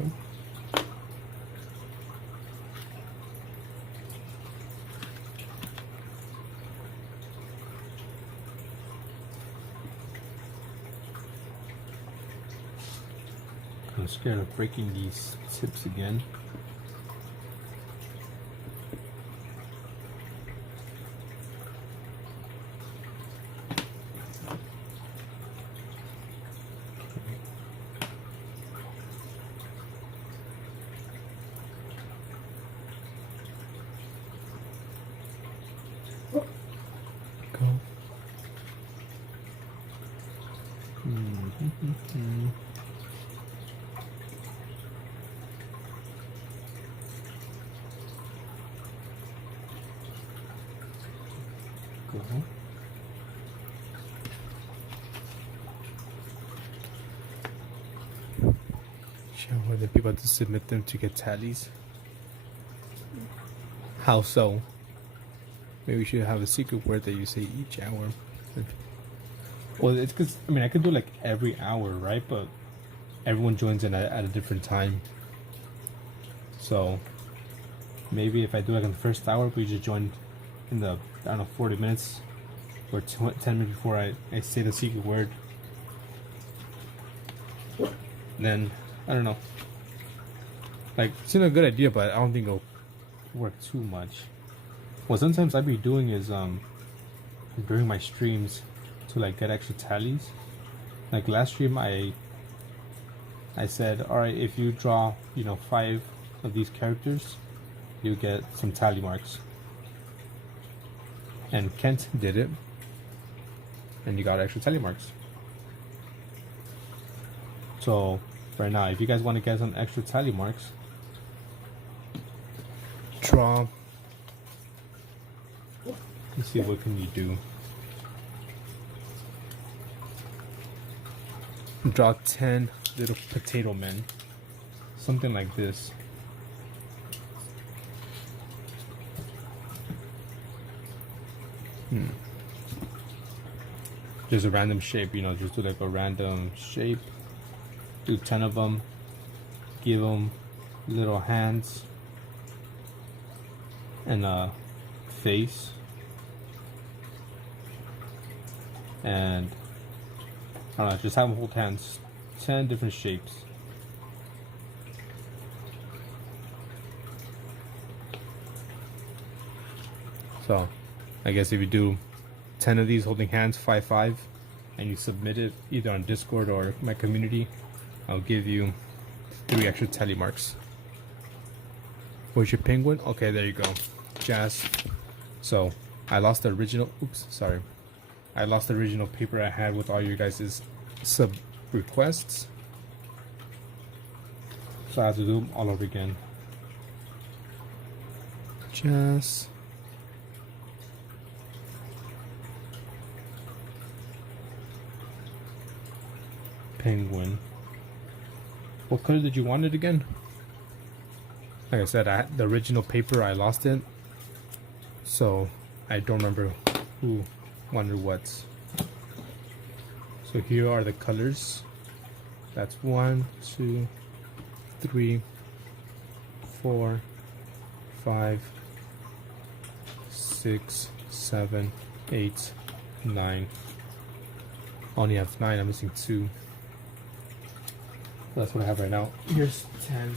Okay. I'm scared of breaking these tips again. Go. go. Show the people to submit them to get tallies. How so? Maybe we should have a secret word that you say each hour. Well, it's because, I mean, I could do like every hour, right? But everyone joins in at a different time. So maybe if I do like in the first hour, we just join in the, I don't know, 40 minutes or 10 minutes before I say the secret word. Then, I don't know. Like, it's a good idea, but I don't think it'll work too much. What sometimes I'd be doing is, during my streams, to like get extra tallies. Like last stream, I said, all right, if you draw, 5 of these characters, you get some tally marks. And Kent did it, and you got extra tally marks. So right now, if you guys want to get some extra tally marks, draw. Let's see, what can you do? Draw 10 little potato men. Something like this. Just a random shape, just do like a random shape. Do 10 of them. Give them little hands. And a face. And I don't know, just have them hold hands. 10 different shapes. So, I guess if you do 10 of these holding hands, 5, and you submit it either on Discord or my community, I'll give you 3 extra tally marks. Where's your penguin? Okay, there you go. Jazz. So, I lost the original, I lost the original paper I had with all you guys' sub requests. So I have to do them all over again. Jazz. Penguin. What color did you want it again? Like I said, the original paper, I lost it. So I don't remember who wanted what. So here are the colors. That's 1, 2, 3, 4, 5, 6, 7, 8, 9. I only have 9, I'm missing 2. That's what I have right now. Here's 10.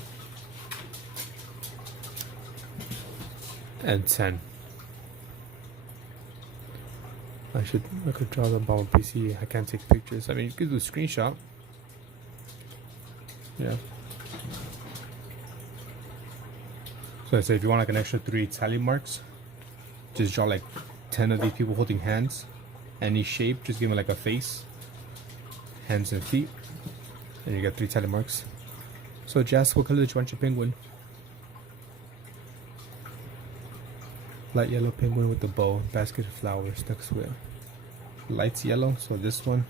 And 10. I could draw them on PC. I can't take pictures. I mean, you could do a screenshot. Yeah. So I say if you want like an extra 3 tally marks, just draw like 10 of these people holding hands. Any shape, just give them like a face, hands and feet, and you get 3 tally marks. So Jess, what color did you want your penguin? Light yellow penguin with the bow, basket of flowers next to it. Lights yellow, so this one.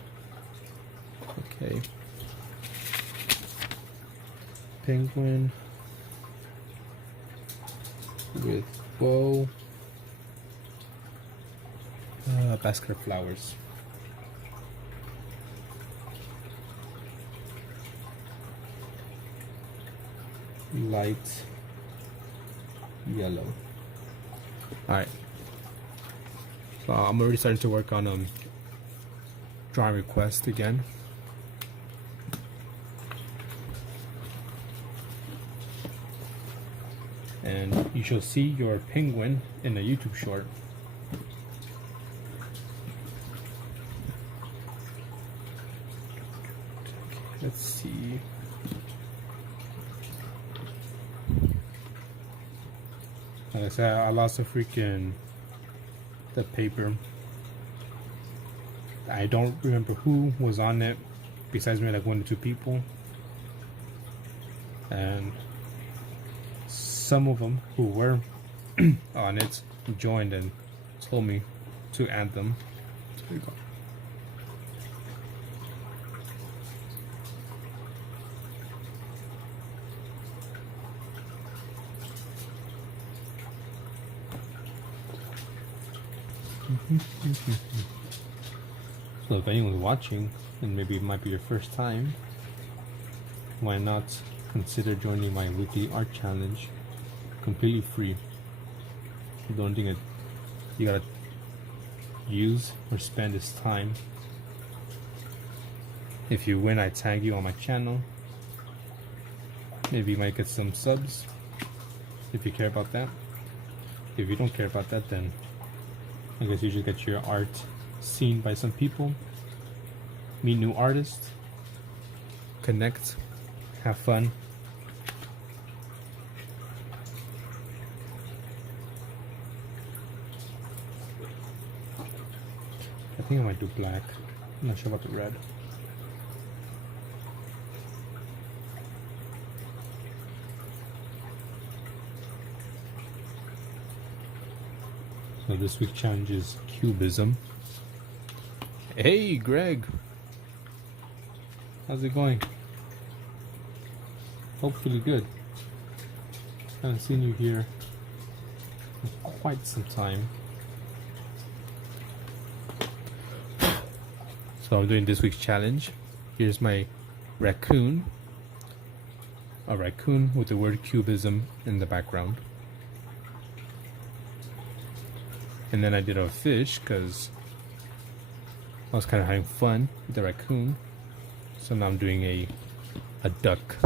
Okay. Penguin with bow, basket of flowers. Light yellow. Alright, so I'm already starting to work on drawing request again. And you shall see your penguin in a YouTube short. Let's see. Like I said, I lost the paper. I don't remember who was on it besides me, like 1 or 2 people. And some of them who were on it joined and told me to add them. There you go. So if anyone's watching and maybe it might be your first time, why not consider joining my weekly art challenge, completely free. The only thing that you gotta use or spend is time. If you win, I tag you on my channel. Maybe you might get some subs if you care about that. If you don't care about that, then I guess you should get your art seen by some people, meet new artists, connect, have fun. I think I might do black. I'm not sure about the red. So this week's challenge is Cubism. Hey Greg! How's it going? Hopefully good. Haven't seen you here in quite some time. So I'm doing this week's challenge. Here's my raccoon. A raccoon with the word Cubism in the background. And then I did a fish because I was kind of having fun with the raccoon. So now I'm doing a duck.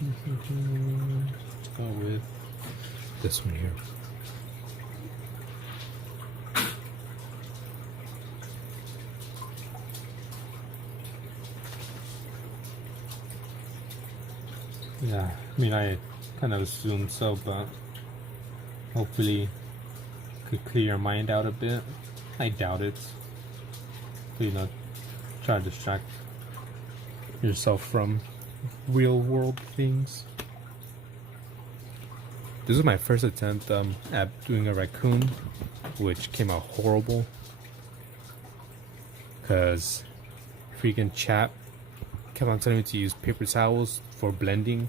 Let's go with this one here. Yeah, I mean, I kind of assumed so, but hopefully could clear your mind out a bit. I doubt it. So, you know, try to distract yourself from real world things. This is my first attempt at doing a raccoon, which came out horrible because freaking chap kept on telling me to use paper towels for blending.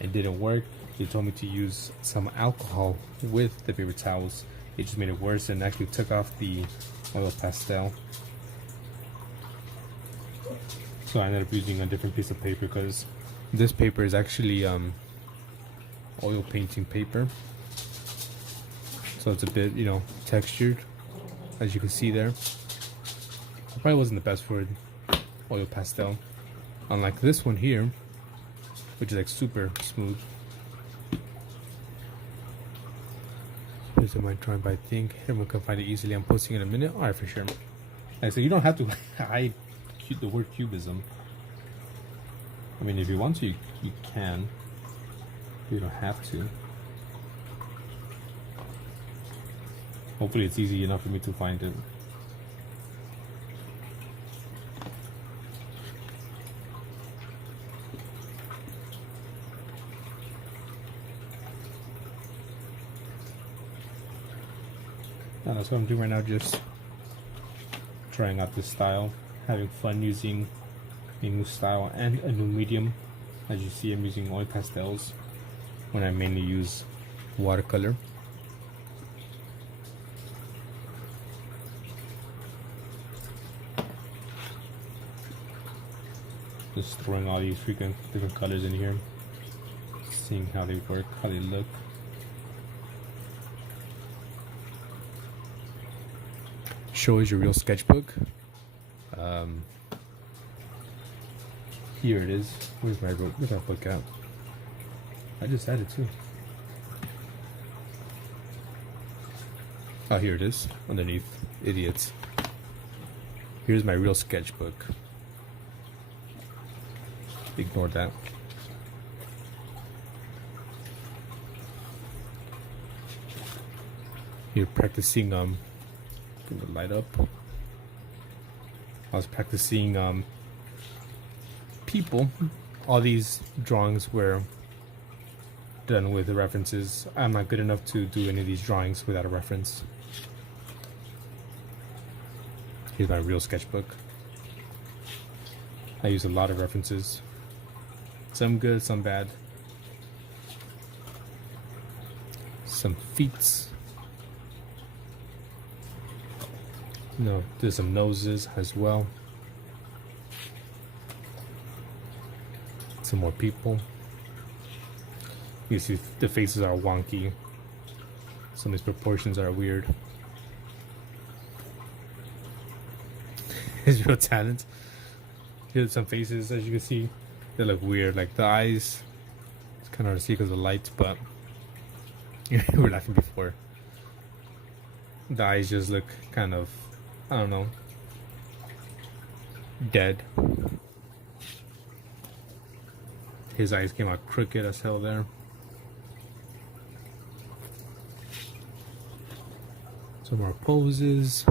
It didn't work. They told me to use some alcohol with the paper towels. It just made it worse and actually took off the oil pastel. So I ended up using a different piece of paper because this paper is actually oil painting paper. So it's a bit, you know, textured, as you can see there. It probably wasn't the best for oil pastel. Unlike this one here, which is like super smooth. Here's my drawing, but I think everyone can find it easily. I'm posting in a minute. Alright, for sure. Like, so you don't have to hide the word cubism. I mean, if you want to, you can. You don't have to. Hopefully it's easy enough for me to find it. And that's what I'm doing right now, just trying out this style, having fun using a new style and a new medium. As you see, I'm using oil pastels when I mainly use watercolor. Just throwing all these freaking different colors in here, seeing how they work, how they look. Show is your real sketchbook. Here it is. Where's my book at? I just had it too. Oh, here it is, underneath. Idiots. Here's my real sketchbook. Ignore that. You're practicing bring the light up. I was practicing people. All these drawings were done with the references. I'm not good enough to do any of these drawings without a reference. Here's my real sketchbook. I use a lot of references. Some good, some bad. Some feet. No, there's some noses as well. Some more people. You see the faces are wonky. Some of these proportions are weird. His real talent. Here's some faces, as you can see, they look weird. Like the eyes, it's kind of hard to see because of the light, but we were laughing before. The eyes just look kind of, I don't know, dead. His eyes came out crooked as hell there. Some more poses.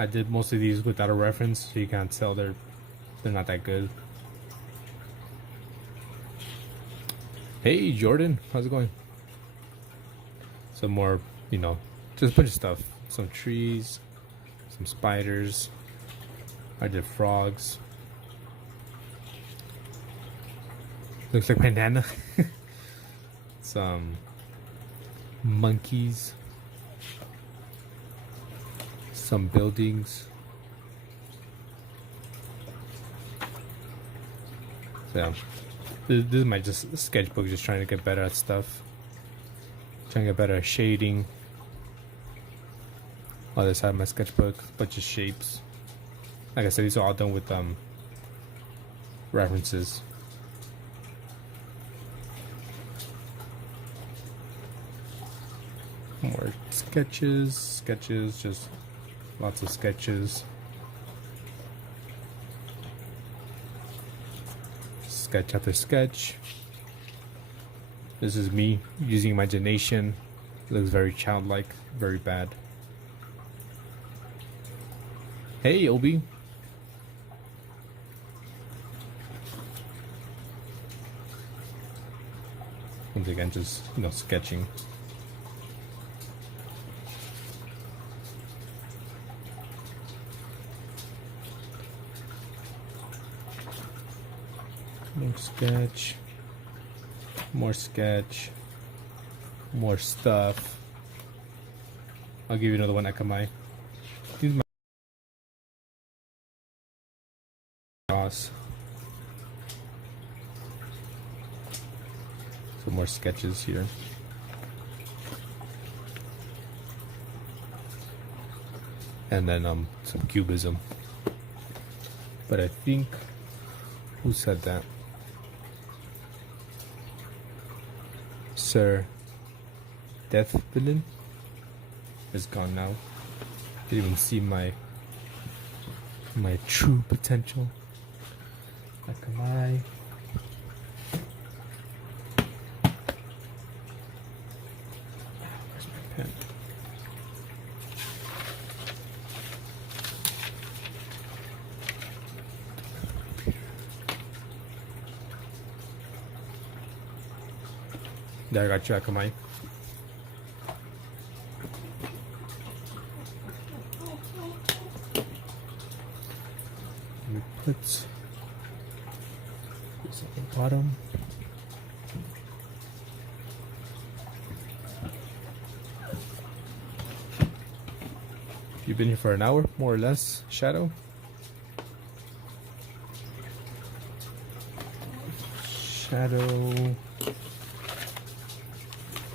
I did most of these without a reference, so you can't tell they're not that good. Hey Jordan, how's it going? Some more, you know, just a bunch of stuff. Some trees, some spiders. I did frogs. Looks like my nana. Some monkeys. Some buildings. So yeah, this is my just sketchbook, just trying to get better at stuff. Trying to get better at shading. Other side of my sketchbook, bunch of shapes. Like I said, these are all done with references. More sketches, just lots of sketches. Sketch after sketch. This is me using imagination. It looks very childlike, very bad. Hey, Obi. Once again, just, you know, sketching. More sketch, more sketch, more stuff. I'll give you another one, Akamai. These are my boss. Some more sketches here. And then some Cubism. But I think, who said that? Sir Death Villain is gone now. Didn't even see my true potential. Akamai. Where's my pen? There, I got you, Akamai. Let me put this at the bottom. You've been here for an hour, more or less, Shadow. Shadow.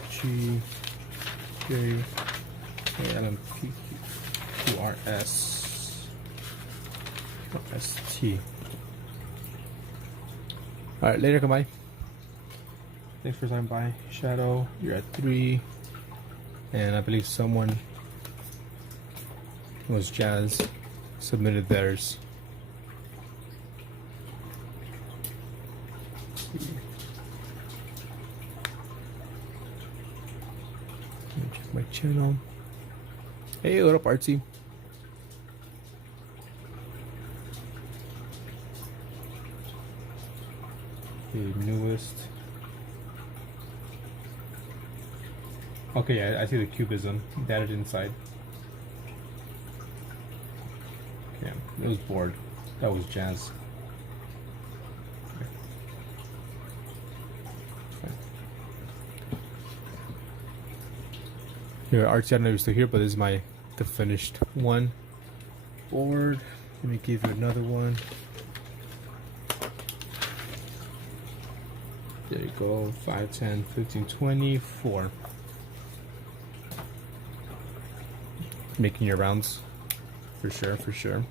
G J K L M P Q R S S T. Alright, later, Kamai. Thanks for stopping by. Shadow, you're at 3. And I believe someone was Jazz submitted theirs. Check my channel. Hey, what up, Artsy? The newest Okay, I see the cubism. That is inside. Okay, it was bored. That was jazz. Here, Archie, I don't know if you're still here, but this is the finished one. Board. Let me give you another one. There you go. 5, 10, 15, 20, 4. Making your rounds. For sure, for sure.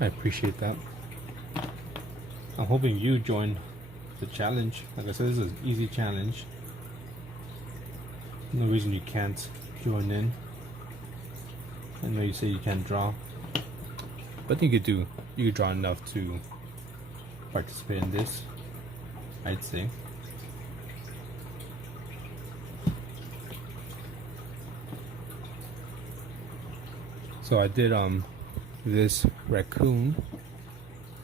I appreciate that. I'm hoping you join the challenge. Like I said, this is an easy challenge. No reason you can't join in. I know you say you can't draw, but I think you could draw enough to participate in this, I'd say. So I did this raccoon,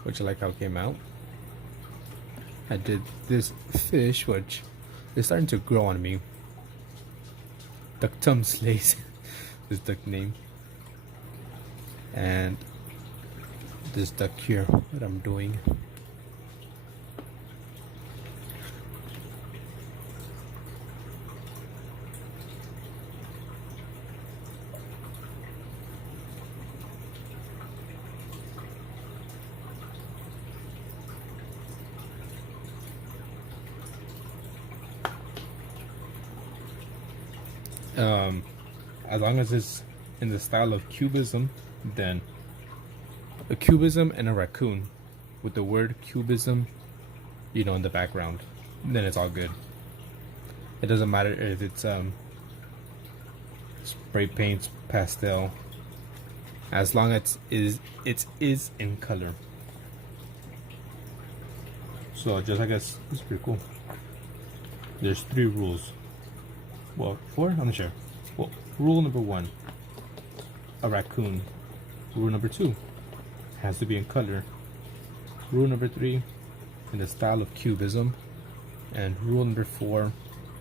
which I like how it came out. I did this fish, which is starting to grow on me. Ductum slays this duck name. And this duck here, what I'm doing. As long as it's in the style of cubism, then a cubism and a raccoon with the word cubism, you know, in the background, then it's all good. It doesn't matter if it's spray paint, pastel, as long as it is in color. So just, I guess it's pretty cool. There's 3 rules. Well, 4? I'm not sure. Well, rule number 1, a raccoon. Rule number 2, has to be in color. Rule number 3, in the style of cubism. And rule number 4,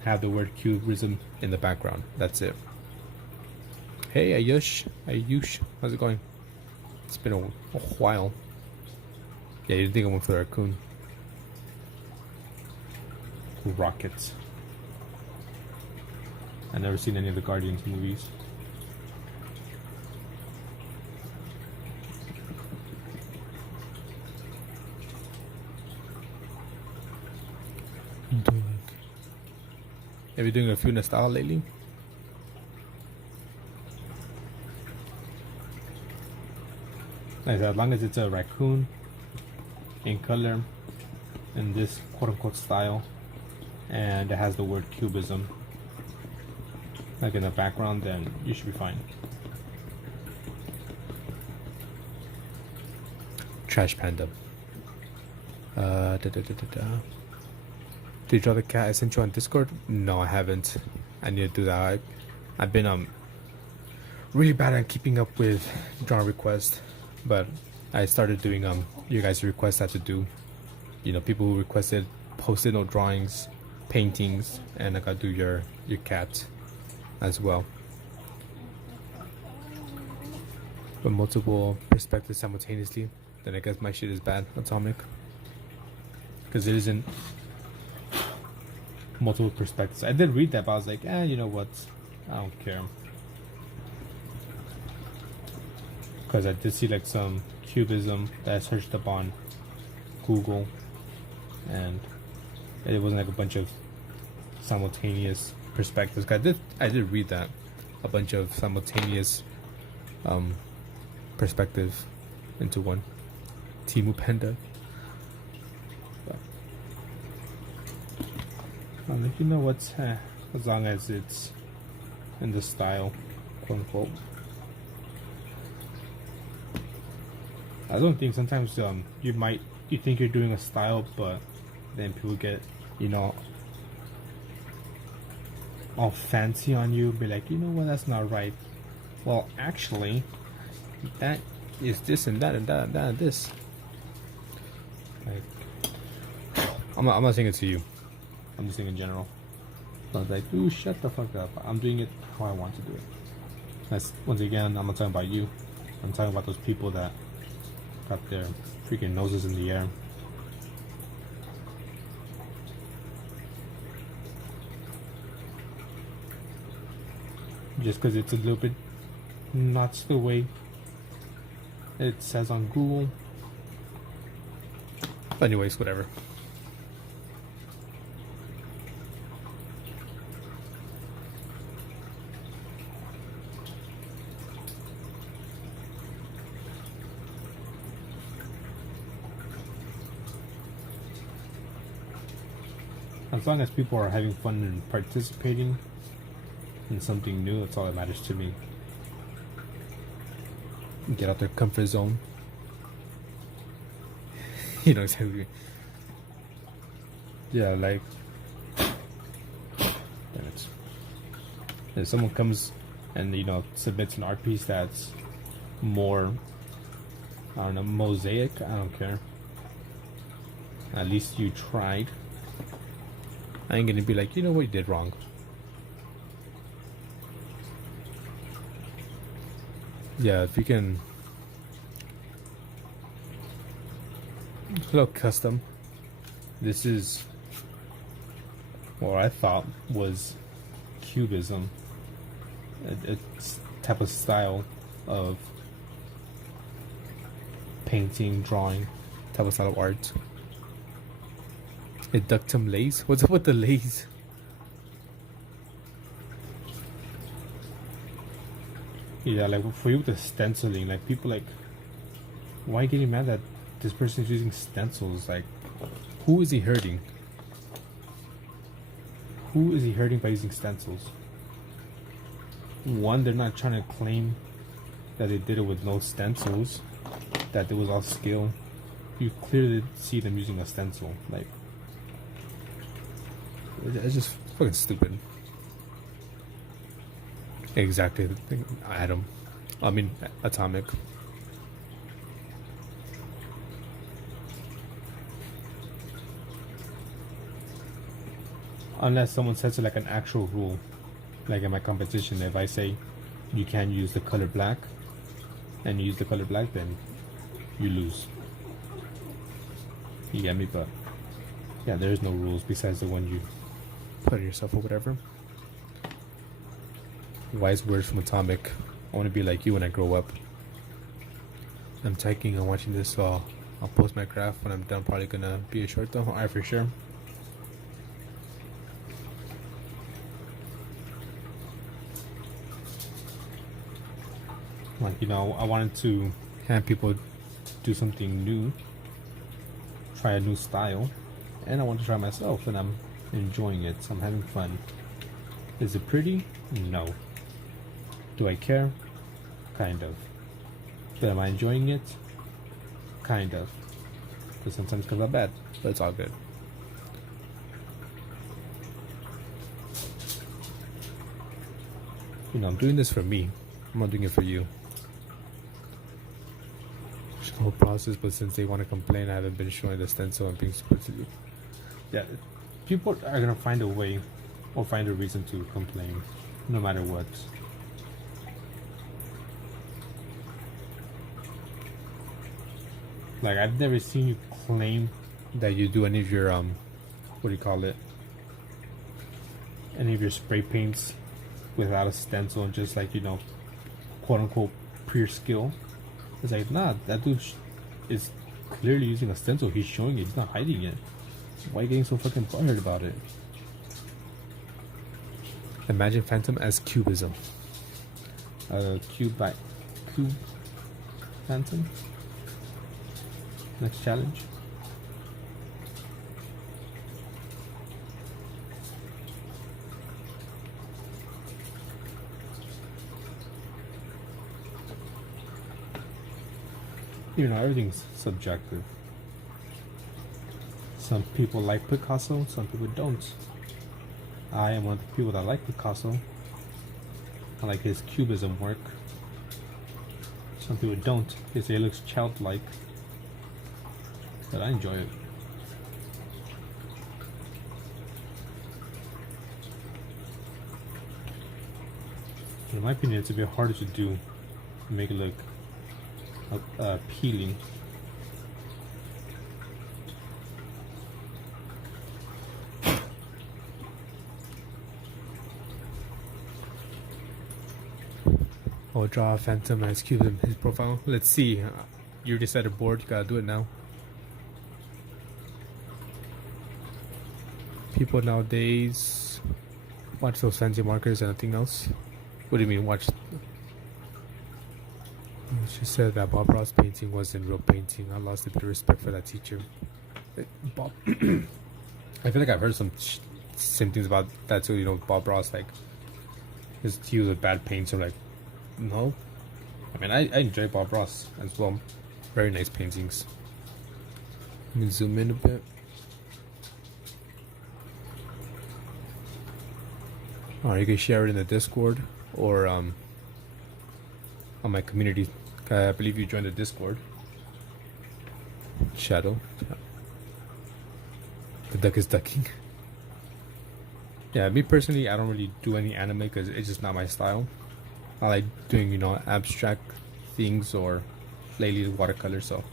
have the word cubism in the background. That's it. Hey Ayush, how's it going? It's been a while. Yeah, you didn't think I went for the raccoon. Rockets. I've never seen any of the Guardians movies. Have you doing a few style lately? Like, as long as it's a raccoon in color, in this quote-unquote style, and it has the word cubism like in the background, then you should be fine. Trash Panda. Did you draw the cat I sent you on Discord? No, I haven't. I need to do that. I've been really bad at keeping up with drawing requests, but I started doing you guys' requests I had to do. You know, people who requested posted no drawings, paintings, and I got to do your cat as well. But multiple perspectives simultaneously, then I guess my shit is bad, Atomic. Because it isn't multiple perspectives. I did read that, but I was like, you know what? I don't care. Because I did see like some cubism that I searched up on Google, and it wasn't like a bunch of simultaneous perspectives. I did read that, a bunch of simultaneous perspectives into one. Timu Panda. You know what's as long as it's in the style, quote unquote. I don't think sometimes you think you're doing a style, but then people get, you know, all fancy on you, be like, you know what, that's not right. Well, actually, that is this and that and that and that and this. Like, I'm not saying it to you. I'm just saying in general. So I was like, ooh, shut the fuck up. I'm doing it how I want to do it. That's, once again, I'm not talking about you. I'm talking about those people that got their freaking noses in the air. Just because it's a little bit not the way it says on Google. But anyways, whatever. As long as people are having fun and participating in something new, that's all that matters to me. Get out their comfort zone. You know exactly. Yeah, like, damn it. If someone comes and, you know, submits an art piece that's more, I don't know, mosaic, I don't care. At least you tried. I ain't gonna be like, you know what, you did wrong. Yeah, if you can. Hello, custom. This is what I thought was Cubism. A type of style of painting, drawing, type of style of art. Eductum lace? What's up with the lace? Yeah, like for you with the stenciling, like people like, why getting mad that this person is using stencils? Like, who is he hurting? Who is he hurting by using stencils? One, they're not trying to claim that they did it with no stencils, that it was all skill. You clearly see them using a stencil. Like, it's just fucking stupid. Exactly. Atom. I mean, atomic. Unless someone sets it like an actual rule. Like in my competition, if I say you can't use the color black, and you use the color black, then you lose. You get me? But yeah, there's no rules besides the one you put yourself or whatever. Wise words from Atomic. I want to be like you when I grow up. I'm taking and watching this, so I'll post my graph when I'm done. Probably gonna be a short though. Alright, for sure. Like, you know, I wanted to have people do something new, try a new style, and I want to try myself, and I'm enjoying it, so I'm having fun. Is it pretty? No. Do I care? Kind of. But am I enjoying it? Kind of. Because sometimes it comes out bad, but it's all good. You know, I'm doing this for me. I'm not doing it for you. There's no process, but since they want to complain, I haven't been showing the stencil and being super silly. Yeah, people are gonna find a way or find a reason to complain, no matter what. Like, I've never seen you claim that you do any of your what do you call it? Any of your spray paints without a stencil and just, like, you know, quote unquote pure skill. It's like, nah, that dude is clearly using a stencil. He's showing it. He's not hiding it. Why are you getting so fucking bothered about it? Imagine Phantom as Cubism. Cube Phantom. Next challenge. You know, everything's subjective. Some people like Picasso, some people don't. I am one of the people that like Picasso. I like his Cubism work. Some people don't. They say it looks childlike. But I enjoy it. In my opinion, it's a bit harder to do to make it look appealing. I'll draw a phantom as Cubism his profile. Let's see. You already set a board, you gotta do it now. People nowadays watch those fancy markers and nothing else. What do you mean watch? She said that Bob Ross painting wasn't real painting. I lost a bit of respect for that teacher. Bob, I feel like I've heard some same things about that too. You know, Bob Ross, like, he was a bad painter. Like, no. I mean, I enjoy Bob Ross as well. Very nice paintings. Let me zoom in a bit. You can share it in the Discord or on my community. I believe you joined the Discord. Shadow. The duck is ducking. Yeah, me personally, I don't really do any anime because it's just not my style. I like doing, you know, abstract things or lately watercolor. So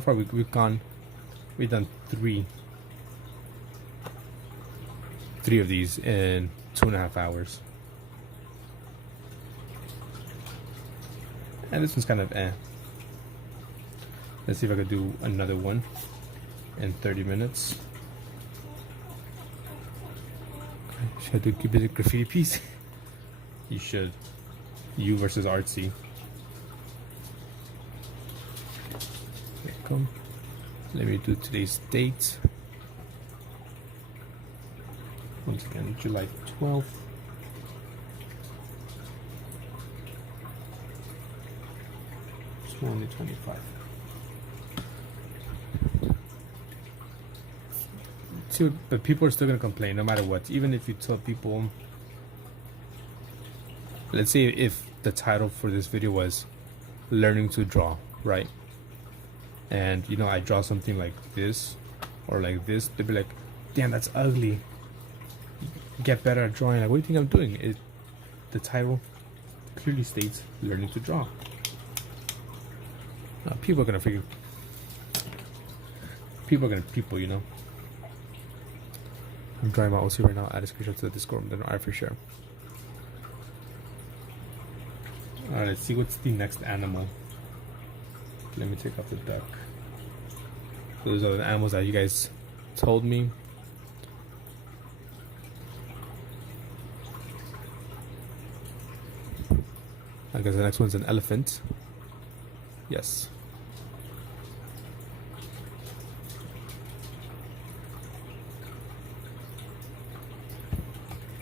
far we've done three of these in 2.5 hours. And this one's kind of eh. Let's see if I could do another one in 30 minutes. Should I do Cubism graffiti piece? You should. You versus artsy. Here it come. Let me do today's date. Once again, July 12th. It's 2025. But people are still gonna complain no matter what. Even if you tell people, let's say if the title for this video was learning to draw, right? And you know, I draw something like this or like this, they'd be like, damn, that's ugly. Get better at drawing. Like, what do you think I'm doing? The title clearly states learning to draw. People are gonna figure. People, you know. I'm drawing my OC right now. Add a screenshot to the Discord, then I for sure. Alright, let's see what's the next animal. Let me take off the duck. Those are the animals that you guys told me. I guess the next one's an elephant. Yes.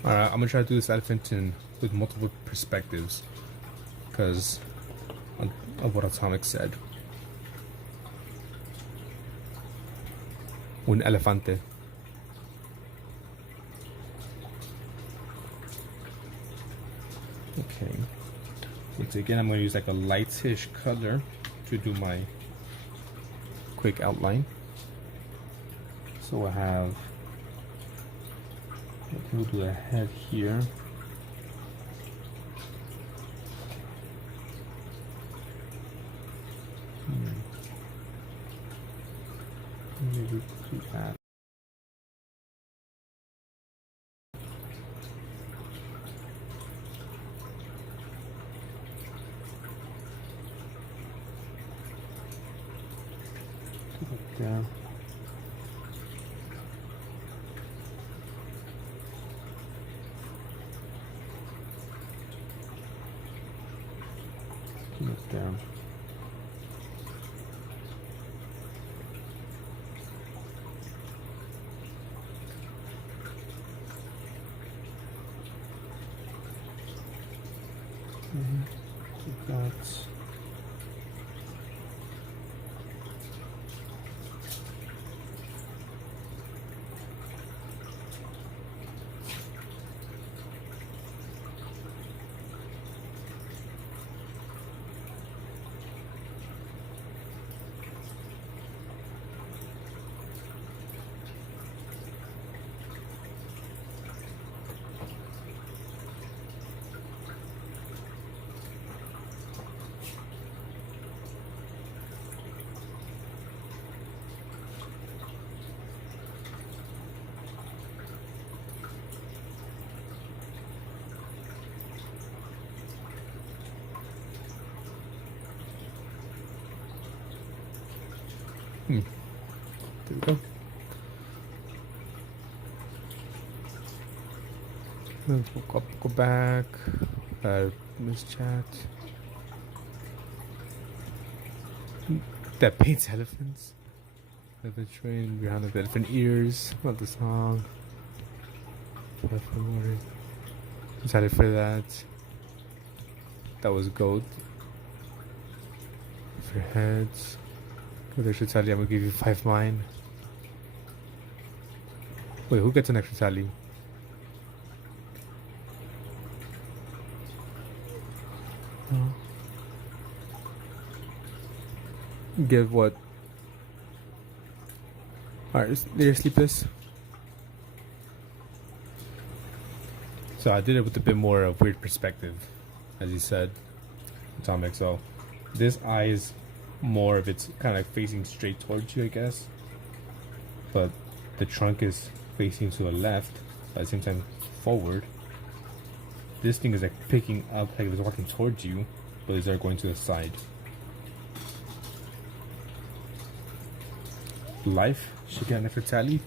Alright, I'm gonna try to do this elephant with multiple perspectives because of what Atomic said. Un elefante. Okay. So again, I'm going to use like a lightish color to do my quick outline. So I have, we'll do a head here. Maybe do that. Yeah. Keep it down. Keep that. There we go. We'll go back. This chat. That paints elephants. Elephant train behind the elephant ears. Love the song. Excited for that. That was gold. For heads. What I should tell you, I'm gonna give you 5 mine. Wait, who gets an extra tally? Give what? Alright, they're sleepless. So I did it with a bit more of weird perspective, as you said, Atomic. So this eye is more of it's kind of facing straight towards you, I guess. But the trunk is facing to the left, but at the same time forward. This thing is like picking up, like it's walking towards you, but is there going to the side. Life should get an extra tally.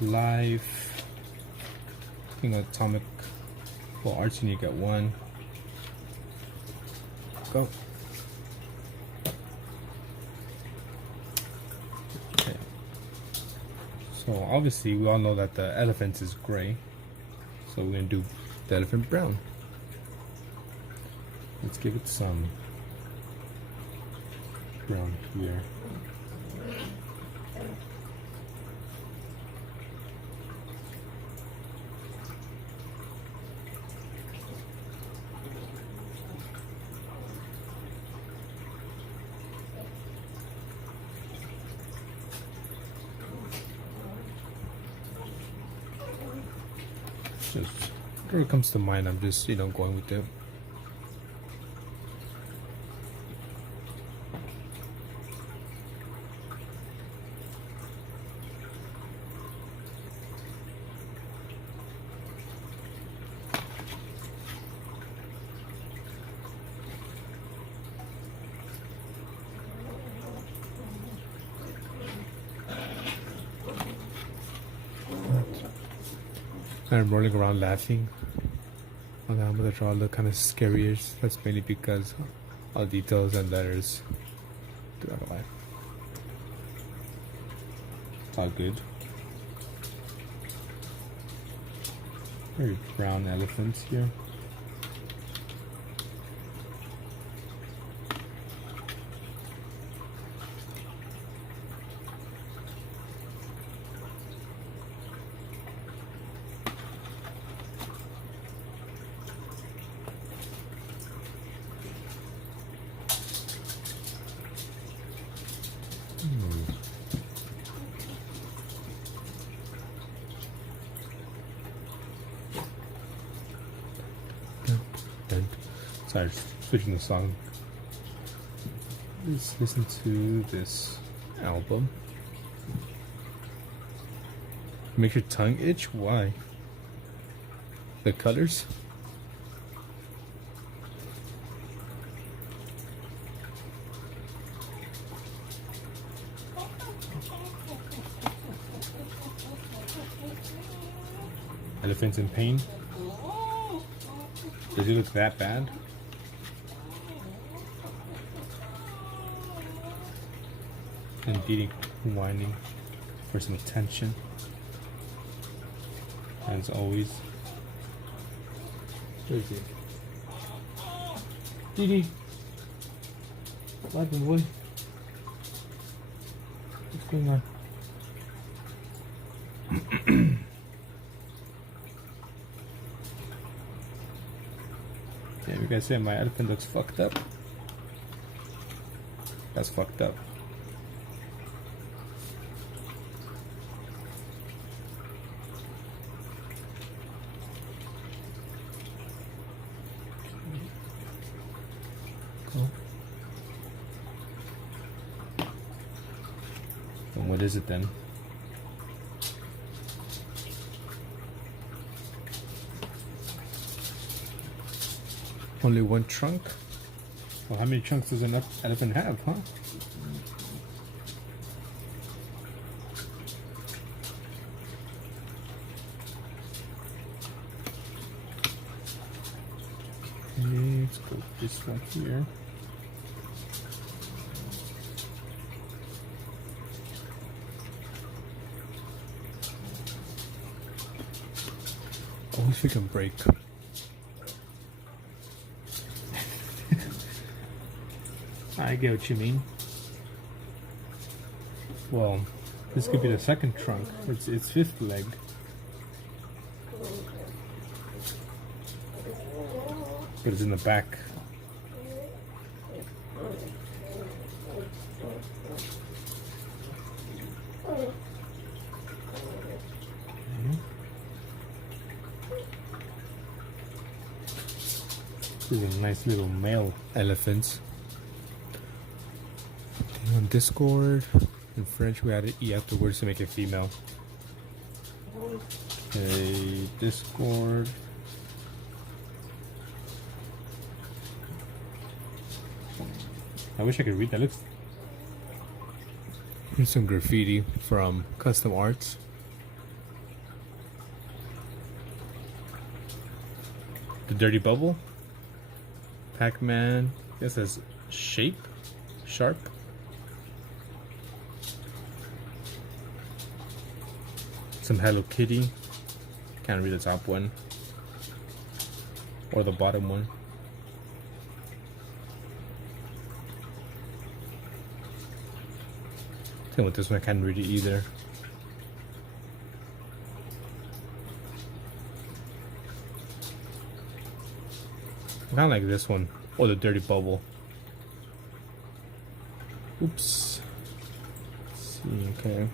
Life. I think Atomic. Well, Arts, you get 1. Go. Okay. So obviously we all know that the elephant is gray. So we're gonna do the elephant brown. Let's give it some brown here. Just whatever comes to mind, I'm just, going with it. I'm rolling around laughing. I'm gonna draw the kind of scariest. That's mainly because all details and letters throughout the life. It's all good. Very brown elephants here. Sorry, switching the song. Let's listen to this album. Makes your tongue itch? Why? The colors? Elephants in pain? Does he look that bad? And Didi whining for some attention. As always. Where is he? Didi! What happened, boy? What's going on? Yeah, you guys say my elephant looks fucked up. That's fucked up. Cool. And what is it then? Only one trunk? Well, how many trunks does an elephant have, huh? Okay, let's go this one here. Oh, if we can break. I get what you mean. Well, this could be the second trunk. It's fifth leg. But it's in the back. These are nice little male elephants. On Discord, in French, we added E afterwards to make it female. Okay, Discord. I wish I could read that. Looks. Here's some graffiti from Custom Arts. The Dirty Bubble. Pac-Man. This says shape. Sharp. Some Hello Kitty. Can't read the top one. Or the bottom one. Same with this one, I can't read it either. I kinda like this one. Or the Dirty Bubble. Oops. Let's see, okay.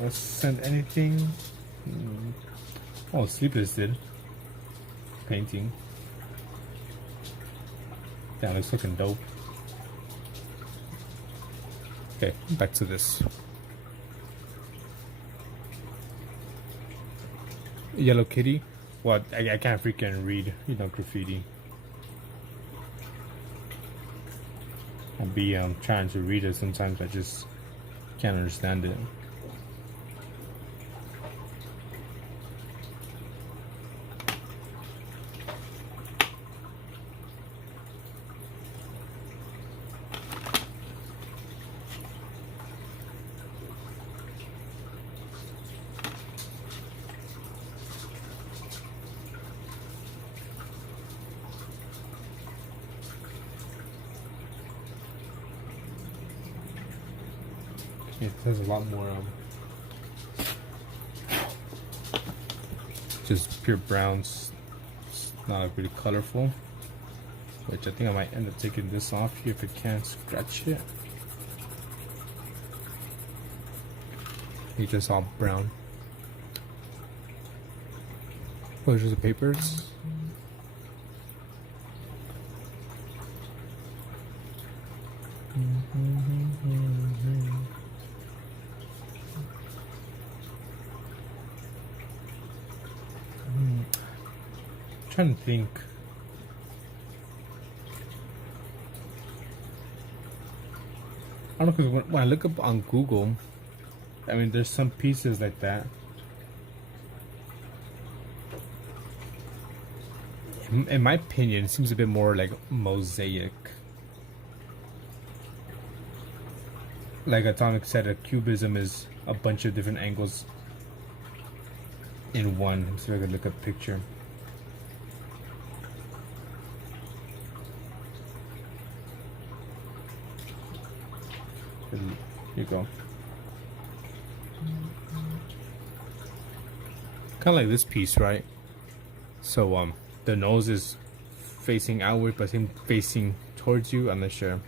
Let's send anything. Oh, Sleepless did. Painting. That looks looking dope. Okay, back to this. Yellow Kitty. Well, I can't freaking read, you know, graffiti. I'll be trying to read it sometimes. I just can't understand it. It has a lot more just pure browns. It's not really colorful, which I think I might end up taking this off here if I can't scratch it. It's just all brown. Oh, there's the papers. Trying to think. I don't know, because when I look up on Google, I mean, there's some pieces like that. In my opinion, it seems a bit more like mosaic. Like Atomic said, a cubism is a bunch of different angles in one. Let's see if I can look up a picture. Here you go. Kind of like this piece, right? So the nose is facing outward, but him facing towards you. I'm not sure.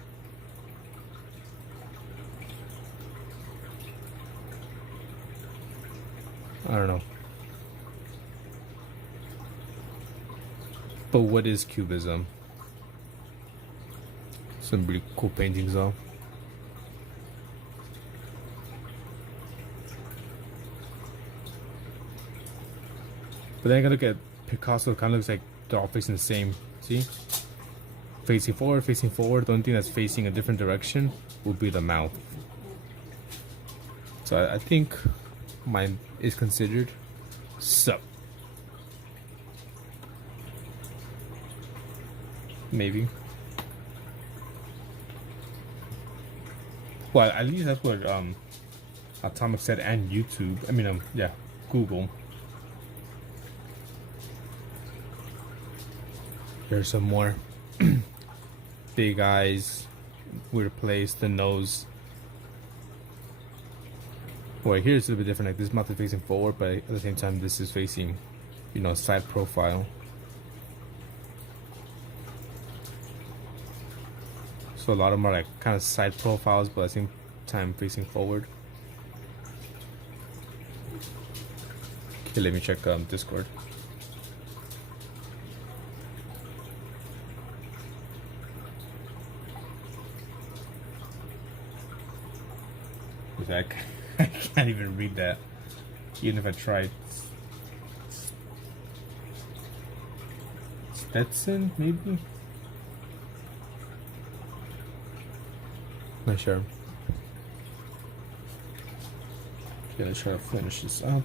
I don't know. But what is Cubism? Some really cool paintings though. But then I gotta look at Picasso kind of looks like they're all facing the same. See? Facing forward, facing forward. The only thing that's facing a different direction would be the mouth. So I think mine is considered so. Maybe. Well, at least that's what Atomic said, and YouTube. I mean, yeah, Google. There's some more. Big eyes, weird place, the nose. Well, here it's a little bit different. Like this mouth is facing forward, but at the same time, this is facing, you know, side profile. So a lot of them are like kind of side profiles, but at the same time facing forward. Okay, let me check Discord. I can't even read that, even if I tried. Stetson, maybe? Not sure. Okay, let's try to finish this up.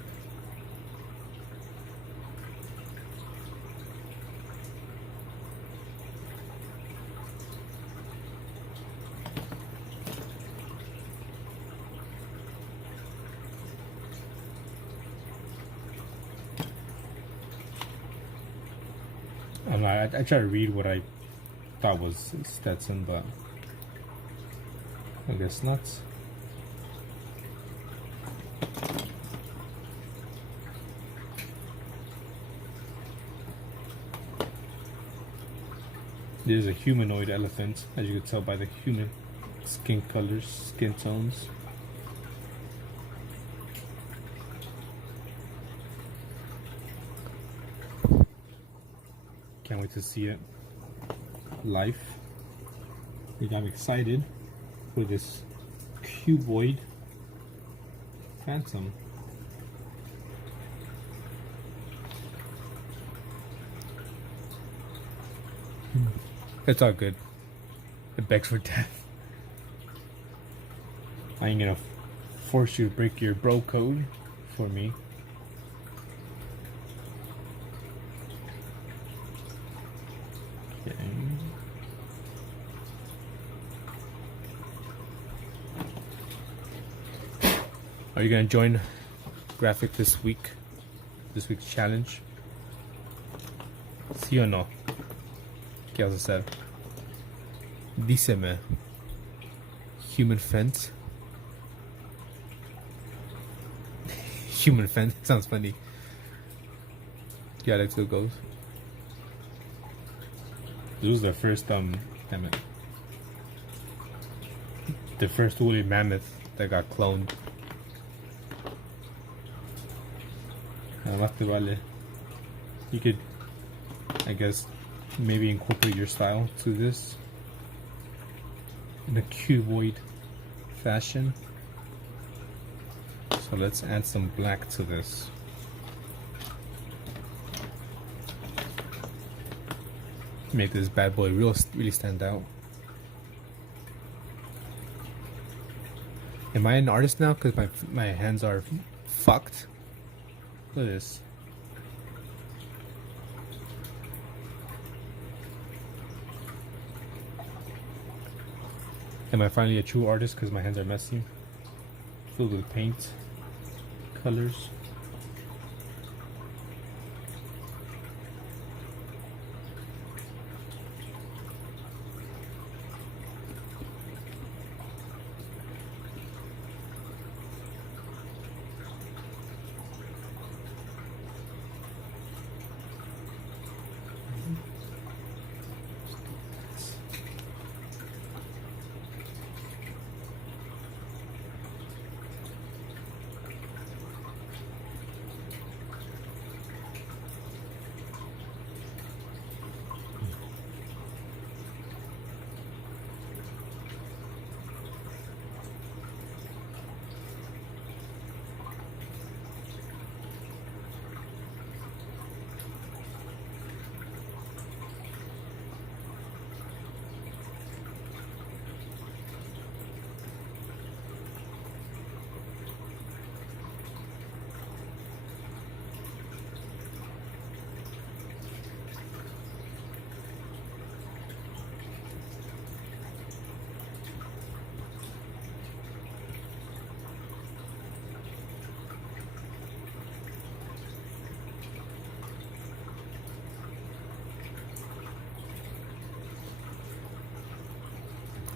I try to read what I thought was Stetson, but I guess not. There's a humanoid elephant, as you can tell by the human skin colors, skin tones. Can't wait to see it live. I think I'm excited for this cuboid phantom. It's all good. It begs for death. I ain't gonna force you to break your bro code for me. Okay. Are you gonna join graphic this week? This week's challenge? ¿Sí o no? ¿Qué vas a hacer? Díseme. Human fence? Human fence? Sounds funny. Yeah, that's how it goes. This was the first, damn it. The first woolly mammoth that got cloned. You could, I guess, maybe incorporate your style to this in a cuboid fashion. So let's add some black to this. Make this bad boy really stand out. Am I an artist now? Because my hands are fucked. Look at this. Am I finally a true artist because my hands are messy? Filled with paint, colors.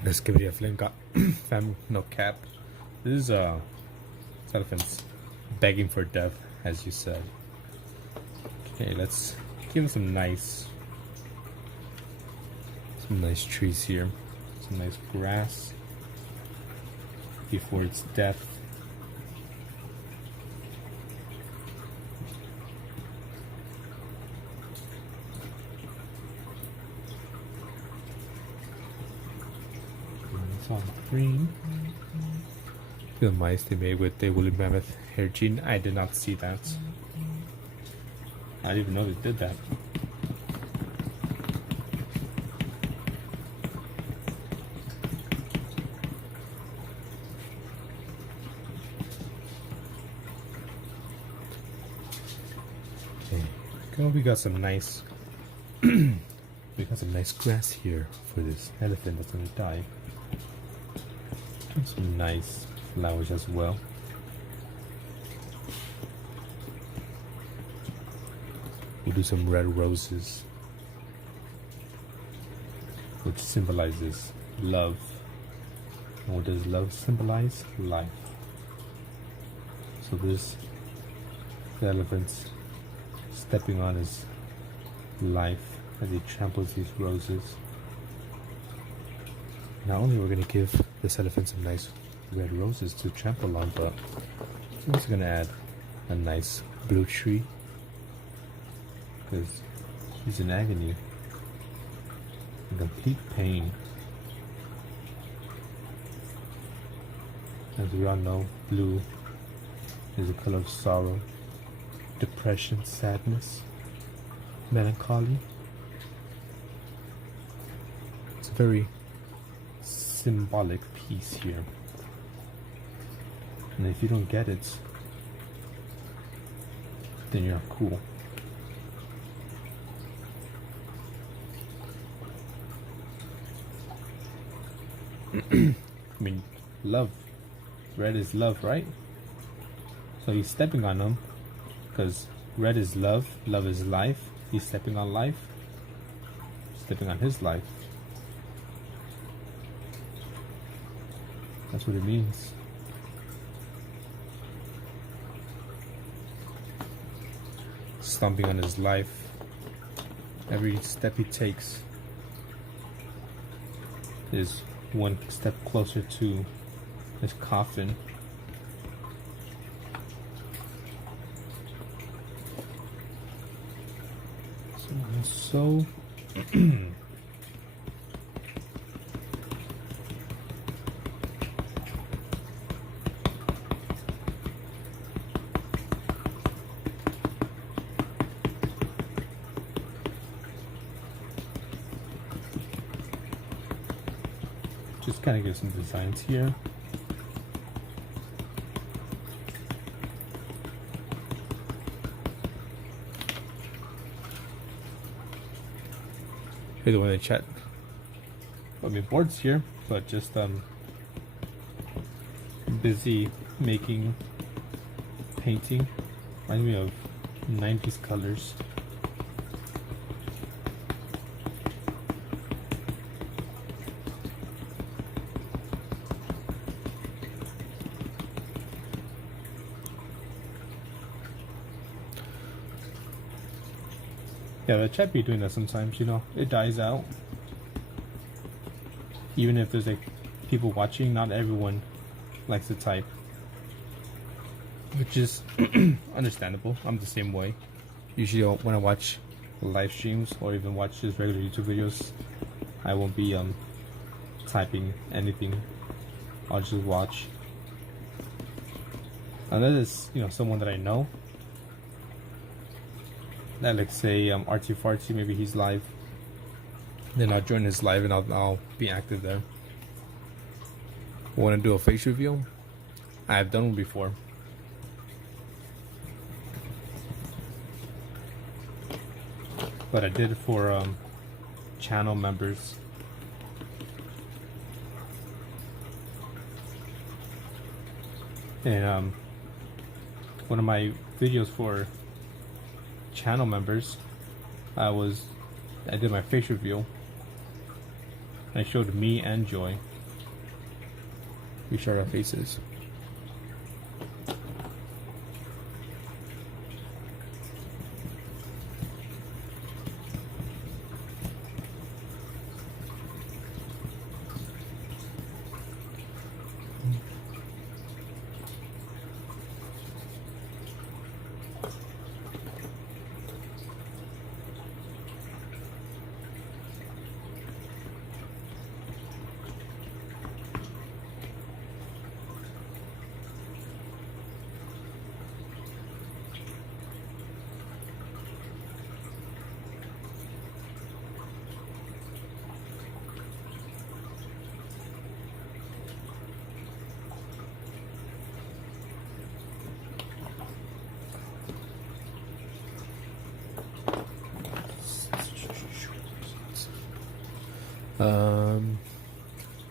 Let's give it a flame got fam no cap. This elephant's begging for death, as you said. Okay, let's give him some nice trees here. Some nice grass before its death. It's all green. The mice they made with the woolly mammoth hair gene. I did not see that. I didn't even know they did that. Okay, we got some nice grass here for this elephant that's gonna die. And some nice flowers as well. We'll do some red roses, which symbolizes love. And what does love symbolize? Life. So this, the elephant's stepping on his life as he tramples these roses. Not only we're gonna give this elephant some nice red roses to trample on, but we're also gonna add a nice blue tree because he's in agony, in complete pain. As we all know, blue is the color of sorrow, depression, sadness, melancholy. It's a very symbolic piece here. And if you don't get it, then you're not cool. I mean, love. Red is love, right? So he's stepping on them because red is love, love is life. He's stepping on life, stepping on his life. That's what it means. Stomping on his life. Every step he takes is one step closer to his coffin. So just kind of give some designs here. Hey, the one in the chat. I mean, board's here, but just busy making painting. Reminds me of 90s colors. Yeah, the chat be doing that sometimes, you know, it dies out. Even if there's like people watching, not everyone likes to type. Which is understandable. I'm the same way. Usually when I watch live streams or even watch just regular YouTube videos, I won't be typing anything. I'll just watch. Unless it's, you know, someone that I know. Like say Artsy Fartsy, maybe he's live, then I'll join his live and I'll be active there. Want to do a face reveal? I've done one before. But I did it for channel members. And one of my videos for channel members, I did my face reveal. I showed me and Joy, We show our faces.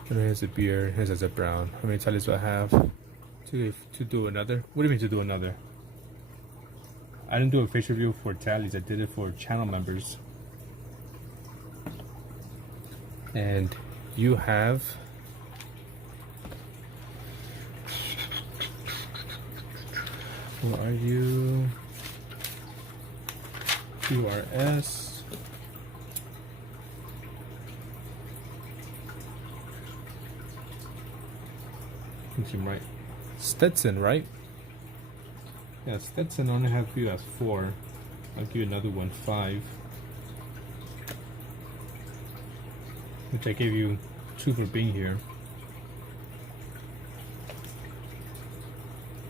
And here's a beer. Here's a brown. How many tallies do I have to do another? What do you mean to do another? I didn't do a face review for tallies. I did it for channel members. And you have who are you? QRS. I think I'm right. Stetson, right? Yeah, Stetson only have you as 4. I'll give you another one, 5. Which I gave you 2 for being here.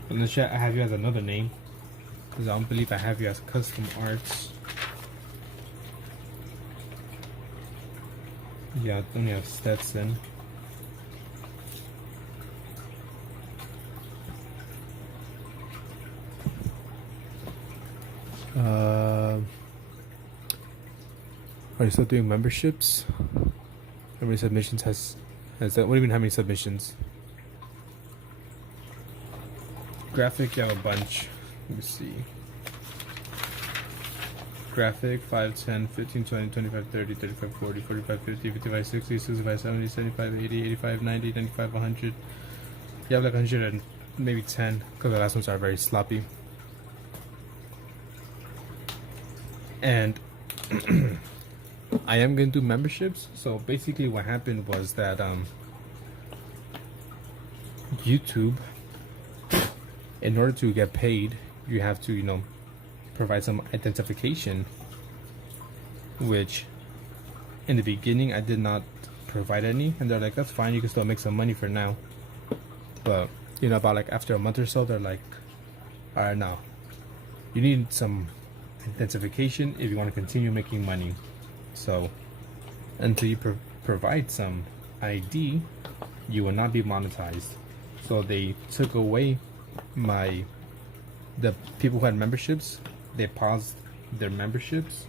Unless I have you as another name. Because I don't believe I have you as custom arts. Yeah, I only have Stetson. Are you still doing memberships? How many submissions has that? What do you mean how many submissions? Graphic, you have a bunch. Let me see. Graphic 5, 10, 15, 20, 25, 30, 35, 40, 45, 50, 55, 60, 65, 70, 75, 80, 85, 90, 95, 100. You have like 100 and maybe 10 because the last ones are very sloppy. And I am going to do memberships. So basically what happened was that YouTube, in order to get paid, you have to, you know, provide some identification, which in the beginning I did not provide any, and they're like, that's fine, you can still make some money for now. But you know, about like after a month or so, they're like, all right, now you need some identification if you want to continue making money. So until you provide some ID, you will not be monetized. So they took away the people who had memberships. They paused their memberships,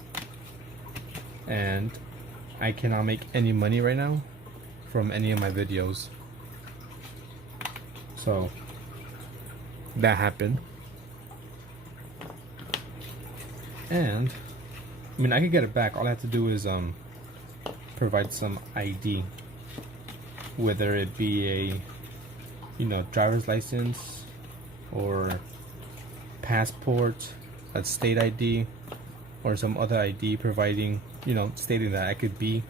and I cannot make any money right now from any of my videos. So that happened. And I mean, I could get it back. All I have to do is provide some ID, whether it be a, you know, driver's license or passport, a state ID, or some other ID providing, you know, stating that I could be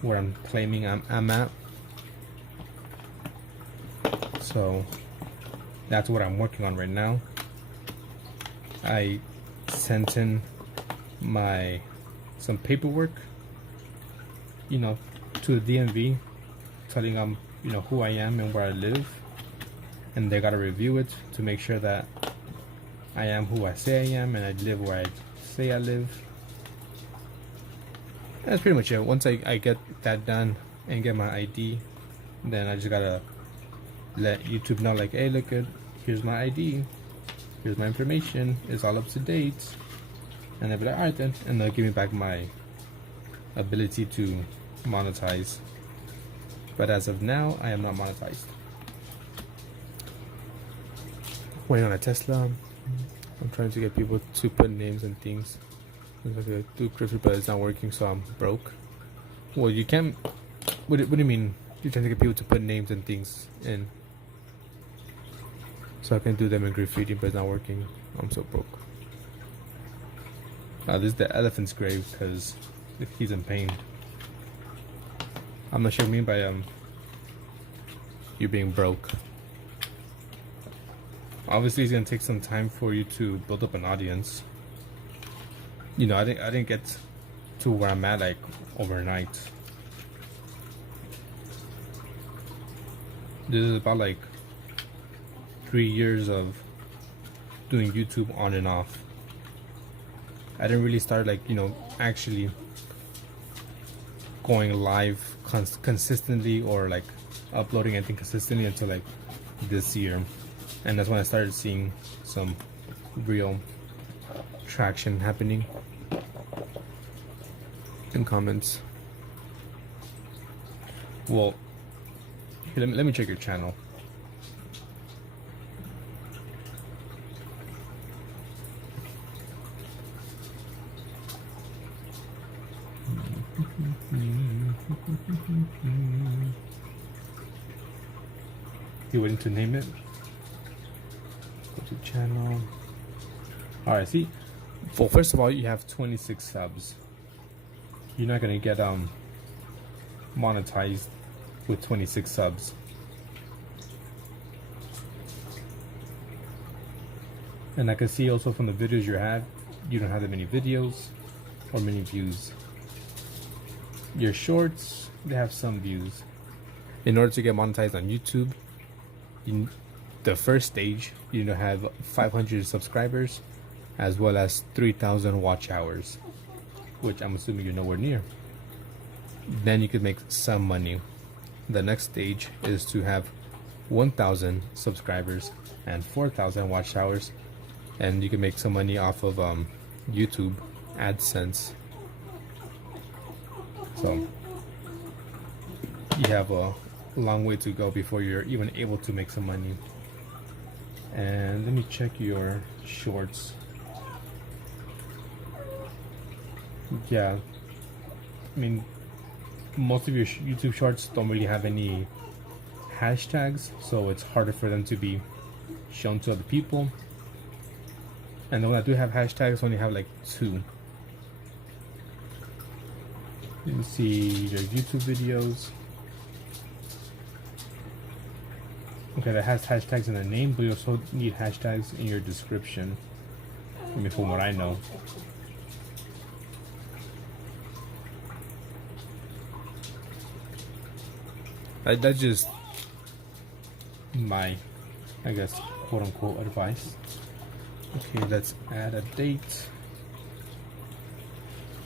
where I'm claiming I'm at. So that's what I'm working on right now. I sent in some paperwork, you know, to the DMV, telling them, you know, who I am and where I live, and they gotta review it to make sure that I am who I say I am and I live where I say I live. That's pretty much it. Once I get that done and get my ID, then I just gotta let YouTube know, like, hey, look at, here's my ID, here's my information, it's all up to date. And they'll be like, alright then, and they'll give me back my ability to monetize. But as of now, I am not monetized. Waiting on a Tesla. I'm trying to get people to put names and things. I could do crypto, but it's not working, so I'm broke. Well, you can't. What do you mean? You're trying to get people to put names and things in? so I can do them in graffiti, but it's not working. I'm so broke. This is the elephant's grave because he's in pain. I'm not sure what I mean by you being broke. Obviously, it's gonna take some time for you to build up an audience. You know, I didn't get to where I'm at like overnight. This is about like 3 years of doing YouTube on and off. I didn't really start like, you know, actually going live consistently or like uploading anything consistently until like this year. And that's when I started seeing some real traction happening in comments. Well, here, let me check your channel. You waiting to name it? Go to channel. Alright, see? Well, first of all, you have 26 subs. You're not gonna get monetized with 26 subs. And I can see also from the videos you don't have that many videos or many views. Your shorts, they have some views. In order to get monetized on YouTube, the first stage, you need to have 500 subscribers as well as 3,000 watch hours, which I'm assuming you're nowhere near. Then you could make some money. The next stage is to have 1,000 subscribers and 4,000 watch hours, and you can make some money off of YouTube AdSense. So you have a long way to go before you're even able to make some money. And let me check your shorts. Yeah, I mean, most of your YouTube shorts don't really have any hashtags, so it's harder for them to be shown to other people. And the one that do have hashtags only have like 2. Let me see your YouTube videos. Okay, that has hashtags in the name, but you also need hashtags in your description. I mean, from what I know. That's just my, I guess, quote unquote advice. Okay, let's add a date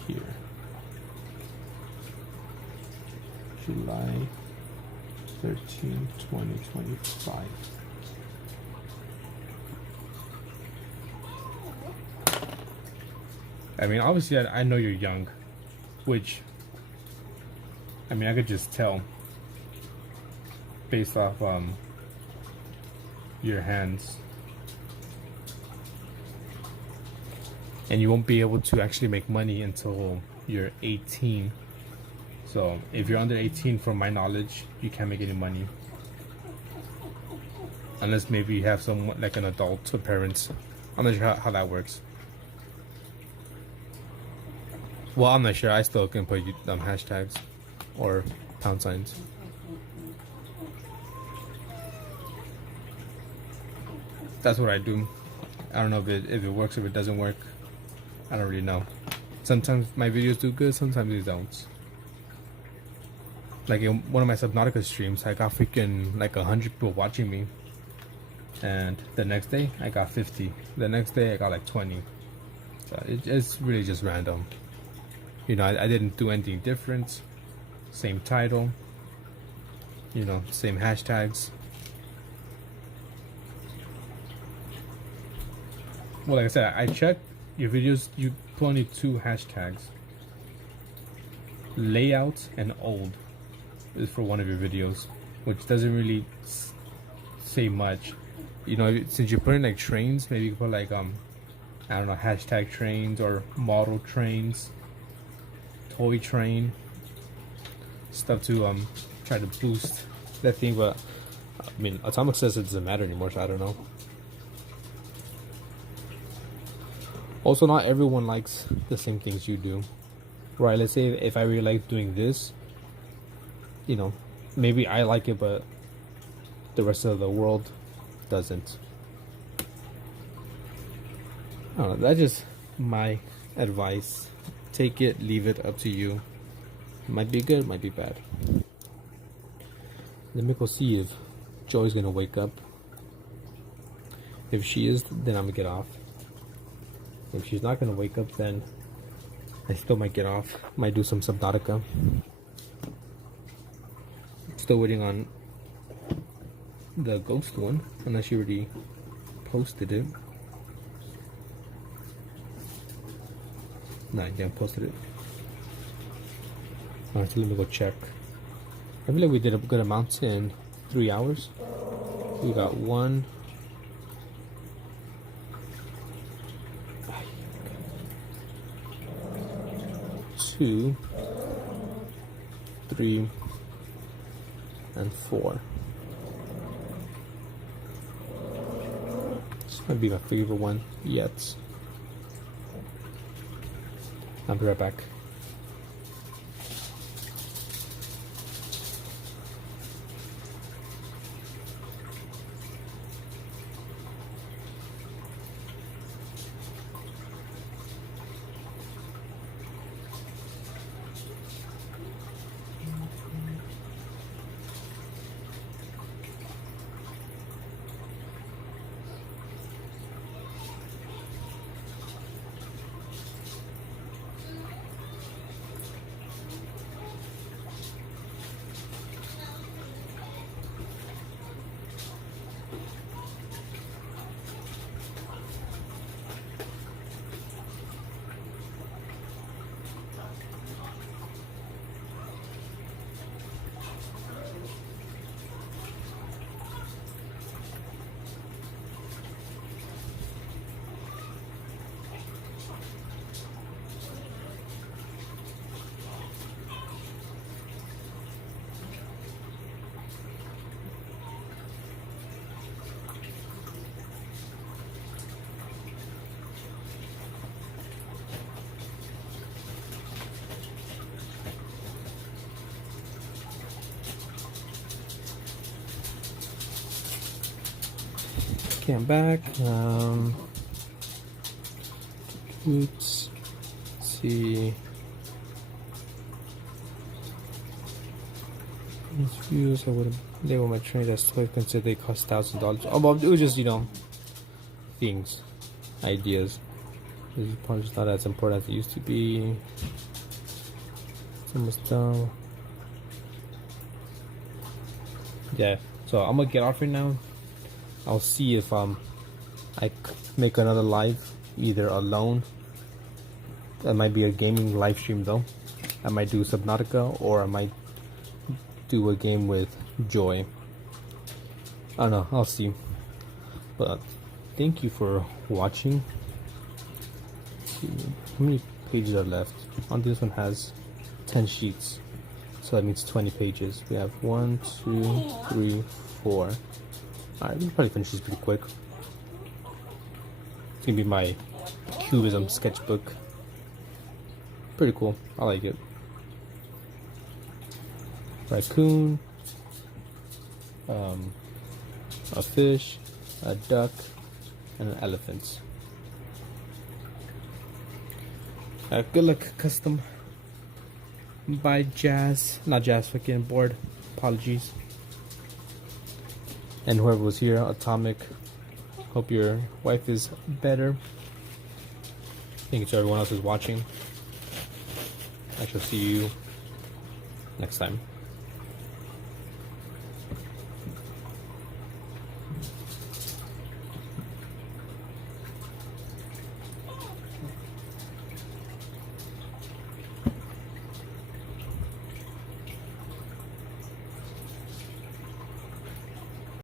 here. July 13, 2025. I mean, obviously, I know you're young, which, I mean, I could just tell based off your hands. And you won't be able to actually make money until you're 18. So if you're under 18, from my knowledge, you can't make any money. Unless maybe you have someone like an adult or parents. I'm not sure how that works. Well, I'm not sure. I still can put hashtags or pound signs. That's what I do. I don't know if it works, if it doesn't work. I don't really know. Sometimes my videos do good, sometimes they don't. Like in one of my Subnautica streams, I got freaking like 100 people watching me. And the next day, I got 50. The next day, I got like 20. So it's really just random. You know, I didn't do anything different. Same title. You know, same hashtags. Well, like I said, I checked your videos. You put only 2 hashtags. Layout and old is for one of your videos, which doesn't really say much. You know, since you're putting like trains, maybe you could put like I don't know, hashtag trains or model trains, toy train, stuff to try to boost that thing. But I mean, Atomic says it doesn't matter anymore, so I don't know. Also, not everyone likes the same things you do, right? Let's say if I really like doing this, you know, maybe I like it, but the rest of the world doesn't. I don't know, that's just my advice. Take it, leave it, up to you. It might be good, might be bad. Let me go see if Joy's gonna wake up. If she is, then I'm gonna get off. If she's not gonna wake up, then I still might get off. Might do some Subnautica. Still waiting on the ghost one, unless she already posted it. Nah, yeah, posted it. Alright, so let me go check. I feel like we did a good amount in 3 hours. We got 1, 2, 3, and 4. This might be my favorite one yet. I'll be right back. Okay, I'm back. Oops. Let's see. These views, I would they were my trainers as toy consider they cost $1,000. Oh, but it was just, you know, things, ideas. This is probably just not as important as it used to be. It's almost done. Yeah, so I'm gonna get off right now. I'll see if I make another live, either alone. That might be a gaming live stream though. I might do Subnautica, or I might do a game with Joy. I don't know, I'll see. But thank you for watching. Let's see how many pages are left. On this one has 10 sheets, so that means 20 pages. We have 1, 2, 3, 4. Alright, we can probably finish this pretty quick. It's gonna be my Cubism sketchbook. Pretty cool, I like it. Raccoon, a fish, a duck, and an elephant. Good luck, custom. Bye, Jazz. Not Jazz, fucking bored. Apologies. And whoever was here, Atomic, hope your wife is better. Thank you to everyone else who's watching. I shall see you next time.